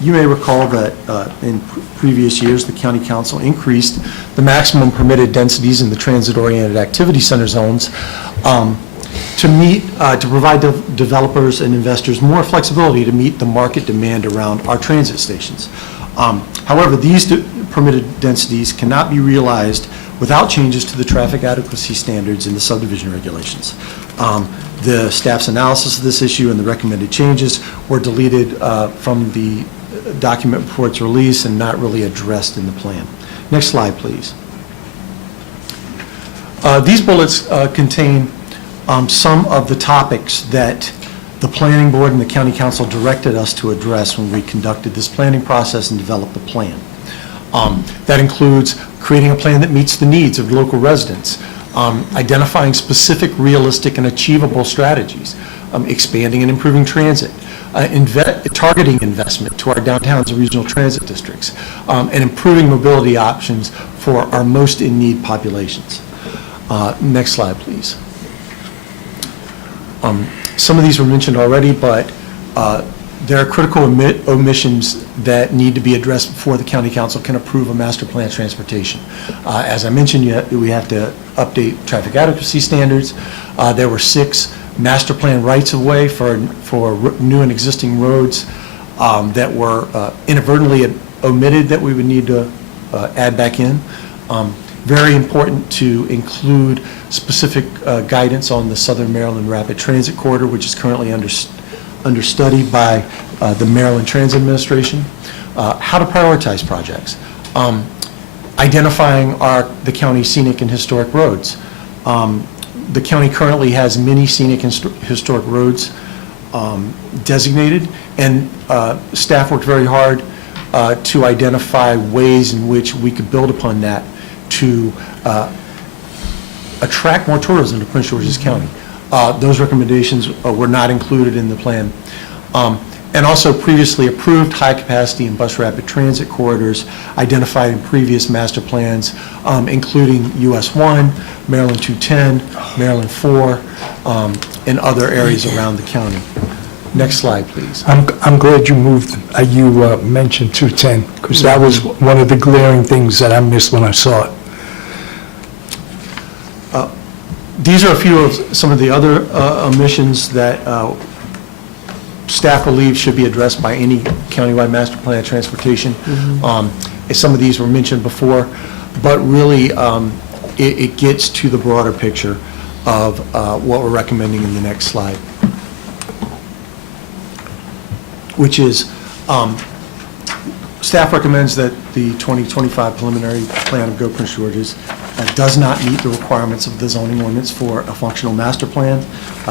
You may recall that in previous years, the County Council increased the maximum permitted densities in the transit-oriented activity center zones to provide developers and investors more flexibility to meet the market demand around our transit stations. However, these permitted densities cannot be realized without changes to the traffic adequacy standards in the subdivision regulations. The staff's analysis of this issue and the recommended changes were deleted from the document before its release and not really addressed in the plan. Next slide, please. These bullets contain some of the topics that the Planning Board and the County Council directed us to address when we conducted this planning process and developed the plan. That includes creating a plan that meets the needs of local residents, identifying specific, realistic, and achievable strategies, expanding and improving transit, targeting investment to our downtowns and regional transit districts, and improving mobility options for our most in-need populations. Next slide, please. Some of these were mentioned already, but there are critical omissions that need to be addressed before the County Council can approve a master plan of transportation. As I mentioned, we have to update traffic adequacy standards. There were 6 master plan rights-of-way for new and existing roads that were inadvertently omitted that we would need to add back in. Very important to include specific guidance on the Southern Maryland Rapid Transit Corridor, which is currently under study by the Maryland Transit Administration. How to prioritize projects. Identifying the county's scenic and historic roads. The county currently has many scenic and historic roads designated, and staff worked very hard to identify ways in which we could build upon that to attract more tourism to Prince George's County. Those recommendations were not included in the plan. And also previously approved high-capacity and bus rapid transit corridors identified in previous master plans, including US 1, Maryland 210, Maryland 4, and other areas around the county. Next slide, please. I'm glad you mentioned 210, because that was one of the glaring things that I missed when I saw it. These are a few of some of the other omissions that staff believes should be addressed by any countywide master plan of transportation. Some of these were mentioned before, but really it gets to the broader picture of what we're recommending in the next slide, which is staff recommends that the 2025 preliminary plan of Go Prince George's does not meet the requirements of the zoning ordinance for a functional master plan,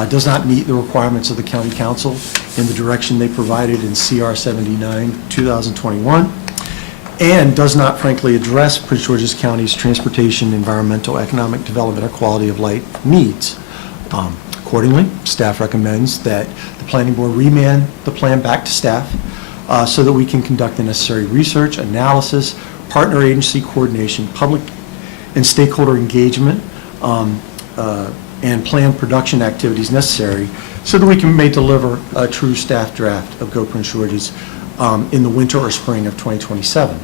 does not meet the requirements of the county council in the direction they provided in CR 79, 2021, and does not frankly address Prince George's County's transportation, environmental, economic development, or quality of life needs. Accordingly, staff recommends that the planning board remand the plan back to staff so that we can conduct the necessary research, analysis, partner agency coordination, public and stakeholder engagement, and plan production activities necessary so that we may deliver a true staff draft of Go Prince George's in the winter or spring of 2027.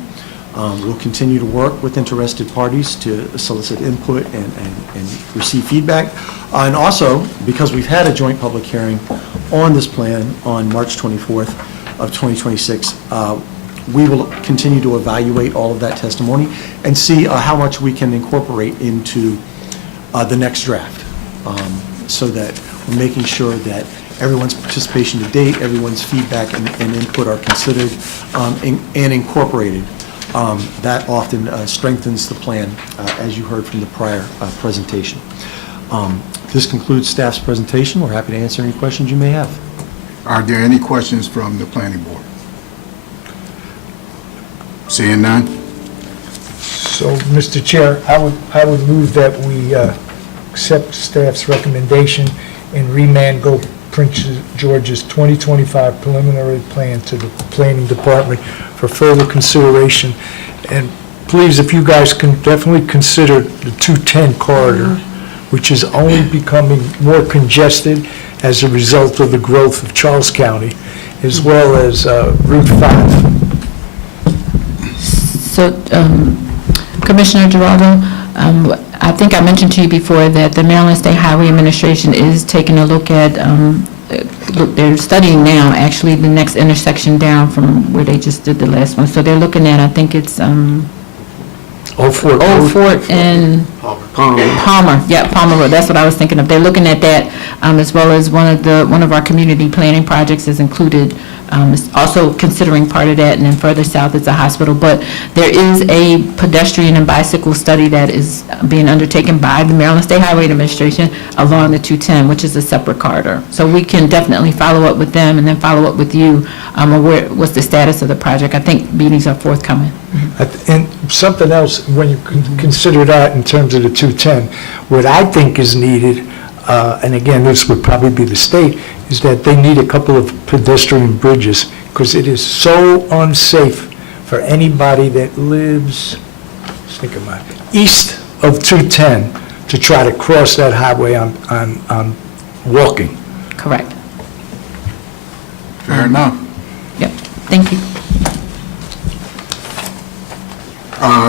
We'll continue to work with interested parties to solicit input and receive feedback. And also, because we've had a joint public hearing on this plan on March 24th of 2026, we will continue to evaluate all of that testimony and see how much we can incorporate into the next draft, so that we're making sure that everyone's participation to date, everyone's feedback and input are considered and incorporated. That often strengthens the plan, as you heard from the prior presentation. This concludes staff's presentation. We're happy to answer any questions you may have. Are there any questions from the planning board? Seeing none? So, Mr. Chair, I would move that we accept staff's recommendation and remand Go Prince George's 2025 preliminary plan to the planning department for further consideration. And please, if you guys can definitely consider the 210 corridor, which is only becoming more congested as a result of the growth of Charles County, as well as Route 5. So, Commissioner Geraldo, I think I mentioned to you before that the Maryland State Highway Administration is taking a look at, they're studying now, actually, the next intersection down from where they just did the last one. So they're looking at, I think it's Old Fort and Palmer. Yeah, Palmer Road. That's what I was thinking of. They're looking at that, as well as one of our community planning projects is included. It's also considering part of that, and then further south is a hospital. But there is a pedestrian and bicycle study that is being undertaken by the Maryland State Highway Administration along the 210, which is a separate corridor. So we can definitely follow up with them and then follow up with you on what's the status of the project. I think meetings are forthcoming. And something else, when you consider that in terms of the 210, what I think is needed, and again, this would probably be the state, is that they need a couple of pedestrian bridges, because it is so unsafe for anybody that lives, let's think about it, east of 210 to try to cross that highway on walking. Correct. Fair enough. Yep, thank you.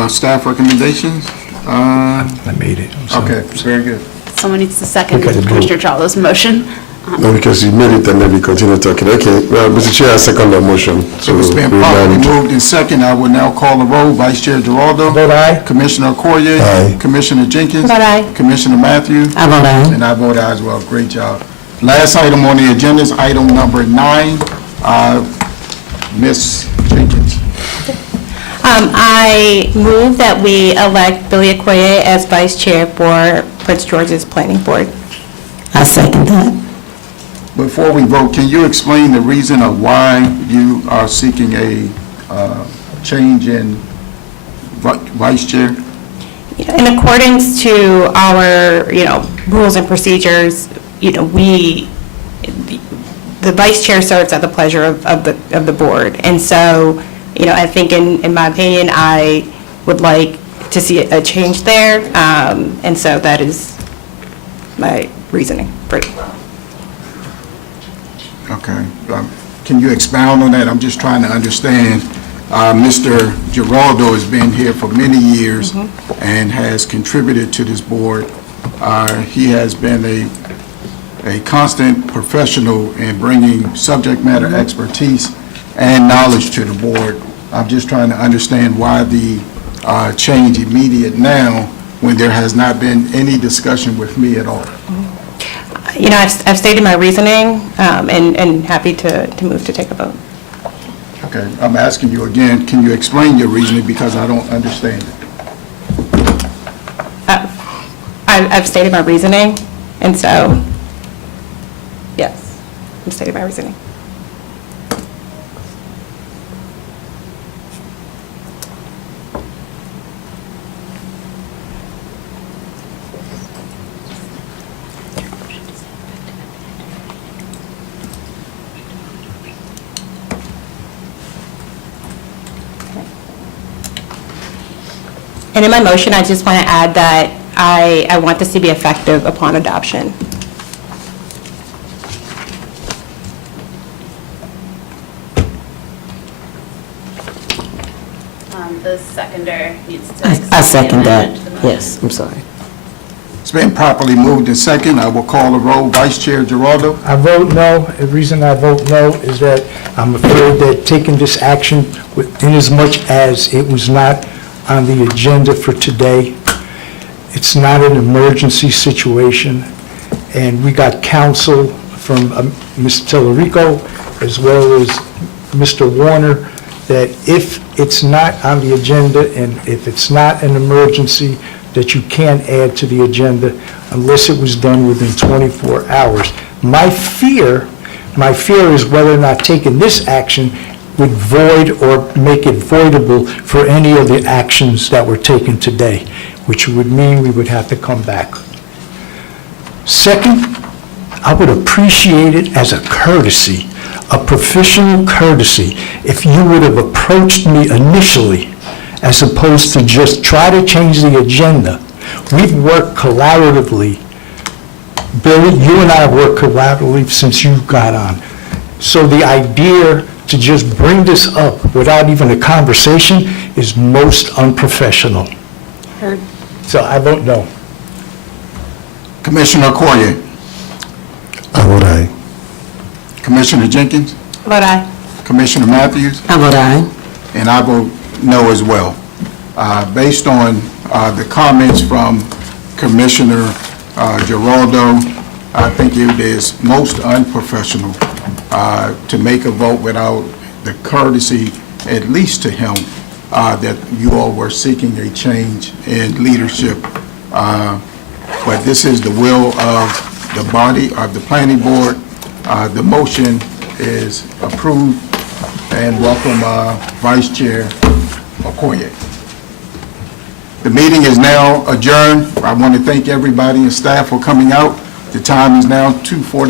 Staff recommendations? I made it. I'm sorry. Okay, very good. Someone needs to second Okay. Commissioner Geraldo's motion. No, because you made it and maybe continue talking. Okay, well, Mr. Chair, I second the motion. So it's been properly moved in second. I will now call the roll. Vice Chair Giraldo. Vote aye. Commissioner Okoye. Aye. Commissioner Jenkins. Vote aye. Commissioner Matthews. I vote aye. And I vote aye as well. Great job. Last item on the agenda is item number 9. Ms. Jenkins. I move that we elect Billy Okoye as vice chair for Prince George's Planning Board. I second that. Before we vote, can you explain the reason of why you are seeking a change in vice chair? In accordance to our, rules and procedures, the vice chair serves at the pleasure of the board. And so, I think in my opinion, I would like to see a change there. And so that is my reasoning for it. Okay. Can you expound on that? I'm just trying to understand. Mr. Giraldo has been here for many years and has contributed to this board. He has been a constant professional in bringing subject matter expertise and knowledge to the board. I'm just trying to understand why the change immediate now when there has not been any discussion with me at all. I've stated my reasoning and happy to move to take a vote. Okay, I'm asking you again, can you explain your reasoning because I don't understand it? I've stated my reasoning, and so, yes, I've stated my reasoning. And in my motion, I just want to add that I want this to be effective upon adoption. The seconder needs to. I second that. Yes, I'm sorry. It's been properly moved and second. I will call the roll. Vice Chair Giraldo? I vote no. The reason I vote no is that I'm afraid that taking this action, inasmuch as it was not on the agenda for today, it's not an emergency situation, and we got counsel from Ms. Tellerico as well as Mr. Warner, that if it's not on the agenda and if it's not an emergency, that you can't add to the agenda unless it was done within 24 hours. My fear is whether or not taking this action would void or make it voidable for any of the actions that were taken today, which would mean we would have to come back. Second, I would appreciate it as a courtesy, a professional courtesy, if you would have approached me initially as opposed to just try to change the agenda. We've worked collaboratively. Billy, you and I have worked collaboratively since you got on. So the idea to just bring this up without even a conversation is most unprofessional. Heard. So I vote no. Commissioner Okoye? I vote aye. Commissioner Jenkins? Vote aye. Commissioner Matthews? I vote aye. And I vote no as well. Based on the comments from Commissioner Giraldo, I think it is most unprofessional to make a vote without the courtesy, at least to him, that you all were seeking a change in leadership. But this is the will of the body, of the planning board. The motion is approved, and welcome Vice Chair Okoye. The meeting is now adjourned. I want to thank everybody and staff for coming out. The time is now 2:40.